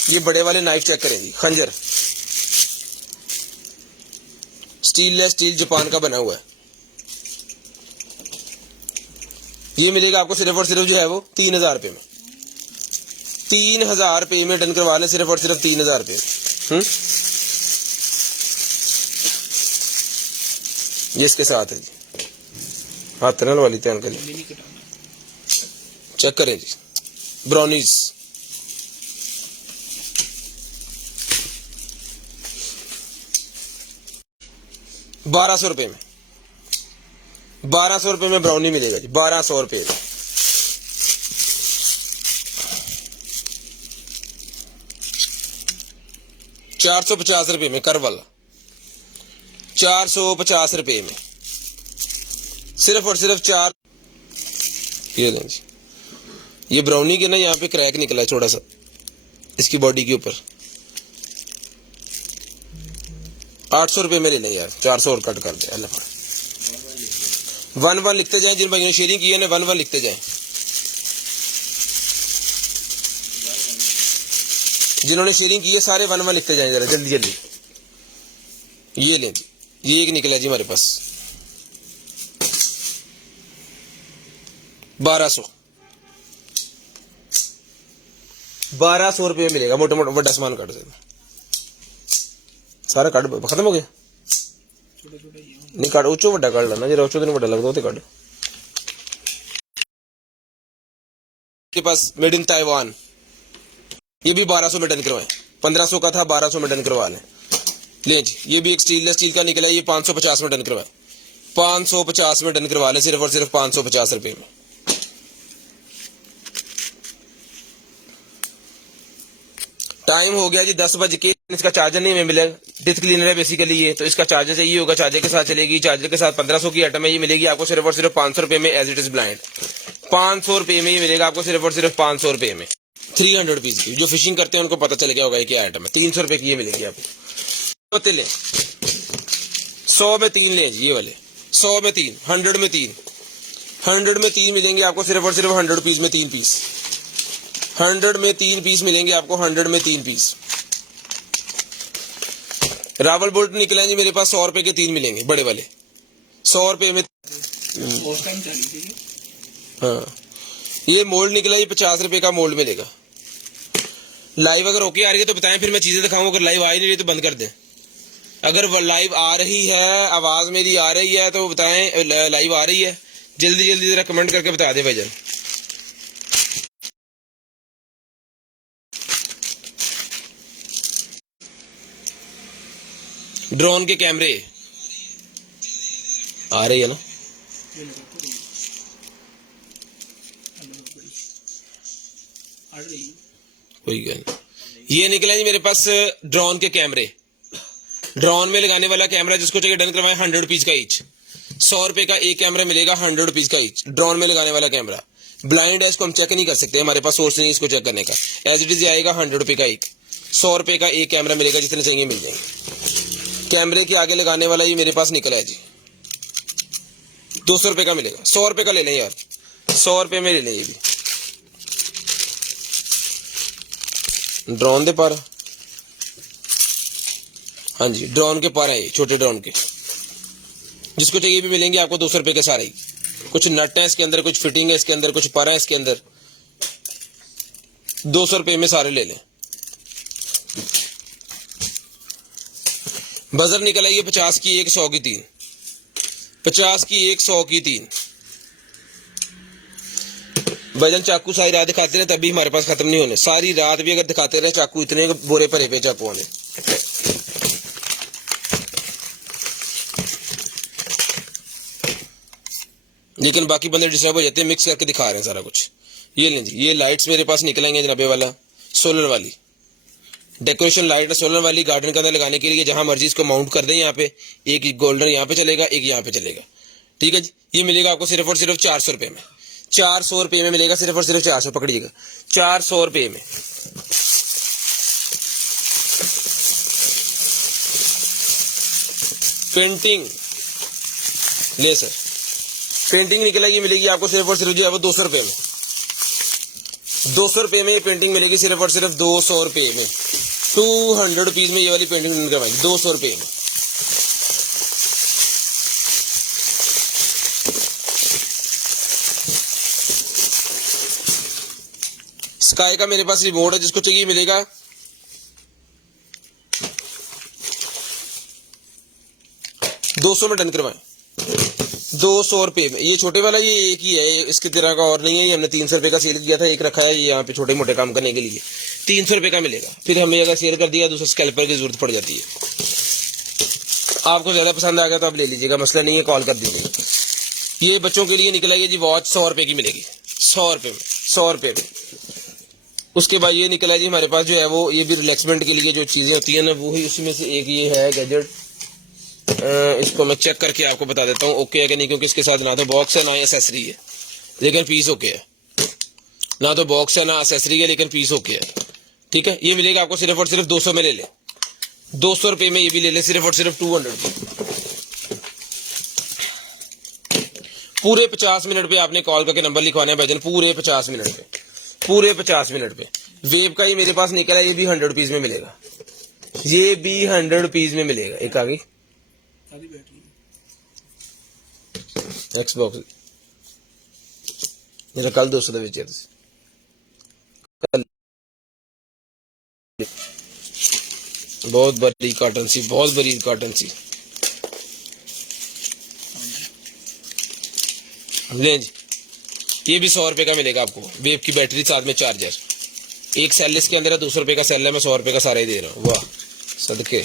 ये बड़े वाले नाइफ चेक करें जी, खंजर स्टीललेस स्टील जापान का बना हुआ है। ये मिलेगा आपको सिर्फ और सिर्फ जो है वो 3000 रुपए में, 3000 रुपए में डन करवा लें, सिर्फ और सिर्फ 3000 रुपए। ये इसके साथ है जी, हाथ टनल वाली ध्यान करिए, चेक करें जी। ब्राउनीज ₹1200 रुपए में, 1200 रुपए में ब्राउनी मिलेगा जी, 1200 रुपए में। ₹450 रुपए में, कर वाला 450 रुपए में, सिर्फ और सिर्फ 4। ये लें जी, ये ब्राउनी के ना यहाँ पे क्रैक निकला है छोटा सा इसकी बॉडी के ऊपर, 800 रुपए में ले लें यार, 400 और कट कर दे। अल्लाह 1-1 लिखते जाएं, जिन भाइयों ने शेयरिंग की है ना 1-1 लिखते जाएं, जिन्होंने शेयरिंग की है सारे 1-1 लिखते जाएं जरा जल्दी जल्दी। ये लें जी, ये एक निकला जी हमारे पास 1200 रुपए में मिलेगा। मोटा मोटा बड़ा सामान काट देना, सारा काट खत्म हो गया। नहीं काट, ऊंचो बड़ा काट लेना, जरा ऊंचो दिन बड़ा लगता तो काट आपके पास, मेड इन ताइवान। ये भी 1200 में डन करवाएं, 1500 का था, 1200 में डन करवा लें। ले जी, ये भी एक स्टेनलेस स्टील का निकला है, ये 550 में डन करवाएं, 550 में डन करवा लें, सिर्फ और सिर्फ 550 रुपए में। टाइम हो गया जी 10 बज के। इसका चार्जर नहीं हमें मिलेगा, डिस्क क्लीनर है बेसिकली ये, तो इसका चार्जर चाहिए होगा, चार्जर के साथ चलेगी। चार्जर के साथ 1500 की आइटम है, ये मिलेगी आपको सिर्फ और सिर्फ 500 रुपए में, एज इट इज ब्लाइंड। 500 रुपए में ये मिलेगा आपको सिर्फ और सिर्फ 500 रुपए में। 300 रुपीज की, जो फिशिंग करते हैं उनको पता चल गया होगा ये क्या आइटम है। 300 रुपए की ये मिलेगी आपको। तो ले 100 में 3 लें जी, ये वाले 100 में 3, 100 में 3, 100 में 3 मिलेंगे आपको सिर्फ और सिर्फ 100 रुपीज में 3 पीस। 100 में 3 पीस मिलेंगे आपको, 100 में 3 पीस। रावल बोल्ट निकले जी मेरे पास, 100 रुपए के 3 मिलेंगे बड़े वाले, 100 रुपए में। हाँ, ये मोल्ड निकला, ये 50 रुपए का मोल्ड मिलेगा। लाइव अगर ओके आ रही है तो बताएं, फिर मैं चीजें दिखाऊं। अगर लाइव आ ही नहीं रही तो बंद कर दें। अगर लाइव आ रही है, आवाज मेरी आ रही है तो बताएं लाइव आ रही है। जल्दी जल्दी जरा कमेंट करके बता दे भाईजान। ड्रोन के कैमरे आ रही है ना? कोई गल नहीं। ये निकला जी मेरे पास ड्रोन के कैमरे। ड्रोन में लगाने वाला कैमरा, जिसको चाहिए डन करवाए, 100 रुपीज का ईच। 100 रुपए का एक कैमरा मिलेगा, 100 रुपीज का ईच। ड्रोन में लगाने वाला कैमरा ब्लाइंड है, इसको हम चेक नहीं कर सकते, हमारे पास सोर्स नहीं इसको चेक करने का। एज इट इज आएगा 100 रुपए का एक। 100 रुपए का एक कैमरा मिलेगा, जितने चाहिए मिल जाएंगे। कैमरे के आगे लगाने वाला ये मेरे पास निकला है जी, 200 रुपए का मिलेगा। 100 रुपए का ले लें यार, 100 रुपए में ले लें। ये भी ड्रोन दे पर, हाँ जी ड्रोन के पर है, छोटे ड्रोन के। जिसको चाहिए भी मिलेंगे आपको 200 रुपए के सारे ही। कुछ नट है इसके अंदर, कुछ फिटिंग है इसके अंदर, कुछ पर है इसके अंदर। 200 रुपए में सारे ले लें। बजर निकला ये 50 की एक, 100 की 3। 50 की एक, 100 की 3। भजन चाकू सारी रात दिखाते रहे तभी हमारे पास खत्म नहीं होने। सारी रात भी अगर दिखाते रहे चाकू, इतने बोरे भरे पे चाकू ने। लेकिन बाकी बंदे डिस्टर्ब हो जाते हैं, मिक्स करके दिखा रहे हैं सारा कुछ। ये लें जी, ये लाइट्स मेरे पास निकलेंगे जनाबे वाला, सोलर वाली डेकोरेशन लाइट है, सोलर वाली, गार्डन के अंदर लगाने के लिए। जहां मर्जी इसको माउंट कर दें। यहाँ पे एक गोल्डन यहाँ पे चलेगा, एक यहाँ पे चलेगा। ठीक है जी, ये मिलेगा आपको सिर्फ और सिर्फ 400 रुपए में। 400 रुपए में मिलेगा, सिर्फ और सिर्फ 400, पकड़िएगा 400 रुपए में। पेंटिंग ले सर, पेंटिंग निकला, ये मिलेगी आपको सिर्फ और सिर्फ जो है वो 200 रुपए में। 200 रुपए में ये पेंटिंग मिलेगी, सिर्फ और सिर्फ 200 रुपए में। 200 रुपीज में ये वाली पेंटिंग करवाएंगे, 200 रुपए में। स्काई का मेरे पास रिमोट है, जिसको चाहिए मिलेगा 200 में डन करवाएं, 200 रुपए में। ये छोटे वाला ये एक ही है, इसके तरह का और नहीं है। ये हमने 300 रुपए का सेल किया था, एक रखा है ये यहाँ पे छोटे मोटे काम करने के लिए। 300 रुपए का मिलेगा। फिर हमें अगर सेल कर दिया दूसरा स्कैल्पर की जरूरत पड़ जाती है। आपको ज्यादा पसंद आ गया तो आप ले लीजिएगा, मसला नहीं है, कॉल कर दीजिएगा। ये बच्चों के लिए निकला है जी वॉच, 100 रुपए की मिलेगी, 100 रुपए में, 100 रुपए में। उसके बाद ये निकला है जी हमारे पास जो है वो, ये भी रिलैक्समेंट के लिए जो चीजें होती है ना, वो ही उसमें से एक ये है गैजेट। इसको मैं चेक करके आपको बता देता हूँ ओके है कि नहीं, क्योंकि इसके साथ ना तो बॉक्स है ना एसेसरी है, लेकिन पीस ओके है। ना तो बॉक्स है ना एसेसरी है, लेकिन पीस ओके है। ठीक है, ये मिलेगा आपको सिर्फ और सिर्फ 200 में ले ले, 200 रुपए में ये भी ले ले, सिर्फ और सिर्फ 200। पूरे 50 मिनट पे आपने कॉल करके नंबर लिखवाना है भाईजान, पूरे 50 मिनट पे, पूरे 50 मिनट पे। वेब का ही मेरे पास निकला है, ये भी 100 रुपीज में मिलेगा, ये भी 100 रुपीज में मिलेगा। एक आ गई एक्सबॉक्स, मेरा कल 200 ਦੇ ਵਿੱਚ ਹੈ ਤੁਸੀਂ कल। बहुत बड़ी काटन सी, बहुत बड़ी काटन सी ले जी। ये भी 100 रुपए का मिलेगा आपको, वेव की बैटरी साथ में चार्जर, एक सेल इसके अंदर है, 200 रुपए का सेल है, मैं 100 रुपए का सारा ही दे रहा हूँ। वाह सदके।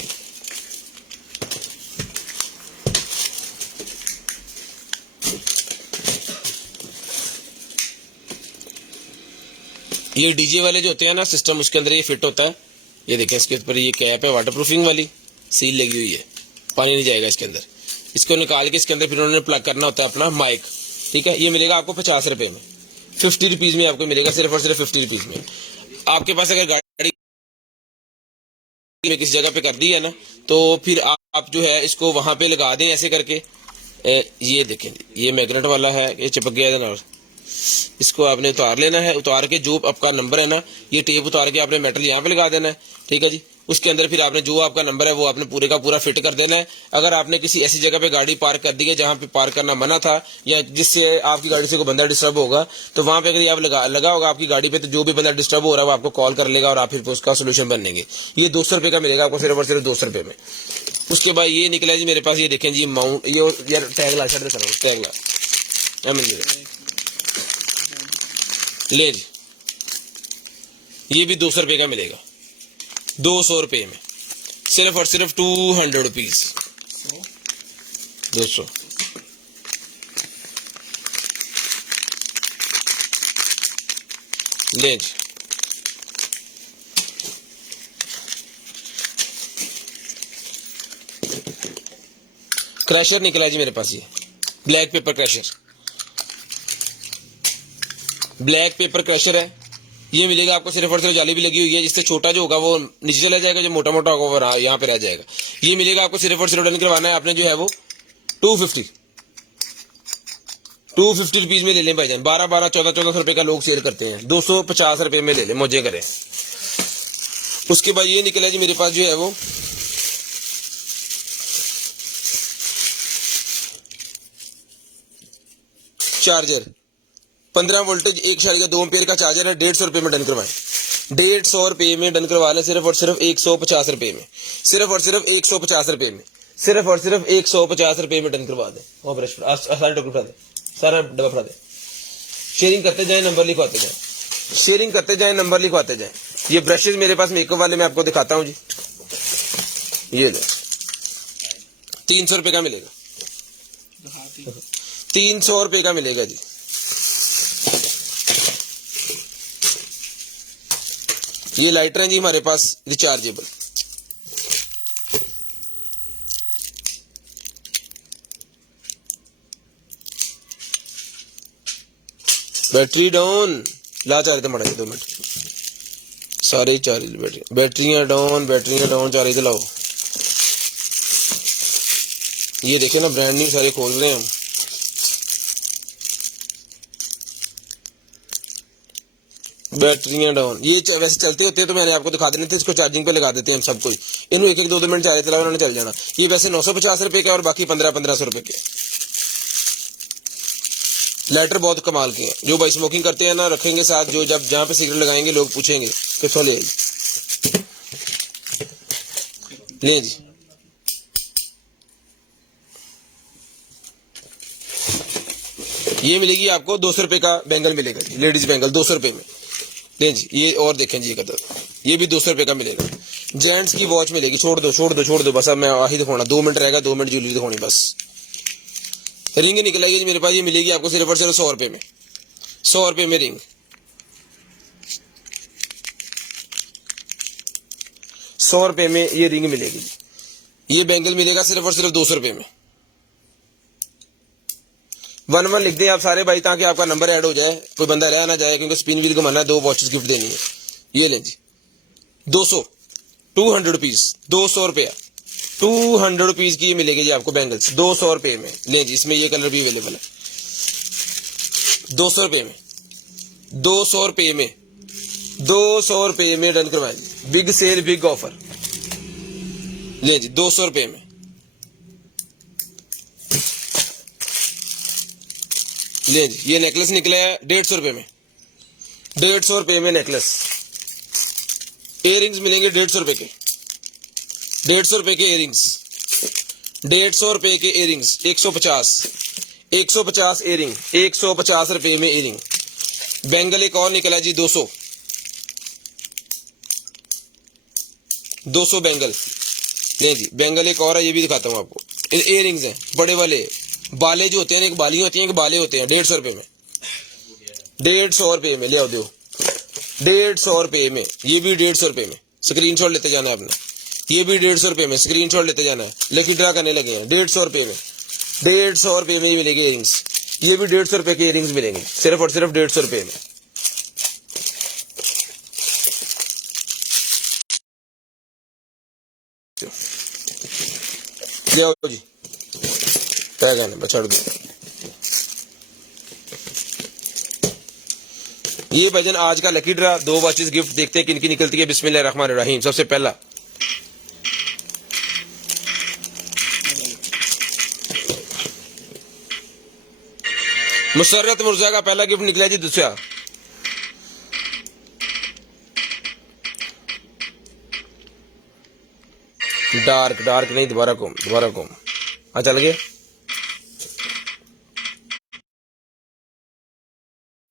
ये डीजे वाले जो होते हैं ना सिस्टम, उसके अंदर ये फिट होता है। ये देखें इसके ऊपर ये कैप है वाटरप्रूफिंग वाली, सील लगी हुई है, पानी नहीं जाएगा इसके अंदर। इसको निकाल के इसके अंदर फिर उन्होंने प्लग करना होता है अपना माइक, ठीक है। ये मिलेगा आपको 50 रुपए में, 50 रुपीज में आपको मिलेगा, सिर्फ और सिर्फ 50 रुपीज में। आपके पास अगर गाड़ी में किसी जगह पे कर दी है ना, तो फिर आप जो है इसको वहां पे लगा दें ऐसे करके। ये देखें, ये मैग्नेट वाला है, ये चिपक गया है ना, इसको आपने उतार लेना है। उतार के जो आपका नंबर है ना, ये टेप उतार के आपने मेटल यहाँ पे लगा देना है, ठीक है जी। उसके अंदर फिर आपने जो आपका नंबर है वो आपने पूरे का पूरा फिट कर देना है। अगर आपने किसी ऐसी जगह पे गाड़ी पार्क कर दी है जहाँ पे पार्क करना मना था, या जिससे आपकी गाड़ी से कोई बंदा डिस्टर्ब होगा, तो वहां पे अगर आप लगा होगा आपकी गाड़ी पे, तो जो भी बंदा डिस्टर्ब हो रहा है वो आपको कॉल कर लेगा और आप फिर उसका सोल्यूशन बनेंगे। ये 200 रुपए का मिलेगा आपको, सिर्फ और सिर्फ 200 रुपए में। उसके बाद ये निकला जी मेरे पास, ये देखें जी माउंट, ये यार टैग ला छड़ टैग ला ले जी, ये भी 200 रुपए का मिलेगा, 200 रुपए में, सिर्फ और सिर्फ 200 रुपीज, 200। ले जी, क्रैशर निकला जी मेरे पास, ये black pepper crasher, black pepper crusher है। ये मिलेगा आपको, सिर्फ और सिर्फ जाली भी लगी हुई है, जिससे छोटा जो होगा वो नीचे चला जाएगा, जो मोटा मोटा होगा वो यहाँ पे रह जाएगा। ये मिलेगा आपको, सिर्फ और सिर्फ निकलवाना है आपने जो है वो 250 रुपीज में ले लें भाईजान। 12 14 रुपए का लोग सेल करते हैं, 250 रुपए में ले लें, मौजे करें। उसके बाद ये निकला जी मेरे पास जो है वो चार्जर, 15 वोल्टेज 1.2 एम्पीयर का चार्जर है, 150 रुपए में डन करवाएं, 150 रुपए में डन करवा लें, सिर्फ और सिर्फ 150 रुपए में, सिर्फ और सिर्फ 150 रुपए में, सिर्फ और सिर्फ 150 रुपए में डन करवा दें। वो ब्रश सारा टोकन उठा दे, सारा डब्बा उठा दे। शेयरिंग करते जाए, नंबर लिखवाते जाए, शेयरिंग करते जाए, नंबर लिखवाते जाए। ये ब्रशेज मेरे पास मेकअप वाले मैं आपको दिखाता हूँ जी, ये लो 300 रुपए का मिलेगा, 300 रुपए का मिलेगा जी। ये लाइटर है जी हमारे पास रिचार्जेबल, बैटरी डाउन ला चार तो मड़ा 2 मिनट, सारे चार बैटरियां डाउन चार ही लाओ। ये देखे ना ब्रांड न्यू सारे खोल रहे हैं हम। बैटरियां डाउन, ये वैसे चलते होते हैं तो मैंने आपको दिखा देने थे, इसको चार्जिंग पे लगा देते हैं हम सब कोई, इन्होंने 1-2 मिनट चाहे चलाओ, उन्होंने चल जाना। ये वैसे 950 रुपए का और बाकी 1500 रुपए के। लाइटर बहुत कमाल के हैं, जो भाई स्मोकिंग करते हैं ना रखेंगे साथ, जो जब जहाँ पे सिगरेट लगाएंगे लोग पूछेंगे किथों ले जी। ये मिलेगी आपको 200 रुपए का बैंगल मिलेगा जी, लेडीज बैंगल 200 रुपए में ले जी। ये और देखें जी, ये भी 200 रुपए का मिलेगा। जेंट्स की वॉच मिलेगी, छोड़ दो बस, अब मैं आही दिखाना, 2 मिनट रहेगा, 2 मिनट ज्वेलरी दिखानी बस। रिंग निकलेगी जी मेरे पास, ये मिलेगी आपको सिर्फ और सिर्फ 100 रुपए में, 100 रुपए में रिंग, 100 रुपए में ये रिंग मिलेगी। ये बैंगल मिलेगा सिर्फ और सिर्फ 200 रुपए में। 11 लिख दें आप सारे भाई, ताकि आपका नंबर ऐड हो जाए, कोई बंदा रह ना जाए, क्योंकि स्पिन व्हील घुमाना है, 2 वॉचेस गिफ्ट देनी है। ये लें जी 200 रुपीज, 200 रुपया, 200 रुपीज की मिलेगी जी आपको बैंगल्स 200 रुपए में। ले जी, इसमें ये कलर भी अवेलेबल है 200 रुपए में, 200 रुपए में, 200 रुपए में डन करवाएं। बिग सेल बिग ऑफर, ले जी 200 रुपए में। ले जी, ये नेकलेस निकला है 150 रुपए में, 150 रुपए में नेकलेस। इयररिंग्स मिलेंगे 150 रुपए के, 150 रुपए के इयररिंग्स, 150 रुपए के इयररिंग्स, 150, 150 इयरिंग, 150 रुपए में इयरिंग। बैंगल एक और निकला जी 200 बैंगल। नहीं जी, बैंगल एक और है, ये भी दिखाता हूँ आपको। इयरिंग्स हैं बड़े वाले, बाले जो होते हैं, एक बाली होती है, एक बाले होते हैं। 150 रुपए में, 150 रुपए में ले आओ, दो 150 रुपए में। ये भी 150 रुपए में, स्क्रीनशॉट लेते जाना है आपने। ये भी 150 रुपए में, स्क्रीनशॉट लेते जाना है। लकी ड्रा करने लगे हैं 150 रुपए में, 150 रुपए में मिलेगी इयरिंग्स। ये भी 150 रुपए के इयरिंग्स मिलेंगे, सिर्फ और सिर्फ 150 रुपए में। ले आओ जी, क्या कहना है, छोड़ दो। ये भजन आज का लकी ड्रा, 2 वॉचेस गिफ्ट। देखते हैं किन की निकलती है। बिस्मिल्लाहिर्रहमानिर्रहीम। सबसे पहला मुसर्रत मुर्जा का पहला गिफ्ट निकला जी। दूसरा डार्क नहीं, दोबारा कौम चल गया।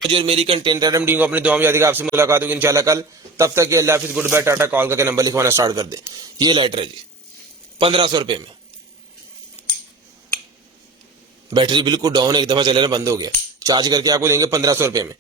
जो मेरी कंटेंट आइटम टीम को अपनी दुआ में याद, आपसे मुलाकात होगी इंशाल्लाह कल। तब तक ये अल्लाह हाफिज़, गुड बाय, टाटा। कॉल करके नंबर लिखवाना स्टार्ट कर दे। ये लाइटर है जी 1500 रुपए में। बैटरी बिल्कुल डाउन है, एक दफा चलेना बंद हो गया। चार्ज करके आपको देंगे 1500 रुपए में।